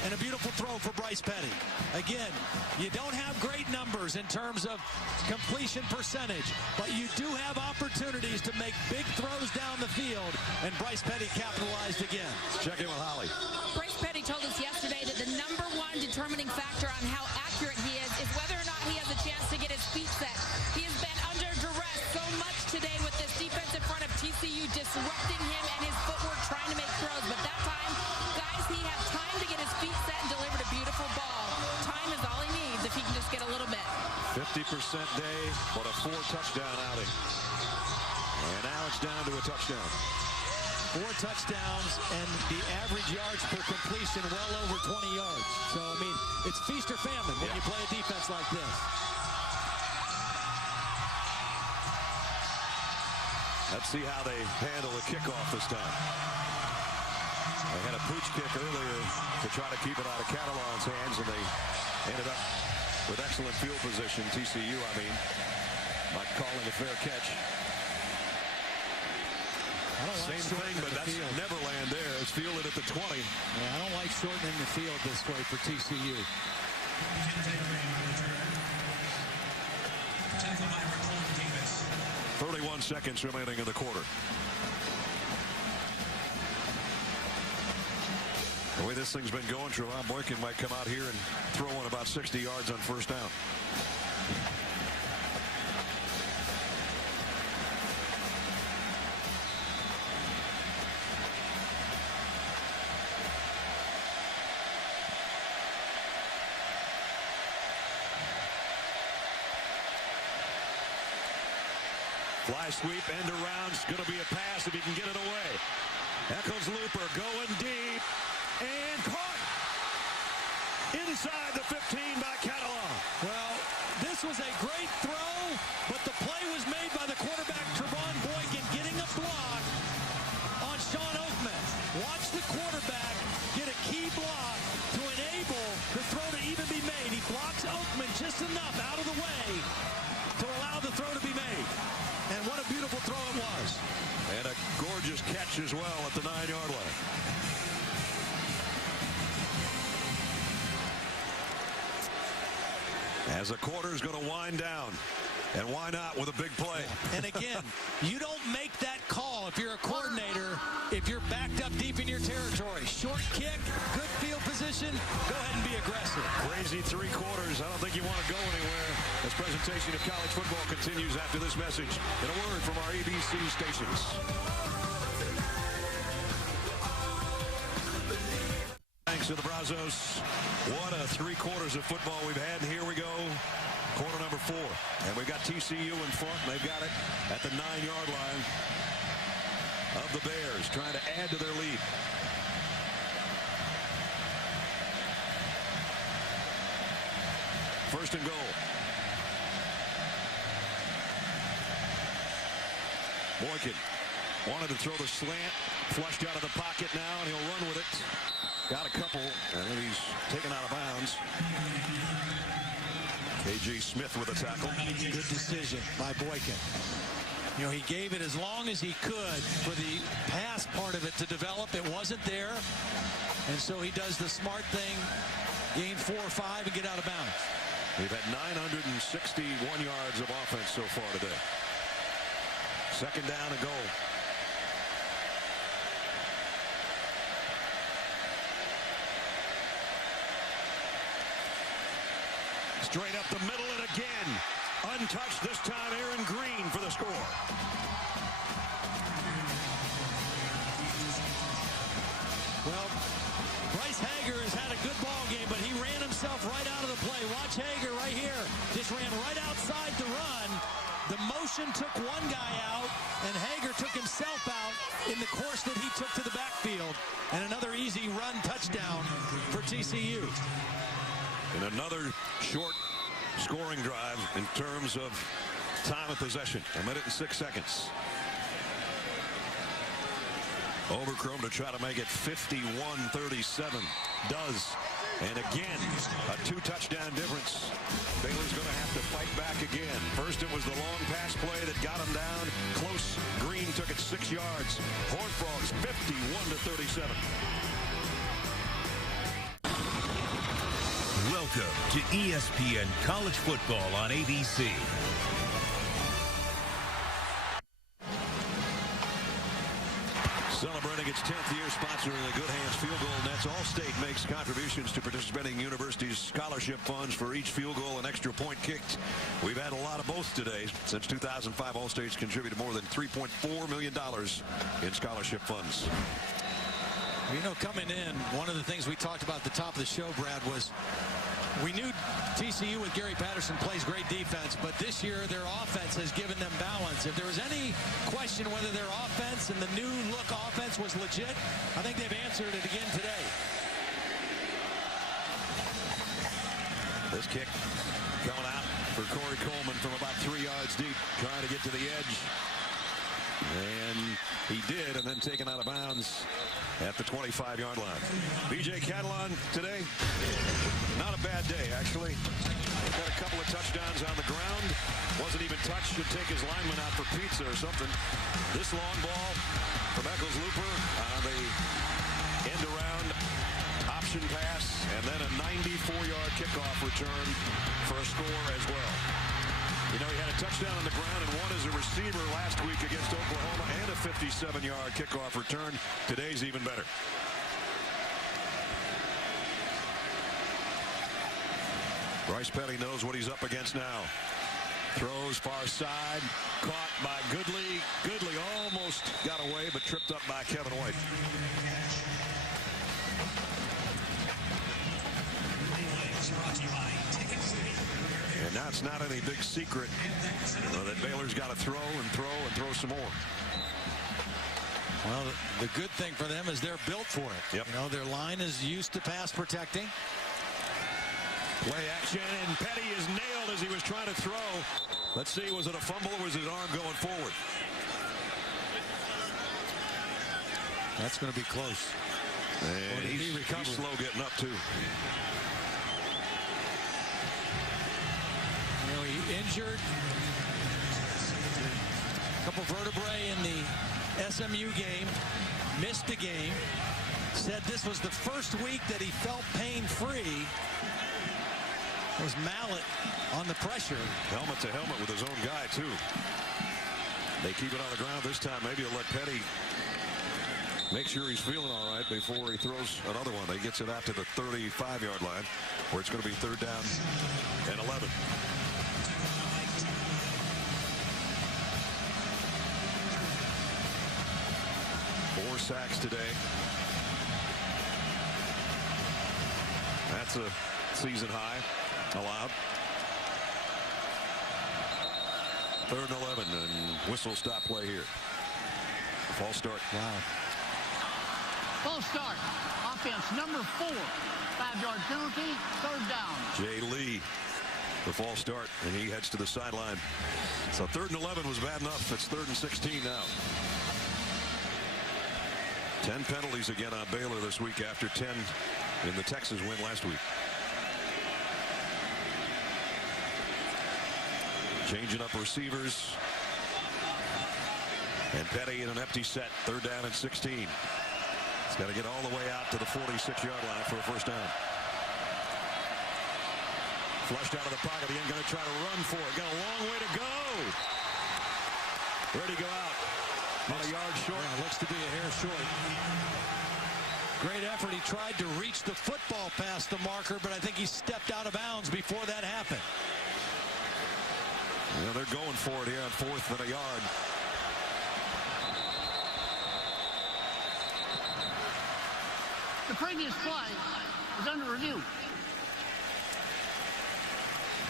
And a beautiful throw for Bryce Petty. Again, you don't have great numbers in terms of completion percentage, but you do have opportunities to make big throws down the field, and Bryce Petty capitalized again. Check in with Holly. Bryce Petty told us yesterday that the #1 determining factor on how accurate he is whether or not he has a chance to get his feet set. He has been under duress so much today with this defense in front of TCU disrupting him and his footwork trying to make throws, but that time, guys, he had time to get his feet set and delivered a beautiful ball. Time is all he needs if he can just get a little bit. 50% day, but a 4-touchdown outing. And now it's down to a touchdown. 4 touchdowns and the average yards per completion well over 20 yards. So, I mean, it's feast or famine when you play a defense like this. Let's see how they handle the kickoff this time. They had a pooch kick earlier to try to keep it out of Catalan's hands, and they ended up with excellent field position, TCU, I mean, by calling a fair catch. Same thing, but that's Neverland there. It's fielded at the 20. Yeah, I don't like shortening the field this way for TCU. 31 seconds remaining in the quarter. The way this thing's been going, Trevon Boykin might come out here and throw one about 60 yards on first down. Fly sweep, end around. It's going to be a pass if he can get it away. Echols Looper going deep and caught inside the 15 by Catalan. Well, this was a great throw, but the play was made by the quarterback, Trevon Boykin, getting a block on Sean Oakman. Watch the quarterback get a key block to enable the throw to even be made. He blocks Oakman just enough out of the way to allow the throw to be made. And what a beautiful throw it was. And a gorgeous catch as well at the 9-yard line. As the quarter is going to wind down. And why not with a big play? And again, you don't make that call if you're a coordinator, if you're backed up deep in your territory. Short kick, good field position, go ahead and be aggressive. Crazy 3 quarters. I don't think you want to go anywhere. This presentation of college football continues after this message and a word from our ABC stations. Thanks to the Brazos. What a 3 quarters of football we've had. Here we go. Quarter number 4. And we've got TCU in front. They've got it at the 9-yard line of the Bears, trying to add to their lead. First and goal. Boykin wanted to throw the slant. Flushed out of the pocket now, and he'll run with it. Got a couple, and then he's taken out of bounds. KJ Smith with a tackle. Good decision by Boykin. You know, he gave it as long as he could for the pass part of it to develop. It wasn't there. And so he does the smart thing, gain 4 or 5, and get out of bounds. We've had 961 yards of offense so far today. Second down and goal. Straight up the middle, and again, untouched this time, Aaron Green for the score. Well, motion took one guy out, and Hager took himself out in the course that he took to the backfield. And another easy run touchdown for TCU. And another short scoring drive in terms of time of possession. 1 minute and 6 seconds. Overcrome to try to make it 51-37. Does. And again, a 2-touchdown difference. Baylor's going to have to fight back again. First, it was the long pass play that got him down. Close. Green took it 6 yards. Horned Frogs 51-37. Welcome to ESPN College Football on ABC. Celebrating its 10th year sponsoring the Good Hands Field Goal Nets, Allstate makes contributions to participating universities' scholarship funds for each field goal and extra point kicked. We've had a lot of both today. Since 2005, Allstate's contributed more than $3.4 million in scholarship funds. You know, coming in, one of the things we talked about at the top of the show, Brad, was we knew TCU with Gary Patterson plays great defense, but this year their offense has given them balance. If there was any question whether their offense and the new look offense was legit, I think they've answered it again today. This kick coming out for Corey Coleman from about 3 yards deep, trying to get to the edge. And he did, and then taken out of bounds at the 25-yard line. B.J. Catalon today, not a bad day, actually. Got a couple of touchdowns on the ground. Wasn't even touched. Should take his lineman out for pizza or something. This long ball from Eccles Looper on the end-around option pass, and then a 94-yard kickoff return for a score as well. You know, he had a touchdown on the ground and one as a receiver last week against Oklahoma, and a 57-yard kickoff return. Today's even better. Bryce Petty knows what he's up against now. Throws far side, caught by Goodley. Goodley almost got away, but tripped up by Kevin White. And now it's not any big secret that Baylor's got to throw and throw and throw some more. Well, the good thing for them is they're built for it. Yep. You know, their line is used to pass protecting. Play action, and Petty is nailed as he was trying to throw. Let's see, was it a fumble or was his arm going forward? That's going to be close. And he's slow getting up, too. You know, he injured a couple vertebrae in the SMU game, missed a game, said this was the first week that he felt pain-free. It was Mallet on the pressure. Helmet to helmet with his own guy, too. They keep it on the ground this time. Maybe he'll let Petty make sure he's feeling all right before he throws another one. He gets it out to the 35-yard line, where it's going to be 3rd down and 11. Four sacks today. That's a season high allowed. 3rd and 11, and whistle stop play here. False start. Wow. False start. Offense number 4. 5-yard penalty. 3rd down. Jay Lee, the false start, and he heads to the sideline. So 3rd and 11 was bad enough. It's 3rd and 16 now. 10 penalties again on Baylor this week after 10 in the Texas win last week. Changing up receivers. And Petty in an empty set. 3rd down and 16. He's got to get all the way out to the 46-yard line for a 1st down. Flushed out of the pocket. Again, going to try to run for it. Got a long way to go. Where'd he go out? About a yard short. Yeah, looks to be a hair short. Great effort. He tried to reach the football past the marker, but I think he stepped out of bounds before that happened. Yeah, they're going for it here on 4th and a yard. The previous play is under review.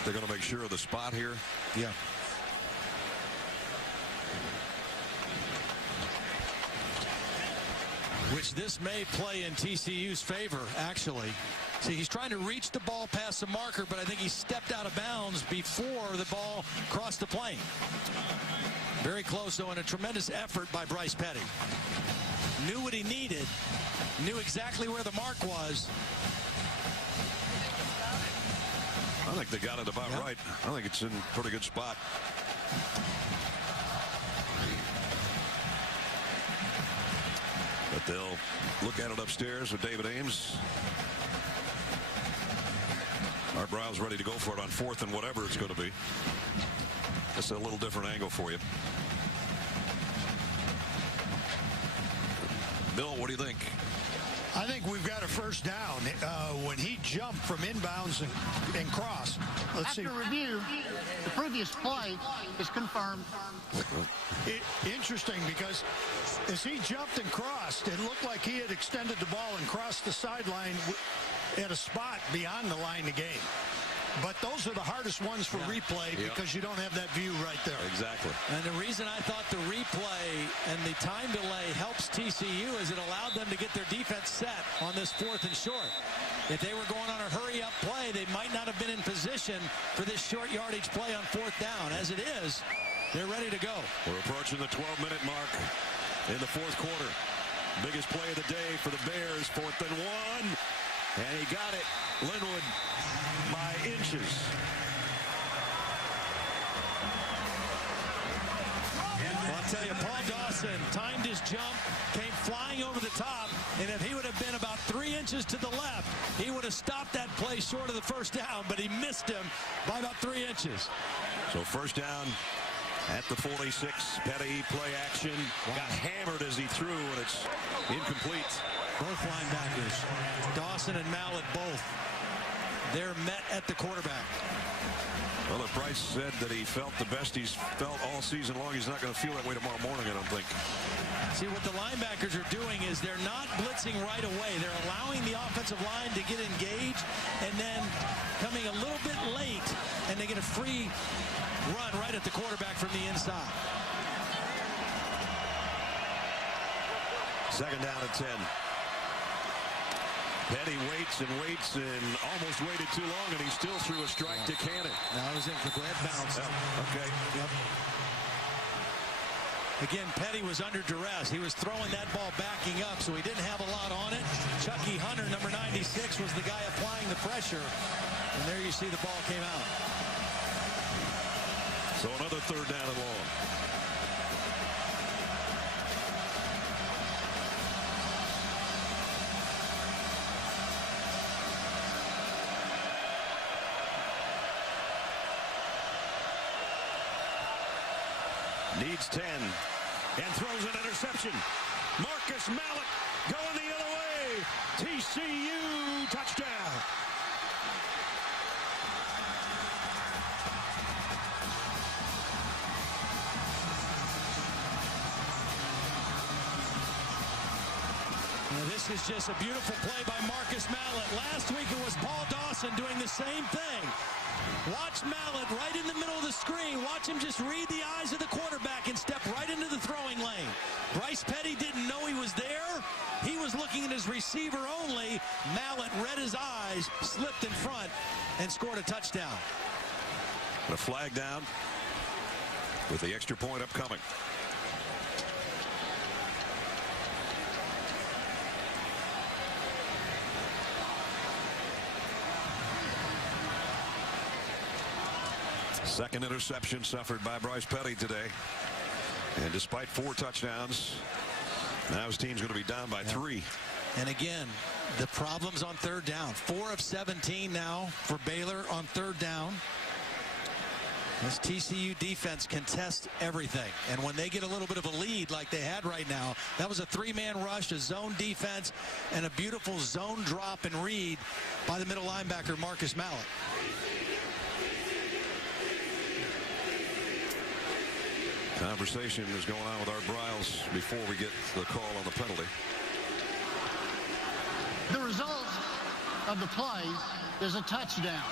They're going to make sure of the spot here. Yeah. which this may play in TCU's favor, actually. See, he's trying to reach the ball past the marker, but I think he stepped out of bounds before the ball crossed the plane. Very close, though, and a tremendous effort by Bryce Petty. Knew what he needed, knew exactly where the mark was. I think they got it about right. I think it's in a pretty good spot. But they'll look at it upstairs with David Ames. Art Briles ready to go for it on 4th and whatever it's going to be. That's a little different angle for you. Bill, what do you think? I think we've got a first down. When he jumped from inbounds and cross. Let's see. After review, the previous play is confirmed. Interesting, because as he jumped and crossed, it looked like he had extended the ball and crossed the sideline at a spot beyond the line of game. But those are the hardest ones for replay because you don't have that view right there. Exactly. And the reason I thought the replay and the time delay helps TCU is it allowed them to get their defense set on this 4th and short. If they were going on a hurry-up play, they might not have been in position for this short yardage play on 4th down. As it is, they're ready to go. We're approaching the 12-minute mark in the 4th quarter. Biggest play of the day for the Bears, 4th and 1. And he got it. Linwood by inches. Well, I'll tell you, Paul Dawson timed his jump, came flying over the top, and if he would have been about 3 inches to the left, he would have stopped that play short of the first down, but he missed him by about 3 inches. So first down at the 46. Petty play action. Got hammered as he threw, and it's incomplete. Both linebackers, Dawson and Mallett both. They're met at the quarterback. Well, if Bryce said that he felt the best he's felt all season long, he's not going to feel that way tomorrow morning, I don't think. See, what the linebackers are doing is they're not blitzing right away. They're allowing the offensive line to get engaged and then coming a little bit late, and they get a free run right at the quarterback from the inside. Second down at 10. Petty waits and waits and almost waited too long, and he still threw a strike to Cannon. Now it was incomplete. Bounce. Okay. Yep. Again, Petty was under duress. He was throwing that ball backing up, so he didn't have a lot on it. Chucky Hunter, number 96, was the guy applying the pressure. And there you see the ball came out. So another third down and long. Needs 10 and throws an interception. Marcus Mallett going the other way. TCU touchdown. Now, this is just a beautiful play by Marcus Mallett. Last week it was Paul Dawson doing the same thing. Watch Mallett right in the middle of the screen. Watch him just read the eyes of the quarterback and step right into the throwing lane. Bryce Petty didn't know he was there. He was looking at his receiver only. Mallett read his eyes, slipped in front, and scored a touchdown. A flag down with the extra point upcoming. Second interception suffered by Bryce Petty today. And despite 4 touchdowns, now his team's going to be down by 3. And again, the problems on third down. 4 of 17 now for Baylor on third down. This TCU defense can test everything. And when they get a little bit of a lead like they had right now, that was a 3-man rush, a zone defense, and a beautiful zone drop and read by the middle linebacker, Marcus Mallett. Conversation is going on with Art Briles before we get the call on the penalty. The result of the play is a touchdown.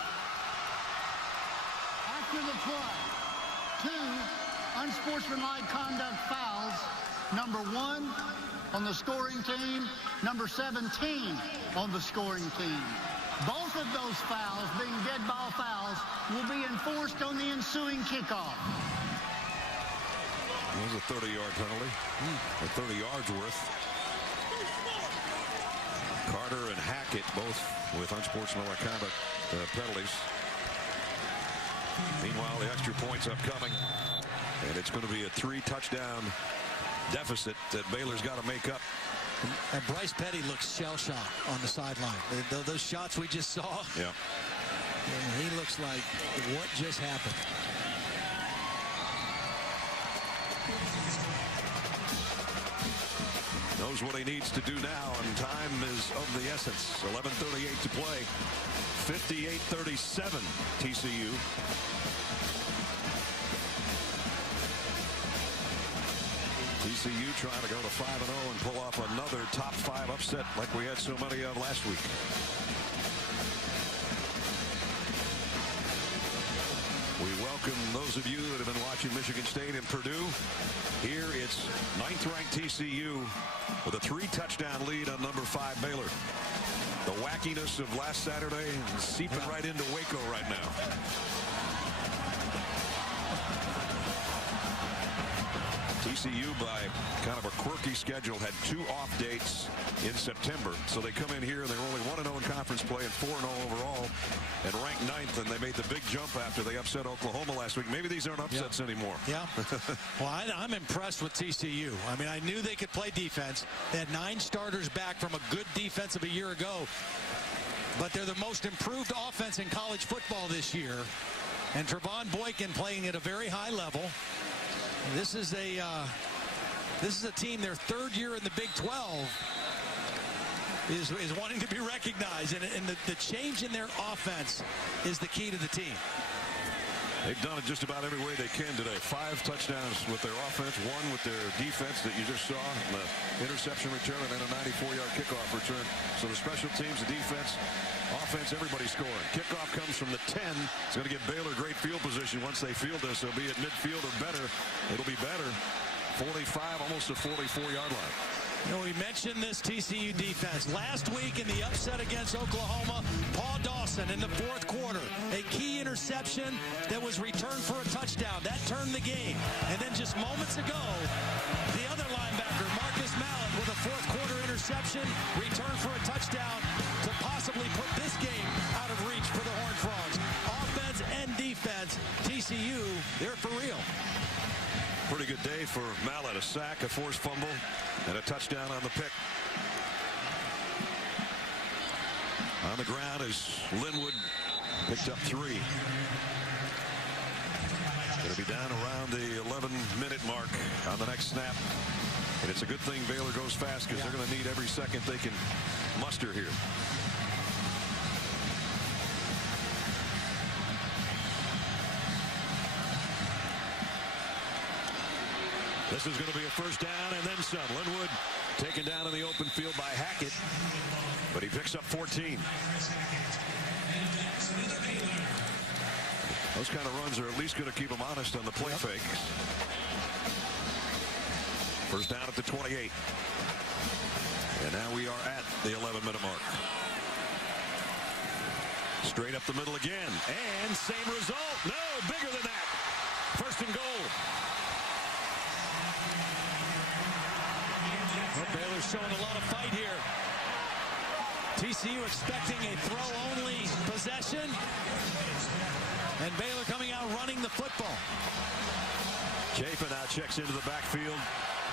After the play, 2 unsportsmanlike conduct fouls. Number 1, on the scoring team, number 17 on the scoring team. Both of those fouls, being dead ball fouls, will be enforced on the ensuing kickoff. It was a 30-yard penalty, or 30 yards worth. Carter and Hackett both with unsportsmanlike conduct penalties. Meanwhile, the extra points upcoming, and it's going to be a 3-touchdown deficit that Baylor's got to make up. And Bryce Petty looks shell-shocked on the sideline. Those shots we just saw. Yeah. And he looks like, what just happened? Knows what he needs to do now, and time is of the essence. 11:38 to play. 58-37 TCU. TCU trying to go to 5-0 and pull off another top 5 upset like we had so many of last week. We welcome those of you that have been watching Michigan State and Purdue. Here it's 9th-ranked TCU with a 3-touchdown lead on number 5 Baylor. The wackiness of last Saturday is seeping right into Waco right now. TCU, by kind of a quirky schedule, had 2 off dates in September. So they come in here and they're only 1-0 in conference play and 4-0 overall and ranked 9th, and they made the big jump after they upset Oklahoma last week. Maybe these aren't upsets anymore. Yeah. Well, I'm impressed with TCU. I mean, I knew they could play defense. They had 9 starters back from a good defense of a year ago. But they're the most improved offense in college football this year. And Trevon Boykin playing at a very high level. This is a team, their 3rd year in the Big 12, is wanting to be recognized, and the change in their offense is the key to the team. They've done it just about every way they can today. 5 touchdowns with their offense, 1 with their defense that you just saw, and the interception return, and then a 94-yard kickoff return. So the special teams, the defense, offense, everybody's scoring. Kickoff comes from the 10. It's going to give Baylor great field position once they field this. They'll be at midfield or better. It'll be better. 45, almost a 44-yard line. You know, we mentioned this TCU defense. Last week in the upset against Oklahoma, Paul Dawson in the 4th quarter, a key interception that was returned for a touchdown. That turned the game. And then just moments ago, the other linebacker, Marcus Mallett, with a 4th quarter interception, returned for a touchdown to possibly put this game out of reach for the Horned Frogs. Offense and defense, TCU, they're for real. Pretty good day for Mallett. A sack, a forced fumble, and a touchdown on the pick. On the ground is Linwood, picked up 3. Going to be down around the 11-minute mark on the next snap. And it's a good thing Baylor goes fast, because they're going to need every second they can muster here. This is going to be a first down and then some. Linwood taken down in the open field by Hackett, but he picks up 14. Those kind of runs are at least going to keep him honest on the play fakes. First down at the 28. And now we are at the 11-minute mark. Straight up the middle again. And same result. No, bigger than that. First and goal. Well, Baylor's showing a lot of fight here. TCU expecting a throw-only possession. And Baylor coming out running the football. Chafin now checks into the backfield.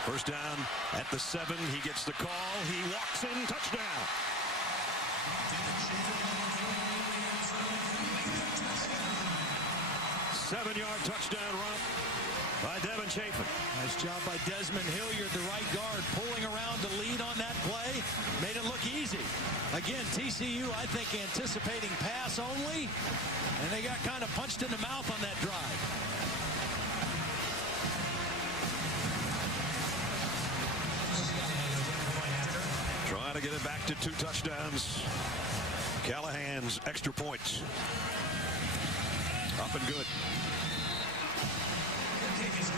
First down at the 7. He gets the call. He walks in. Touchdown. Seven-yard touchdown run by Devin Chafin. Nice job by Desmond Hilliard, the right guard, pulling around to lead on that play. Made it look easy. Again, TCU, I think, anticipating pass only, and they got kind of punched in the mouth on that drive. Trying to get it back to 2 touchdowns. Callahan's extra points. Up and good.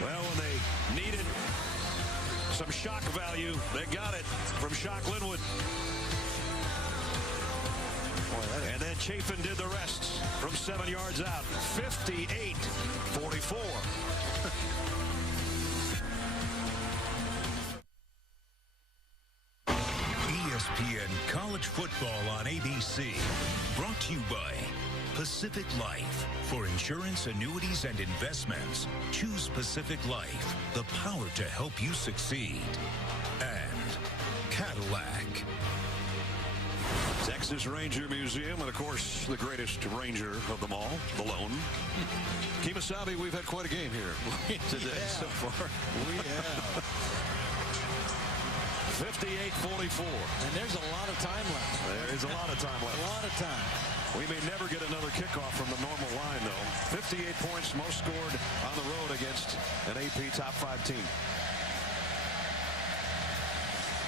Well, when they needed some shock value. They got it from Shock Linwood. And then Chafin did the rest from 7 yards out. 58-44. ESPN College Football on ABC. Brought to you by Pacific Life. For insurance, annuities, and investments, choose Pacific Life, the power to help you succeed. And Cadillac. Texas Ranger Museum, and of course, the greatest ranger of them all, the lone. Kemosabe, we've had quite a game here today so far. We have. 58-44. And there's a lot of time left. There is a lot of time left. A lot of time. We may never get another kickoff from the normal line, though. 58 points, most scored on the road against an AP top 5 team.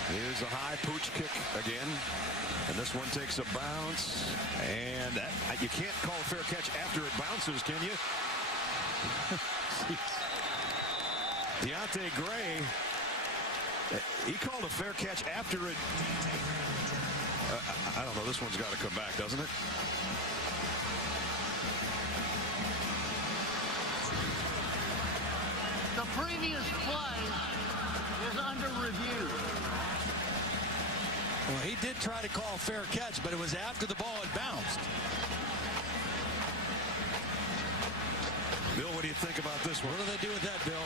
Here's a high pooch kick again. And this one takes a bounce. And that, you can't call a fair catch after it bounces, can you? Deontay Gray, he called a fair catch after it. I don't know. This one's got to come back, doesn't it? The previous play is under review. Well, he did try to call a fair catch, but it was after the ball had bounced. Bill, what do you think about this one? What do they do with that, Bill?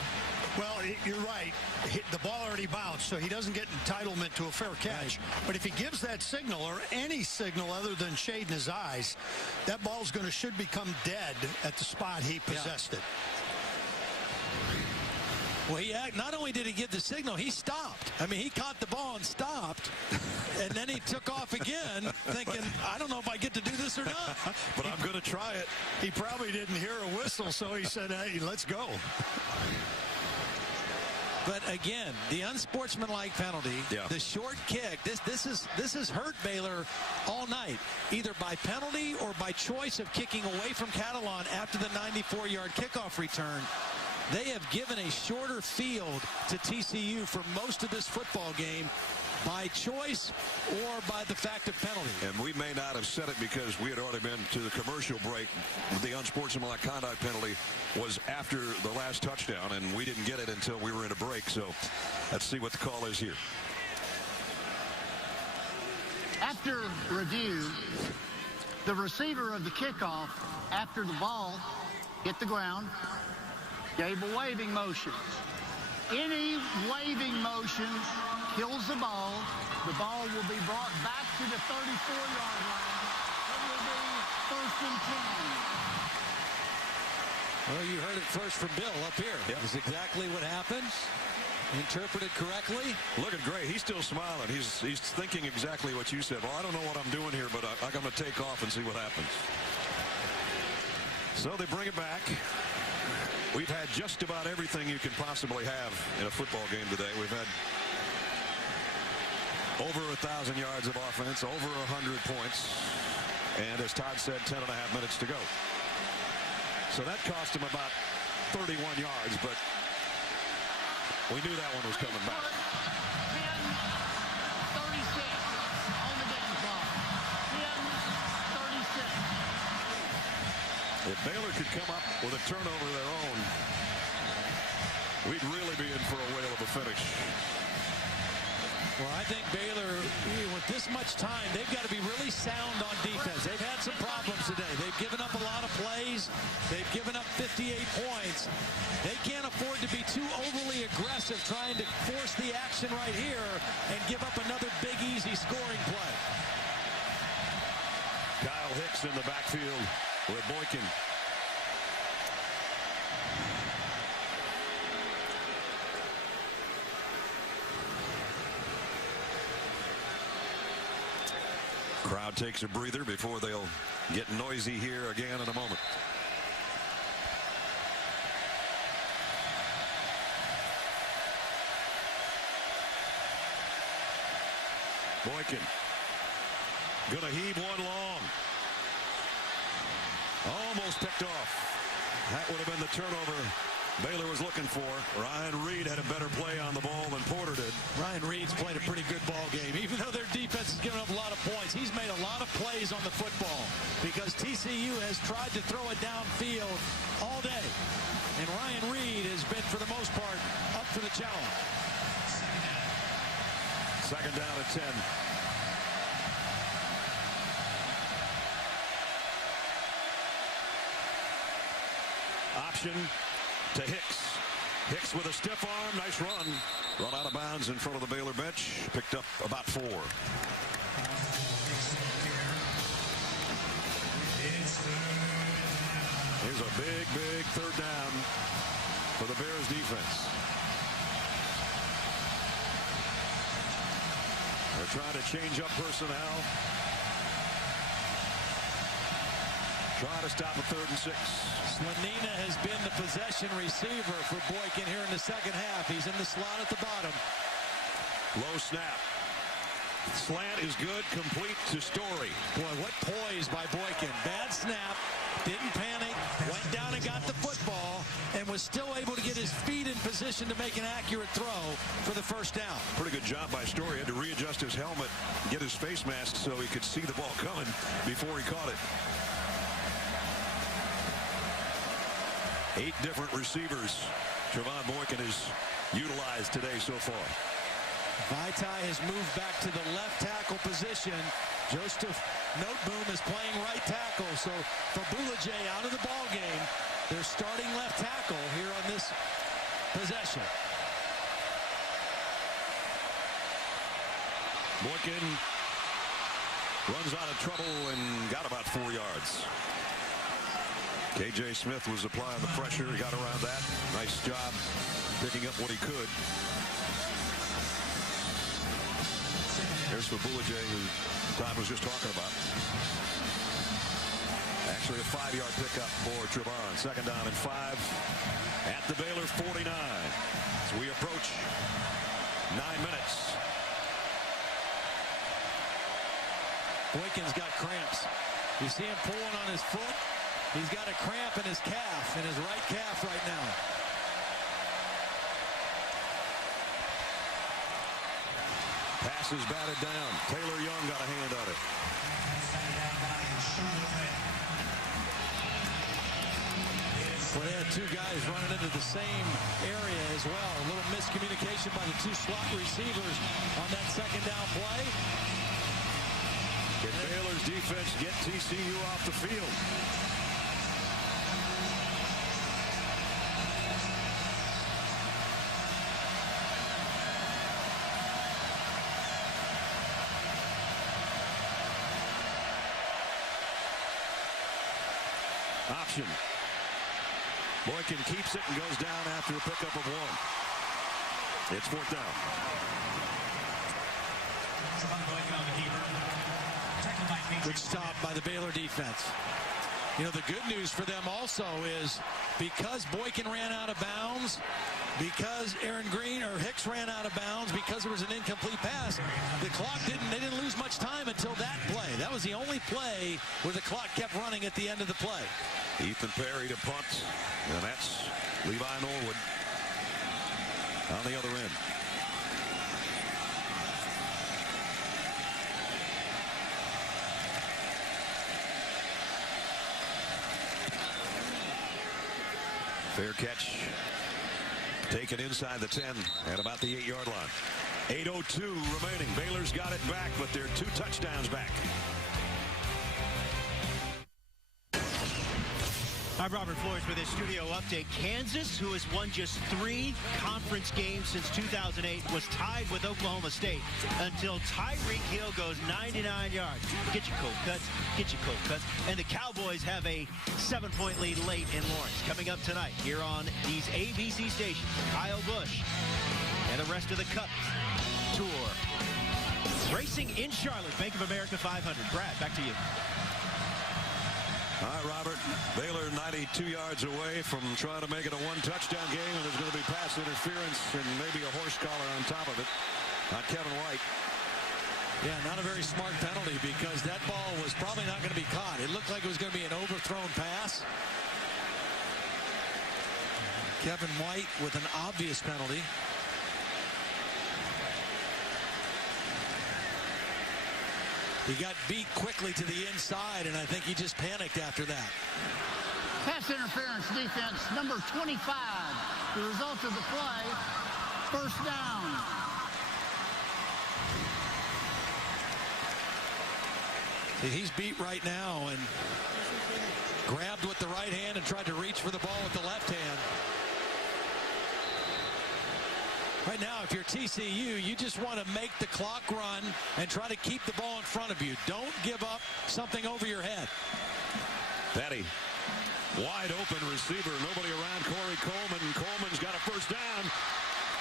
Well, you're right. The ball already bounced, so he doesn't get entitlement to a fair catch. Right. But if he gives that signal, or any signal other than shade in his eyes, that ball's should become dead at the spot he possessed it. Well, not only did he give the signal, he stopped. I mean, he caught the ball and stopped, and then he took off again, thinking, I don't know if I get to do this or not. But I'm going to try it. He probably didn't hear a whistle, so he said, hey, let's go. But again, the unsportsmanlike penalty, the short kick, this has hurt Baylor all night, either by penalty or by choice of kicking away from Catalan after the 94-yard kickoff return. They have given a shorter field to TCU for most of this football game by choice or by the fact of penalty. And we may not have said it because we had already been to the commercial break. The unsportsmanlike conduct penalty was after the last touchdown, and we didn't get it until we were in a break. So let's see what the call is here. After review, the receiver of the kickoff, after the ball hit the ground, gave a waving motion. Any waving motion kills the ball. The ball will be brought back to the 34-yard line. It will be 1st and 10. Well, you heard it first from Bill up here. Yep. That's exactly what happened. Interpreted correctly. Look at Gray. He's still smiling. He's thinking exactly what you said. Well, I don't know what I'm doing here, but I'm going to take off and see what happens. So they bring it back. We've had just about everything you can possibly have in a football game today. We've had over 1,000 yards of offense, over 100 points, and as Todd said, 10.5 minutes to go. So that cost him about 31 yards, but we knew that one was coming back. 10:36 on the game clock. 10:36. If Baylor could come up with a turnover of their own, we'd really be in for a whale of a finish. Well, I think Baylor, with this much time, they've got to be really sound on defense. They've had some problems today. They've given up a lot of plays. They've given up 58 points. They can't afford to be too overly aggressive trying to force the action right here and give up another big, easy scoring play. Kyle Hicks in the backfield with Boykin. Crowd takes a breather before they'll get noisy here again in a moment. Boykin gonna heave one long. Almost picked off. That would have been the turnover Baylor was looking for. Ryan Reed had a better play on the ball than Porter did. Ryan Reed's played a pretty good ball game. Even though their defense has given up a lot of points, he's made a lot of plays on the football because TCU has tried to throw it downfield all day. And Ryan Reed has been, for the most part, up for the challenge. Second down at 10. Option to Hicks. Hicks with a stiff arm. Nice run. Run out of bounds in front of the Baylor bench. Picked up about 4. Here's a big, big third down for the Bears defense. They're trying to change up personnel. Try to stop a 3rd and 6. Slanina has been the possession receiver for Boykin here in the second half. He's in the slot at the bottom. Low snap. Slant is good, complete to Story. Boy, what poise by Boykin. Bad snap, didn't panic, went down and got the football, and was still able to get his feet in position to make an accurate throw for the first down. Pretty good job by Story. Had to readjust his helmet, get his face mask so he could see the ball coming before he caught it. 8 different receivers Trevon Boykin has utilized today so far. Vaitai has moved back to the left tackle position. Joseph Noteboom is playing right tackle. So Fabulajay out of the ball game. They're starting left tackle here on this possession. Boykin runs out of trouble and got about 4 yards. KJ Smith was applying the pressure. He got around that. Nice job picking up what he could. Here's Fabulajay, who Todd was just talking about. Actually a 5-yard pickup for Trevon. Second down and 5 at the Baylor 49. As we approach 9 minutes. Boykin's got cramps. You see him pulling on his foot. He's got a cramp in his calf, in his right calf right now. Pass is batted down. Taylor Young got a hand on it. Well, they had 2 guys running into the same area as well. A little miscommunication by the 2 slot receivers on that second down play. Can Baylor's defense get TCU off the field? Option. Boykin keeps it and goes down after a pickup of 1. It's 4th down. Good stop by the Baylor defense. You know, the good news for them also is because Boykin ran out of bounds, because Aaron Green or Hicks ran out of bounds, because there was an incomplete pass, the clock they didn't lose much time until that play. That was the only play where the clock kept running at the end of the play. Ethan Perry to punt, and that's Levi Norwood on the other end. Fair catch taken inside the 10 at about the 8-yard line. 8:02 remaining. Baylor's got it back, but they're 2 touchdowns back. I'm Robert Flores with a studio update. Kansas, who has won just 3 conference games since 2008, was tied with Oklahoma State until Tyreek Hill goes 99 yards. Get your cold cuts, get your cold cuts. And the Cowboys have a 7-point lead late in Lawrence. Coming up tonight here on these ABC stations, Kyle Busch and the rest of the Cup Tour. Racing in Charlotte, Bank of America 500. Brad, back to you. All right, Robert. Baylor 92 yards away from trying to make it a 1-touchdown game, and there's going to be pass interference and maybe a horse collar on top of it on Kevin White. Yeah, not a very smart penalty because that ball was probably not going to be caught. It looked like it was going to be an overthrown pass. Kevin White with an obvious penalty. He got beat quickly to the inside, and I think he just panicked after that. Pass interference defense, number 25. The result of the play, first down. He's beat right now and grabbed with the right hand and tried to reach for the ball with the left hand. Right now, if you're TCU, you just want to make the clock run and try to keep the ball in front of you. Don't give up something over your head. Petty, wide open receiver, nobody around Corey Coleman. Coleman's got a first down.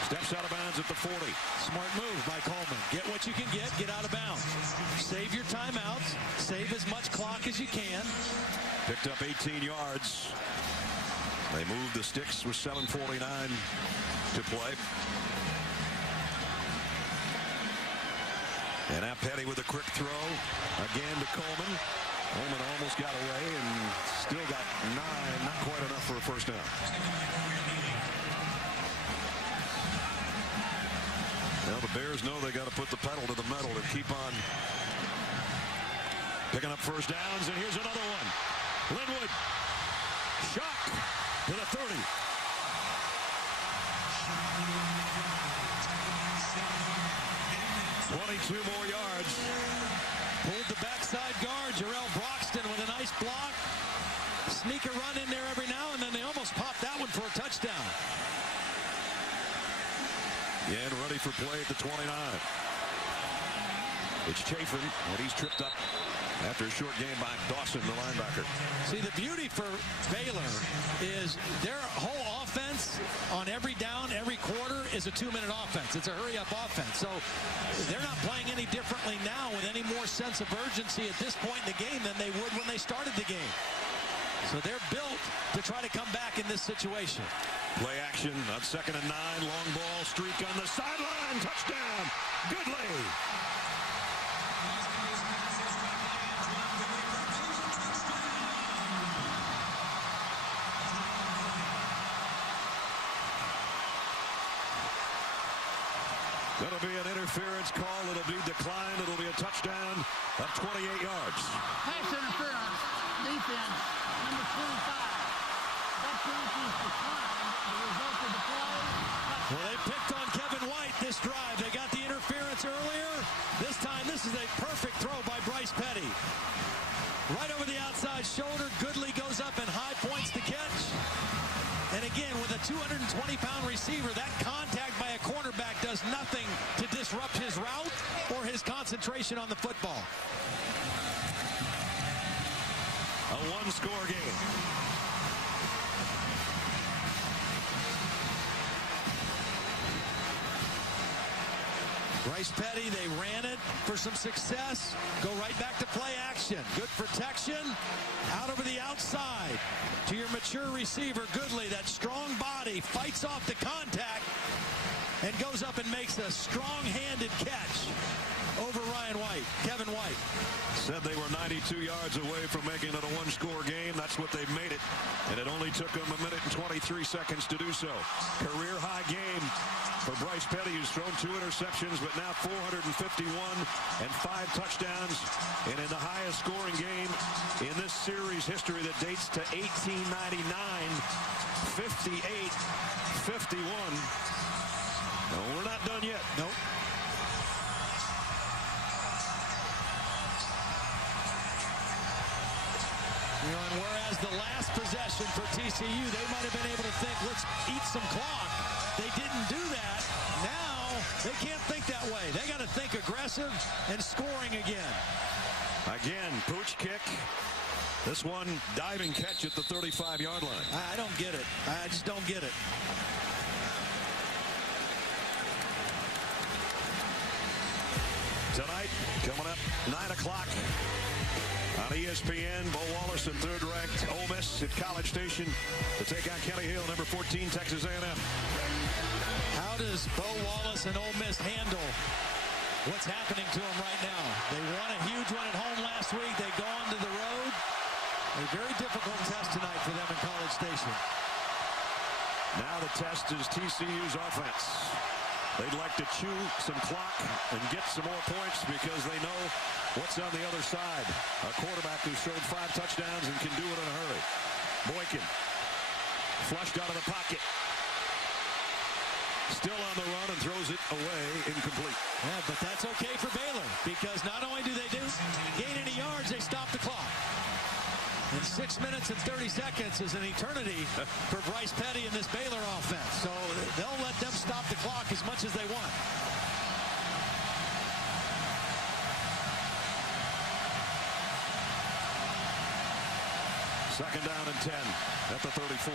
Steps out of bounds at the 40. Smart move by Coleman. Get what you can get out of bounds. Save your timeouts. Save as much clock as you can. Picked up 18 yards. They moved the sticks with 7:49 to play. And now Petty with a quick throw. Again to Coleman. Coleman almost got away and still got 9. Not quite enough for a first down. Well, the Bears know they got to put the pedal to the metal and keep on picking up first downs. And here's another one. Linwood. Shock to the 30. "22 more yards. Pulled the backside guard, Jarrell Broxton, with a nice block. Sneak a run in there every now and then. They almost popped that one for a touchdown. Yeah, and ready for play at the 29. It's Chafin, and he's tripped up after a short game by Dawson, the linebacker. See, the beauty for Baylor is their whole offense on every down, every quarter is a 2-minute offense. It's a hurry-up offense. So they're not playing any differently now with any more sense of urgency at this point in the game than they would when they started the game. So they're built to try to come back in this situation. Play action on 2nd and 9. Long ball, streak on the sideline. Touchdown. Goodley. That'll be an interference call. It'll be declined. It'll be a touchdown of 28 yards. Pass interference defense, number 25. That penalty is declined. The result of the play. Well, they picked on Kevin White this drive. They got the interference earlier. This time, this is a perfect throw by Bryce Petty. Right over the outside shoulder. Goodley goes up and high points the catch. And again, with a 220-pound receiver, that contact by a cornerback does nothing to disrupt his route or his concentration on the football. A one-score game. Bryce Petty, they ran it for some success. Go right back to play action. Good protection. Out over the outside to your mature receiver, Goodley. That strong body fights off the contact and goes up and makes a strong-handed catch over Kevin White. Said they were 92 yards away from making it a one-score game. That's what they made it. And it only took them 1 minute and 23 seconds to do so. Career-high game for Bryce Petty, who's thrown 2 interceptions, but now 451 and 5 touchdowns. And in the highest scoring game in this series history that dates to 1899, 58-51. No, we're not done yet. Nope. And whereas the last possession for TCU, they might have been able to think, let's eat some clock. They didn't do that. Now, they can't think that way. They got to think aggressive and scoring again. Again, pooch kick. This one, diving catch at the 35-yard line. I don't get it. I just don't get it. Tonight, coming up, 9 o'clock. On ESPN, Bo Wallace and third-ranked Ole Miss at College Station to take on Kenny Hill, number 14, Texas A&M. How does Bo Wallace and Ole Miss handle what's happening to them right now? They won a huge one at home last week. They go on to the road. A very difficult test tonight for them in College Station. Now test is TCU's offense. They'd like to chew some clock and get some more points because they know what's on the other side. A quarterback who showed 5 touchdowns and can do it in a hurry. Boykin flushed out of the pocket. Still on the run and throws it away, incomplete. Yeah, but that's okay for Baylor because not only do they gain any yards, they stop the clock. And 6 minutes and 30 seconds is an eternity for Bryce Petty and this Baylor offense. So they'll let them stop the clock as much as they want. Second down and 10 at the 34.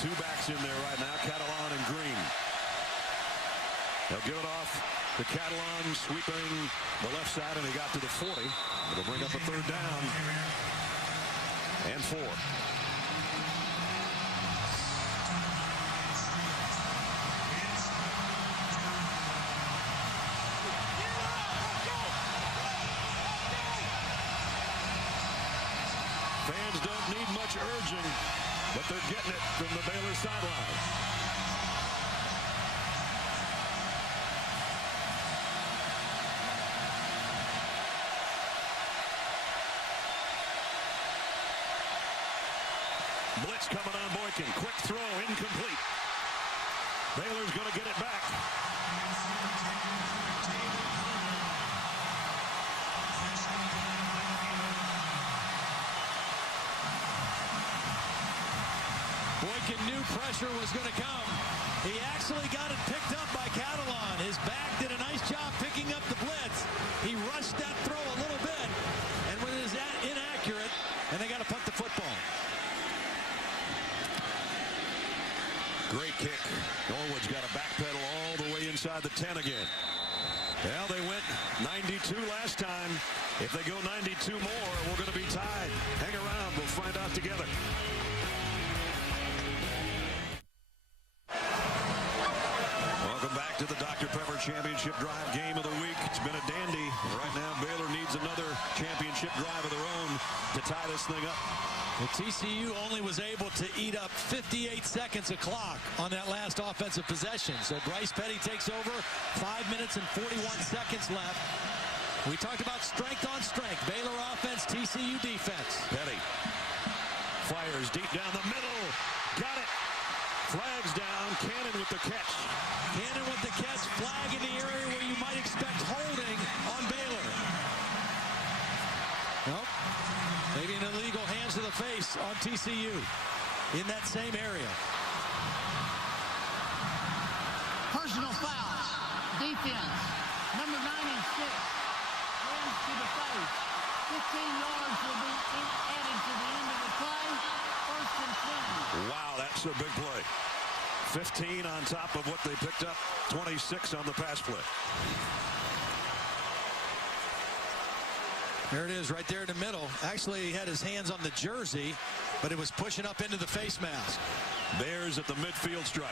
2 backs in there right now, Catalan and Green. They'll give it off to Catalan, sweeping the left side, and he got to the 40. It'll bring up a 3rd down and 4. Fans don't need much urging, but they're getting it from the Baylor sideline. Blitz coming on Boykin. Quick throw, incomplete. Baylor's going to get it back. Boykin knew pressure was going to come. He actually got it picked up by Catalan. His back did a nice job picking up the blitz. He rushed that throw a little bit, and when it is inaccurate, and they got to punt the football. Great kick. Norwood's got to backpedal all the way inside the 10 again. Well, they went 92 last time. If they go 92 more, we're going to be tied. Hang around. We'll find out together. Welcome back to the Dr. Pepper Championship Drive game of the week. It's been a dandy. Right now, Baylor needs another championship drive of their own to tie this thing up. The TCU only was able to eat up 58 seconds of clock on that last offensive possession. So Bryce Petty takes over. 5 minutes and 41 seconds left. We talked about strength on strength. Baylor offense, TCU defense. Petty fires deep down the middle. Got it. Flags down. Cannon with the catch. Cannon with the catch. Flag in the area where you might expect holding on Baylor. Nope. Maybe an illegal hands to the face on TCU in that same area. Personal fouls. Defense. Number 96. Hands to the face. 15 yards will be added to the end of the play. 1st and 10. Wow, that's a big play. 15 on top of what they picked up. 26 on the pass play. There it is right there in the middle. Actually, he had his hands on the jersey, but it was pushing up into the face mask. Bears at the midfield stripe.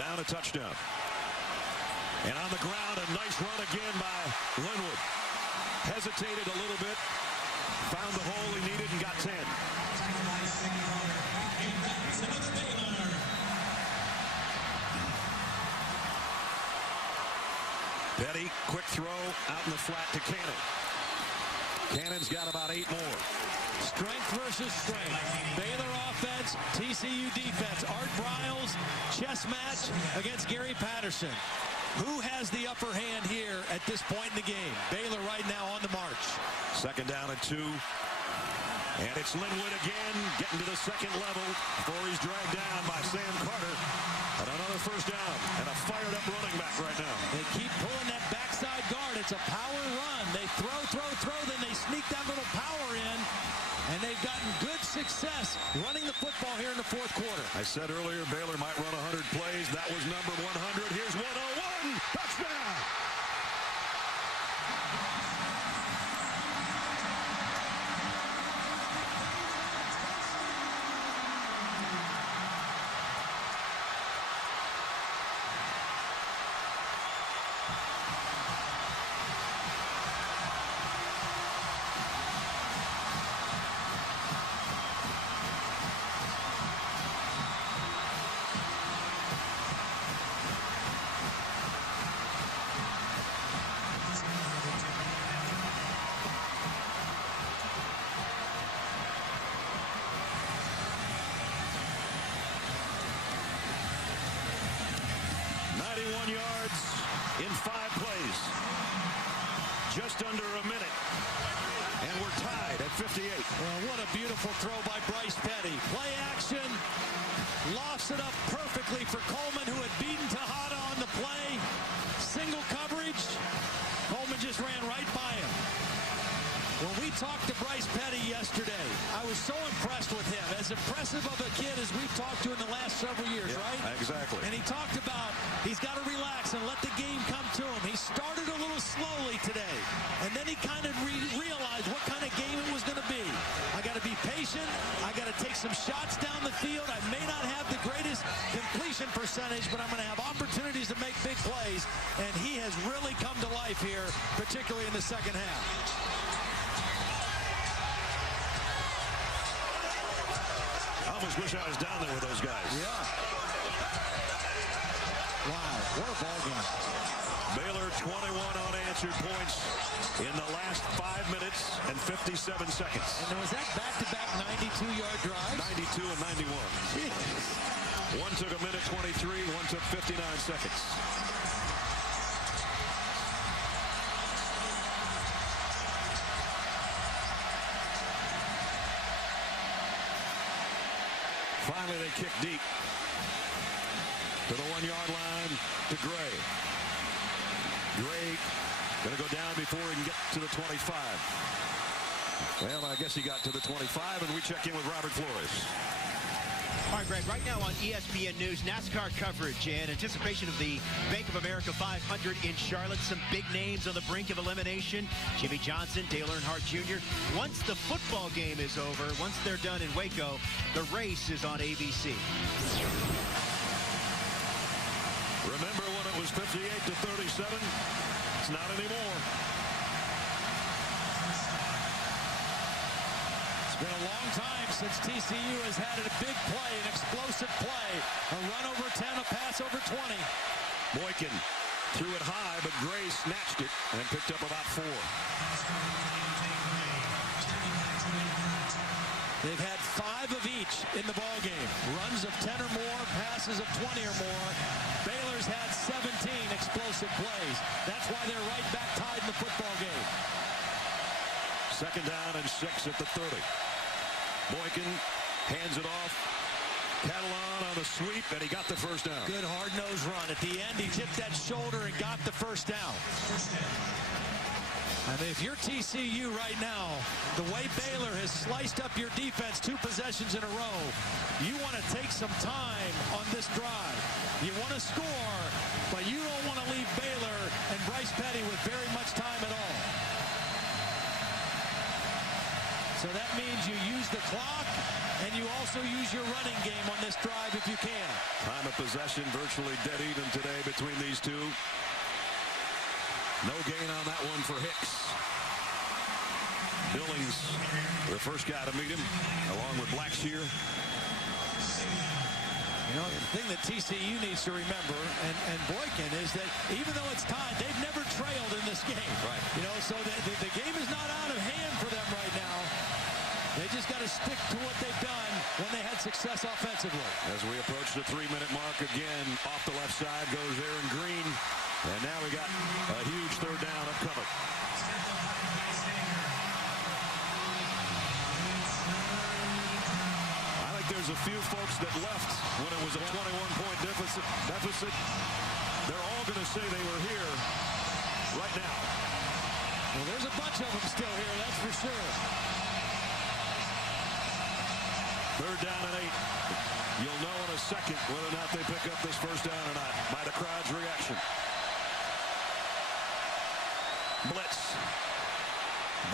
Down a touchdown. And on the ground, a nice run again by Linwood. Hesitated a little bit. Found the hole he needed and got 10. Petty, quick throw out in the flat to Cannon. Cannon's got about 8 more. Strength versus strength. Baylor offense, TCU defense. Art Briles, chess match against Gary Patterson. Who has the upper hand here at this point in the game? Baylor right now on the march. Second down and 2. And it's Linwood again, getting to the second level before he's dragged down by Sam Carter. And another first down and a fired up running back right now. They keep pulling that backside guard. It's a power run. They throw, then they sneak that little power in. And they've gotten good success running the football here in the 4th quarter. I said earlier Baylor might run 100 plays. That was number 100. Here's 101. Touchdown! yards in 5 plays. Just under a minute. And we're tied at 58. Well, what a beautiful throw by Bryce Petty. Play action. Lofts it up perfectly for Coleman, who had beaten Tejada on the play. Single coverage. Coleman just ran right by him. When we talked to Bryce Petty yesterday, I was so impressed with him. As impressive of a kid as we've talked to in the last several years, yeah, right? Exactly. And he talked about he's got to relax and let the game come to him. He started a little slowly today, and then he kind of realized what kind of game it was going to be. I got to be patient. I got to take some shots down the field. I may not have the greatest completion percentage, but I'm going to have opportunities to make big plays, and he has really come to life here, particularly in the second half. I almost wish I was down there with those guys. Yeah. Wow, what a ball game. Baylor 21 unanswered points in the last 5 minutes and 57 seconds. And was that back-to-back 92-yard drives? 92 and 91. Jeez. One took a minute 23, one took 59 seconds. Finally, they kick deep to the 1-yard line to Gray. Gray going to go down before he can get to the 25. Well, I guess he got to the 25, and we check in with Robert Flores. All right, Greg, right now on ESPN News, NASCAR coverage in anticipation of the Bank of America 500 in Charlotte. Some big names on the brink of elimination. Jimmy Johnson, Dale Earnhardt Jr. Once the football game is over, once they're done in Waco, the race is on ABC. Remember when it was 58-37? It's not anymore. It's been a long time since TCU has had a big play, an explosive play. A run over 10, a pass over 20. Boykin threw it high, but Gray snatched it and picked up about 4. They've had 5 of each in the ball game. Runs of 10 or more, passes of 20 or more. Baylor's had 17 explosive plays. That's why they're right back tied in the football game. 2nd down and 6 at the 30. Boykin hands it off. Catalan on the sweep, and he got the first down. Good hard-nosed run. At the end, he tipped that shoulder and got the first down. I mean, if you're TCU right now, the way Baylor has sliced up your defense 2 possessions in a row, you want to take some time on this drive. You want to score, but you don't want to leave Baylor and Bryce Petty with very much time at all. So that means you use the clock, and you also use your running game on this drive if you can. Time of possession virtually dead even today between these two. No gain on that one for Hicks. Billings, the first guy to meet him, along with Blackshear. You know, the thing that TCU needs to remember, and Boykin, is that even though it's tied, they've never trailed in this game. Right. You know, so the game is not out of hand for them right now. They just got to stick to what they've done when they had success offensively. As we approach the 3-minute mark again, off the left side goes Aaron Green. And now we got a huge 3rd down upcoming. I think there's a few folks that left when it was a 21-point deficit. They're all going to say they were here right now. Well, there's a bunch of them still here, that's for sure. 3rd down and 8. You'll know in a second whether or not they pick up this first down or not by the crowd's reaction. Blitz.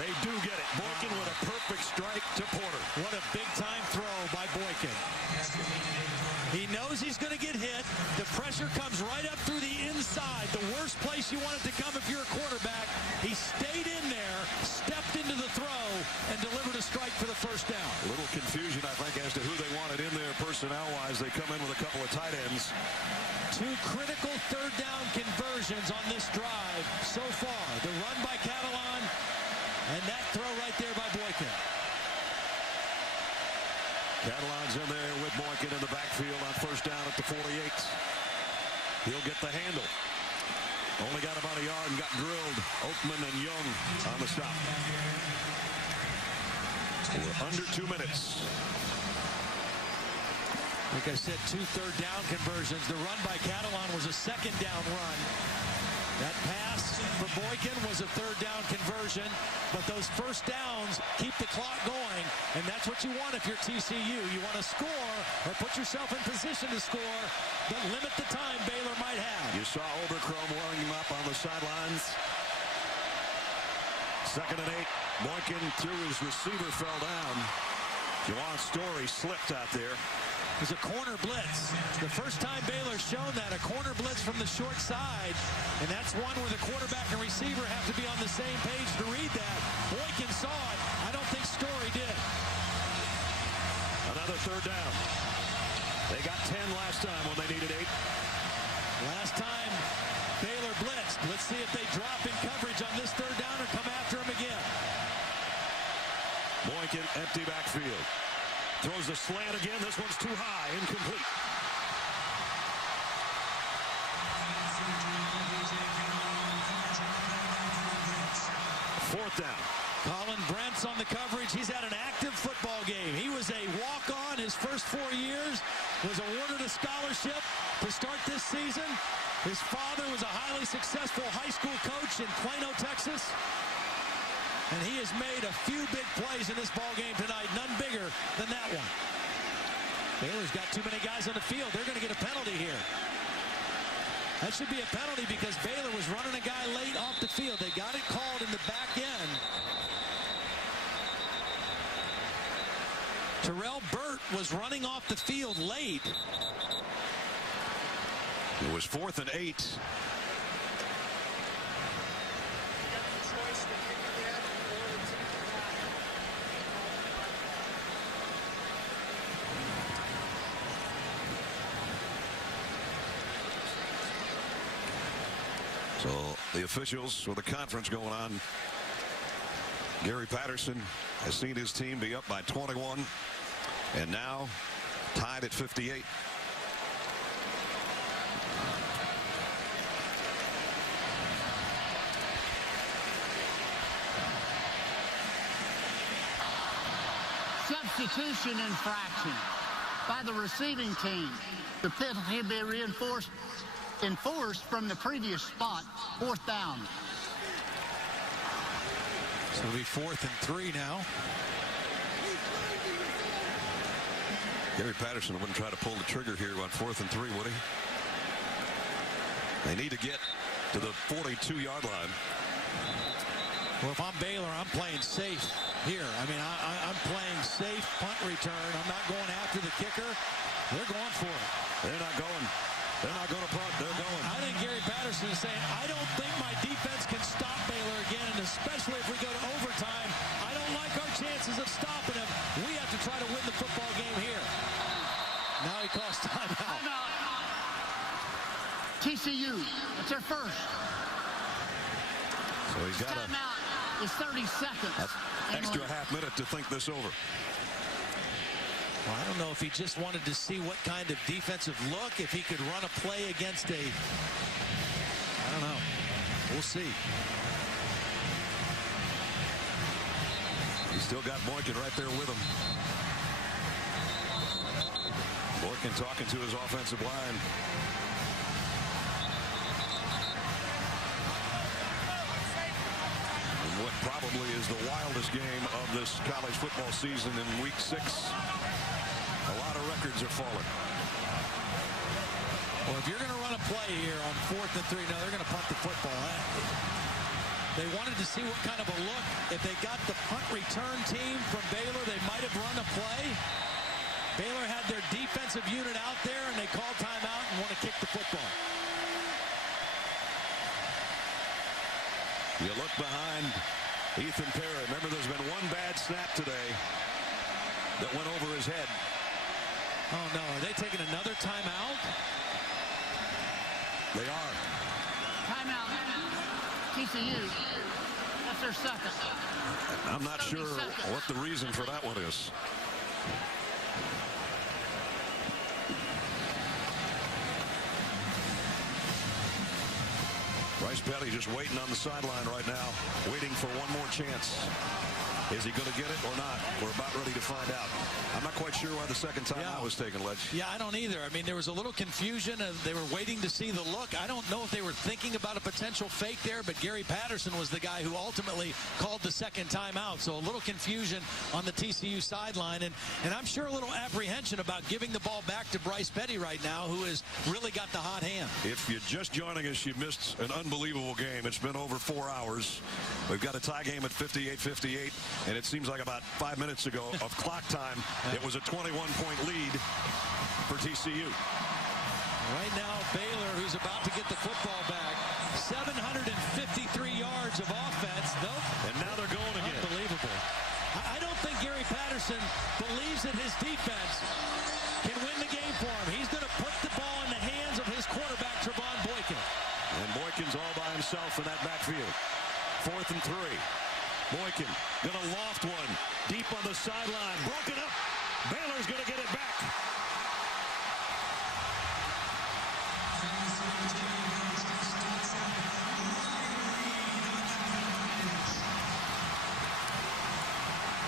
They do get it. Boykin with a perfect strike to Porter. What a big-time throw by Boykin. He knows he's going to get hit. The pressure comes right up through the inside. The worst place you want it to come if you're a quarterback. He stayed in there, stepped into the throw, and delivered a strike for the first down. A little confusion, I think, as to who they wanted in there personnel-wise. They come in with a couple of tight ends. 2 critical 3rd down conversions on this drive so far. The run by Catalan and that throw right there by Boykin. Catalan's in there with Boykin in the backfield on 1st down at the 48. He'll get the handle. Only got about a yard and got drilled. Oakman and Young on the stop. We're under 2 minutes. Like I said, 2 third-down conversions. The run by Catalan was a second-down run. That pass for Boykin was a third-down conversion. But those first downs keep the clock going, and that's what you want if you're TCU. You want to score or put yourself in position to score, but limit the time Baylor might have. You saw Oberchrome warming him up on the sidelines. 2nd and 8. Boykin through his receiver fell down. Juwan Story slipped out there. It was a corner blitz. The first time Baylor's shown that, a corner blitz from the short side. And that's one where the quarterback and receiver have to be on the same page to read that. Boykin saw it. I don't think Story did. Another third down. They got 10 last time when they needed 8. Last time Baylor blitzed. Let's see if they drop in coverage on this third down or come after him again. Boykin, empty backfield. Throws the slant again. This one's too high. Incomplete. Fourth down. Colin Brent's on the coverage. He's had an active football game. He was a walk-on his first 4 years. Was awarded a scholarship to start this season. His father was a highly successful high school coach in Plano, Texas. And he has made a few big plays in this ball game tonight, none bigger than that one. Baylor's got too many guys on the field. They're going to get a penalty here. That should be a penalty because Baylor was running a guy late off the field. They got it called in the back end. Terrell Burt was running off the field late. It was 4th and 8. So the officials with the conference going on. Gary Patterson has seen his team be up by 21 and now tied at 58. Substitution infraction by the receiving team. The penalty will be enforced from the previous spot. 4th down. So it'll be 4th and 3 now. Gary Patterson wouldn't try to pull the trigger here on 4th and 3, would he? They need to get to the 42-yard line. Well, if I'm Baylor, I'm playing safe here. I mean, I'm playing safe punt return. I'm not going after the kicker. They're going for it. They're not going. They're not going to punt. They're going. I think Gary Patterson is saying, I don't think my defense can stop Baylor again, and especially if we go to overtime, I don't like our chances of stopping him. We have to try to win the football game here. Now he calls timeout. TCU, it's their first. So he's got timeout is 30 seconds. Extra half minute to think this over. Well, I don't know if he just wanted to see what kind of defensive look, if he could run a play against I don't know. We'll see. He's still got Boykin right there with him. Boykin talking to his offensive line. In what probably is the wildest game of this college football season in week 6. A lot of records are falling. Well, if you're going to run a play here on 4th and 3, no, they're going to punt the football. They wanted to see what kind of a look. If they got the punt return team from Baylor, they might have run a play. Baylor had their defensive unit out there, and they called timeout and want to kick the football. You look behind Ethan Perry. Remember, there's been one bad snap today that went over his head. Oh, no. Are they taking another timeout? They are. Timeout. TCU. That's their second. I'm not sure what the reason for that one is. Petty just waiting on the sideline right now, waiting for one more chance. Is he going to get it or not? We're about ready to find out. I'm not quite sure why the second timeout was taken, Ledge. Yeah, I don't either. I mean, there was a little confusion. They were waiting to see the look. I don't know if they were thinking about a potential fake there, but Gary Patterson was the guy who ultimately called the second timeout. So a little confusion on the TCU sideline. And I'm sure a little apprehension about giving the ball back to Bryce Petty right now, who has really got the hot hand. If you're just joining us, you missed an unbelievable game. It's been over 4 hours. We've got a tie game at 58-58. And it seems like about 5 minutes ago of clock time, it was a 21-point lead for TCU. Right now, Baylor, who's about to get the football back, 753 yards of offense. Nope. And now they're going again. Unbelievable. I don't think Gary Patterson believes that his defense can win the game for him. He's going to put the ball in the hands of his quarterback, Trevon Boykin. And Boykin's all by himself in that backfield. 4th and 3. Boykin gonna loft one deep on the sideline, broken up. Baylor's gonna get it back.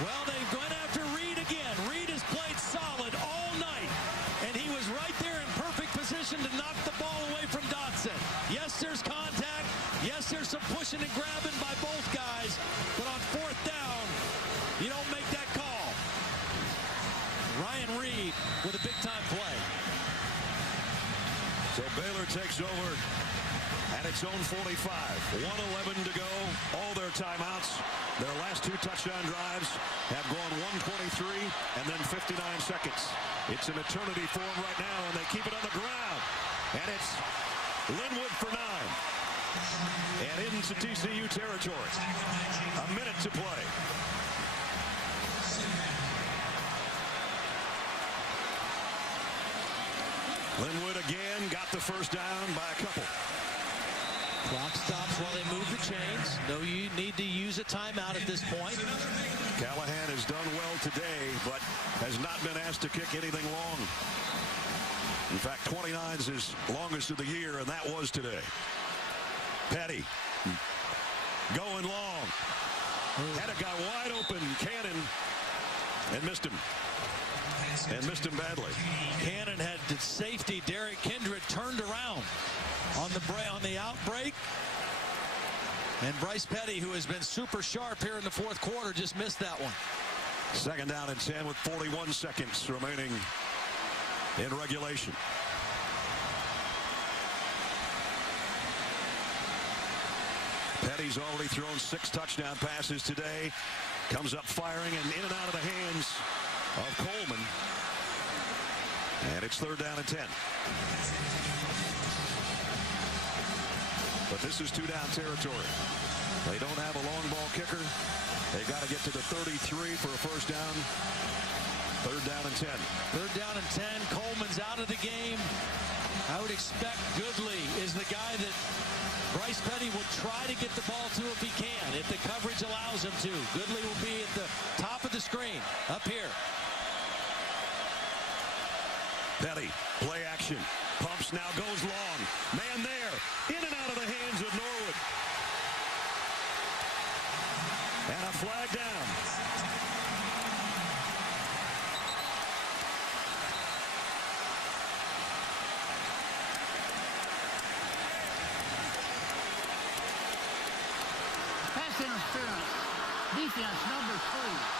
Well, they've gone after Reed again. Reed has played solid all night, and he was right there in perfect position to knock the ball away from Dotson. Yes, there's contact. Yes, there's some pushing and grabbing by both guys, but on 4th down, you don't make that call. Ryan Reed with a big-time play. So Baylor takes over at its own 45. 1:11 to go. All their timeouts. Their last 2 touchdown drives have gone 1:23 and then 59 seconds. It's an eternity for them right now, and they keep it on the ground. And it's Linwood for 9. And into TCU territory. A minute to play. Linwood again got the first down by a couple. Clock stops while they move the chains. No need to use a timeout at this point. Callahan has done well today, but has not been asked to kick anything long. In fact, 29 is his longest of the year, and that was today. Petty going long. Had a guy wide open, Cannon, and missed him. And missed him badly. Cannon had the safety, Derek Kindred, turned around on the outbreak. And Bryce Petty, who has been super sharp here in the 4th quarter, just missed that one. 2nd down and 10 with 41 seconds remaining in regulation. Petty's already thrown 6 touchdown passes today. Comes up firing and in and out of the hands of Coleman. And it's 3rd down and 10. But this is 2-down territory. They don't have a long ball kicker. They got to get to the 33 for a first down. 3rd down and 10. 3rd down and 10. Coleman's out of the game. I would expect Goodley is the guy that Bryce Petty will try to get the ball to if he can, if the coverage allows him to. Goodley will be at the top of the screen, up here. Petty, play action. Pumps now, goes long. Man there, in and out of the hands of Norwood. And a flag down. Pass interference. Defense number 3.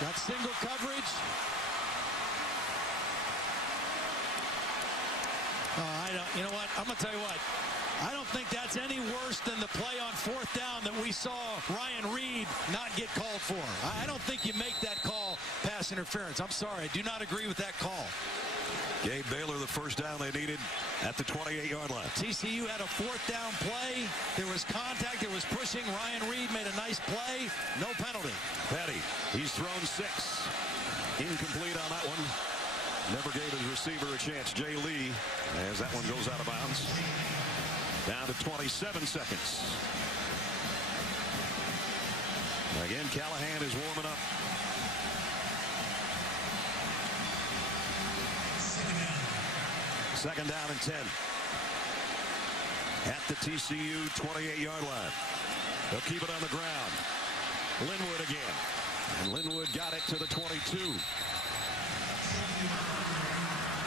Got single coverage. You know what? I'm going to tell you what. I don't think that's any worse than the play on 4th down that we saw Ryan Reed not get called for. I don't think you make that call pass interference. I'm sorry. I do not agree with that call. Gave Baylor the first down they needed at the 28-yard line. TCU had a 4th down play. There was contact. There was pushing. Ryan Reed made a nice play. No penalty. Petty, he's thrown 6. Incomplete on that one. Never gave his receiver a chance. Jay Lee, as that one goes out of bounds. Down to 27 seconds. Again, Callahan is warming up. Second down and 10. At the TCU 28-yard line. They'll keep it on the ground. Linwood again. And Linwood got it to the 22.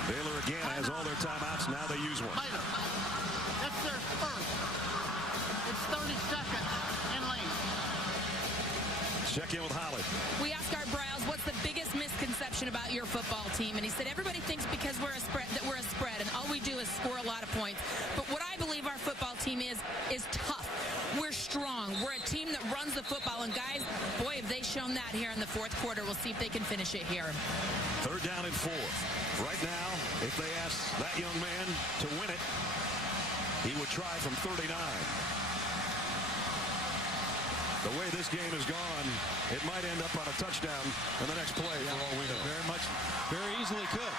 Baylor again has all their timeouts. Now they use one. Baylor. That's their first. It's 30 seconds in length. Check in with Holly. We asked Art Briles, what's the biggest misconception about your football team? And he said, everybody thinks because we're a spread that we're a spread, and all we do is score a lot of points. But what I believe our football team is tough. We're strong. We're a team that runs the football. And guys, boy, have they shown that here in the fourth quarter. We'll see if they can finish it here. Third down and 4. Right now, if they ask that young man to win it, he would try from 39. The way this game has gone, it might end up on a touchdown in the next play for all we know. Very easily could.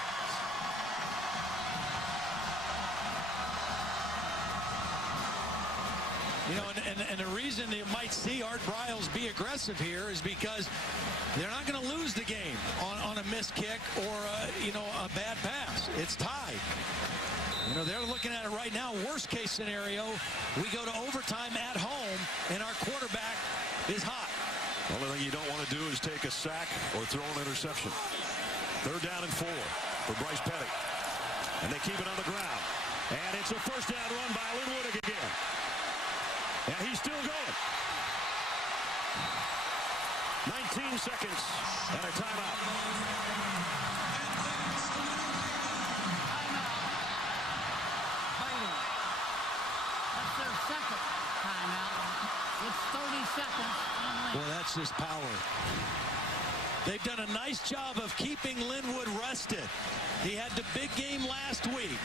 You know, and the reason you might see Art Briles be aggressive here is because they're not going to lose the game on a missed kick or a bad pass. It's tied. You know, they're looking at it right now. Worst case scenario, we go to overtime at home, and our quarterback is hot. The only thing you don't want to do is take a sack or throw an interception. Third down and 4 for Bryce Petty. And they keep it on the ground. And it's a first down run by Linwood again. And he's still going. 19 seconds and a timeout. That's their second timeout. It's 30 seconds. Well, that's just power. They've done a nice job of keeping Linwood rested. He had the big game last week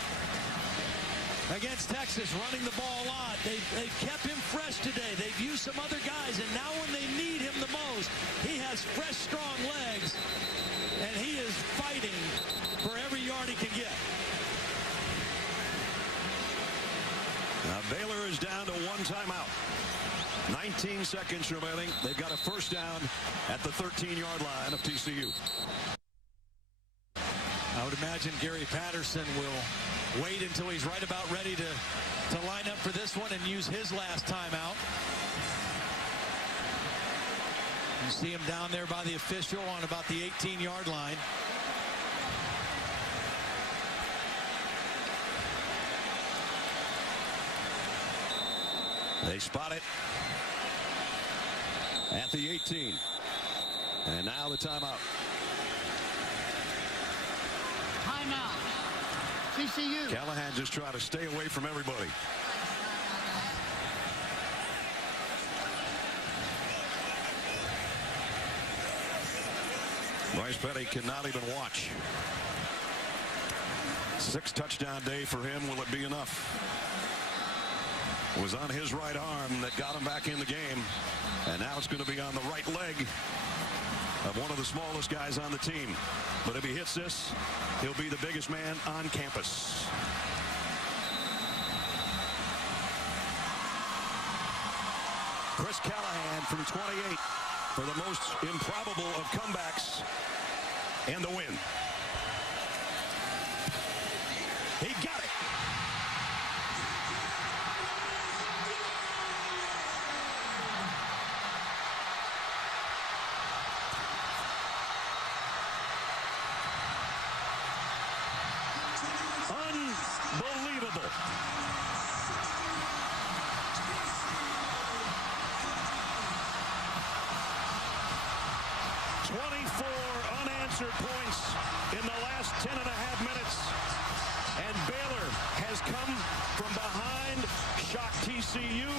against Texas, running the ball a lot. They've kept him fresh today. They've used some other guys, and now when they need him the most, he has fresh, strong legs, and he is fighting for every yard he can get. Now Baylor is down to one timeout. 19 seconds remaining. They've got a first down at the 13-yard line of TCU. I would imagine Gary Patterson will wait until he's right about ready to line up for this one and use his last timeout. You see him down there by the official on about the 18-yard line. They spot it at the 18. And now the timeout. Timeout. TCU. Callahan just trying to stay away from everybody. Bryce Petty cannot even watch. 6 touchdown day for him. Will it be enough? It was on his right arm that got him back in the game. And now it's going to be on the right leg of one of the smallest guys on the team. But if he hits this, he'll be the biggest man on campus. Chris Callahan from 28 for the most improbable of comebacks and the win. He got it. Unbelievable. Unanswered points in the last 10 and a half minutes. And Baylor has come from behind, shocked TCU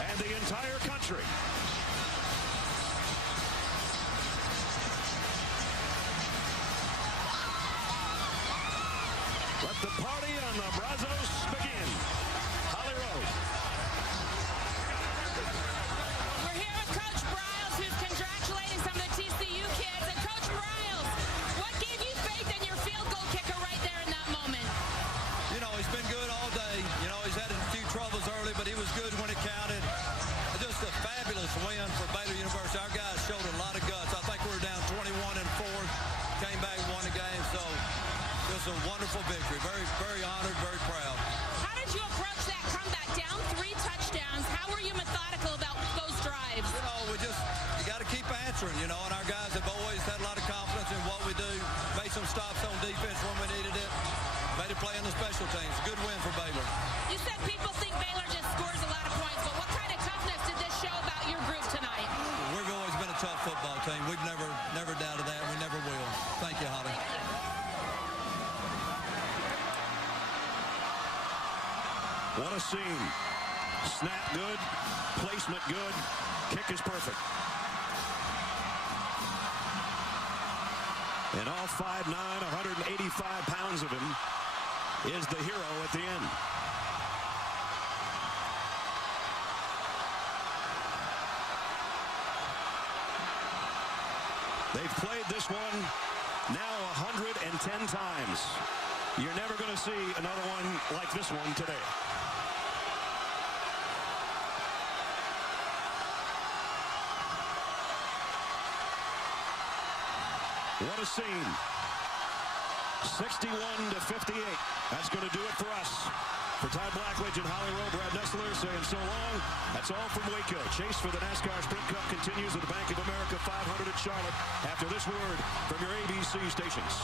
and the entire country. Let the party on the Brazos begin. Holly Rose. We're here with Coach Briles, who's congratulating some of the TCU kids. And Coach Briles, what gave you faith in your field goal kicker right there in that moment? You know, he's been good all day. You know, he's had a few troubles early, but he was good when it counted. Just a fabulous win for Baylor University. Our guys showed a lot of guts. I think we were down 21 in fourth, came back and won the game. So It was a wonderful victory. Very, very honored, very proud. How did you approach that comeback? Down 3 touchdowns. How were you methodical about those drives? You know, you got to keep answering, you know, and our guys have always had a lot of confidence in what we do. Made some stops on defense when we needed it. Made a play on the special teams. Good win for Baylor. You said people think Baylor just scores a lot of points, but what kind of toughness did this show about your group tonight? We've always been a tough football team. We've never doubted that. We never will. Thank you, Holly. What a scene. Snap good, placement good, kick is perfect. And all 5'9", 185 pounds of him is the hero at the end. They've played this one now 110 times. You're never going to see another one like this one today. What a scene. 61-58. That's going to do it for us. For Todd Blackledge and Holly Rowe, Brad Nessler saying so long. That's all from Waco. Chase for the NASCAR Sprint Cup continues at the Bank of America 500 at Charlotte after this word from your ABC stations.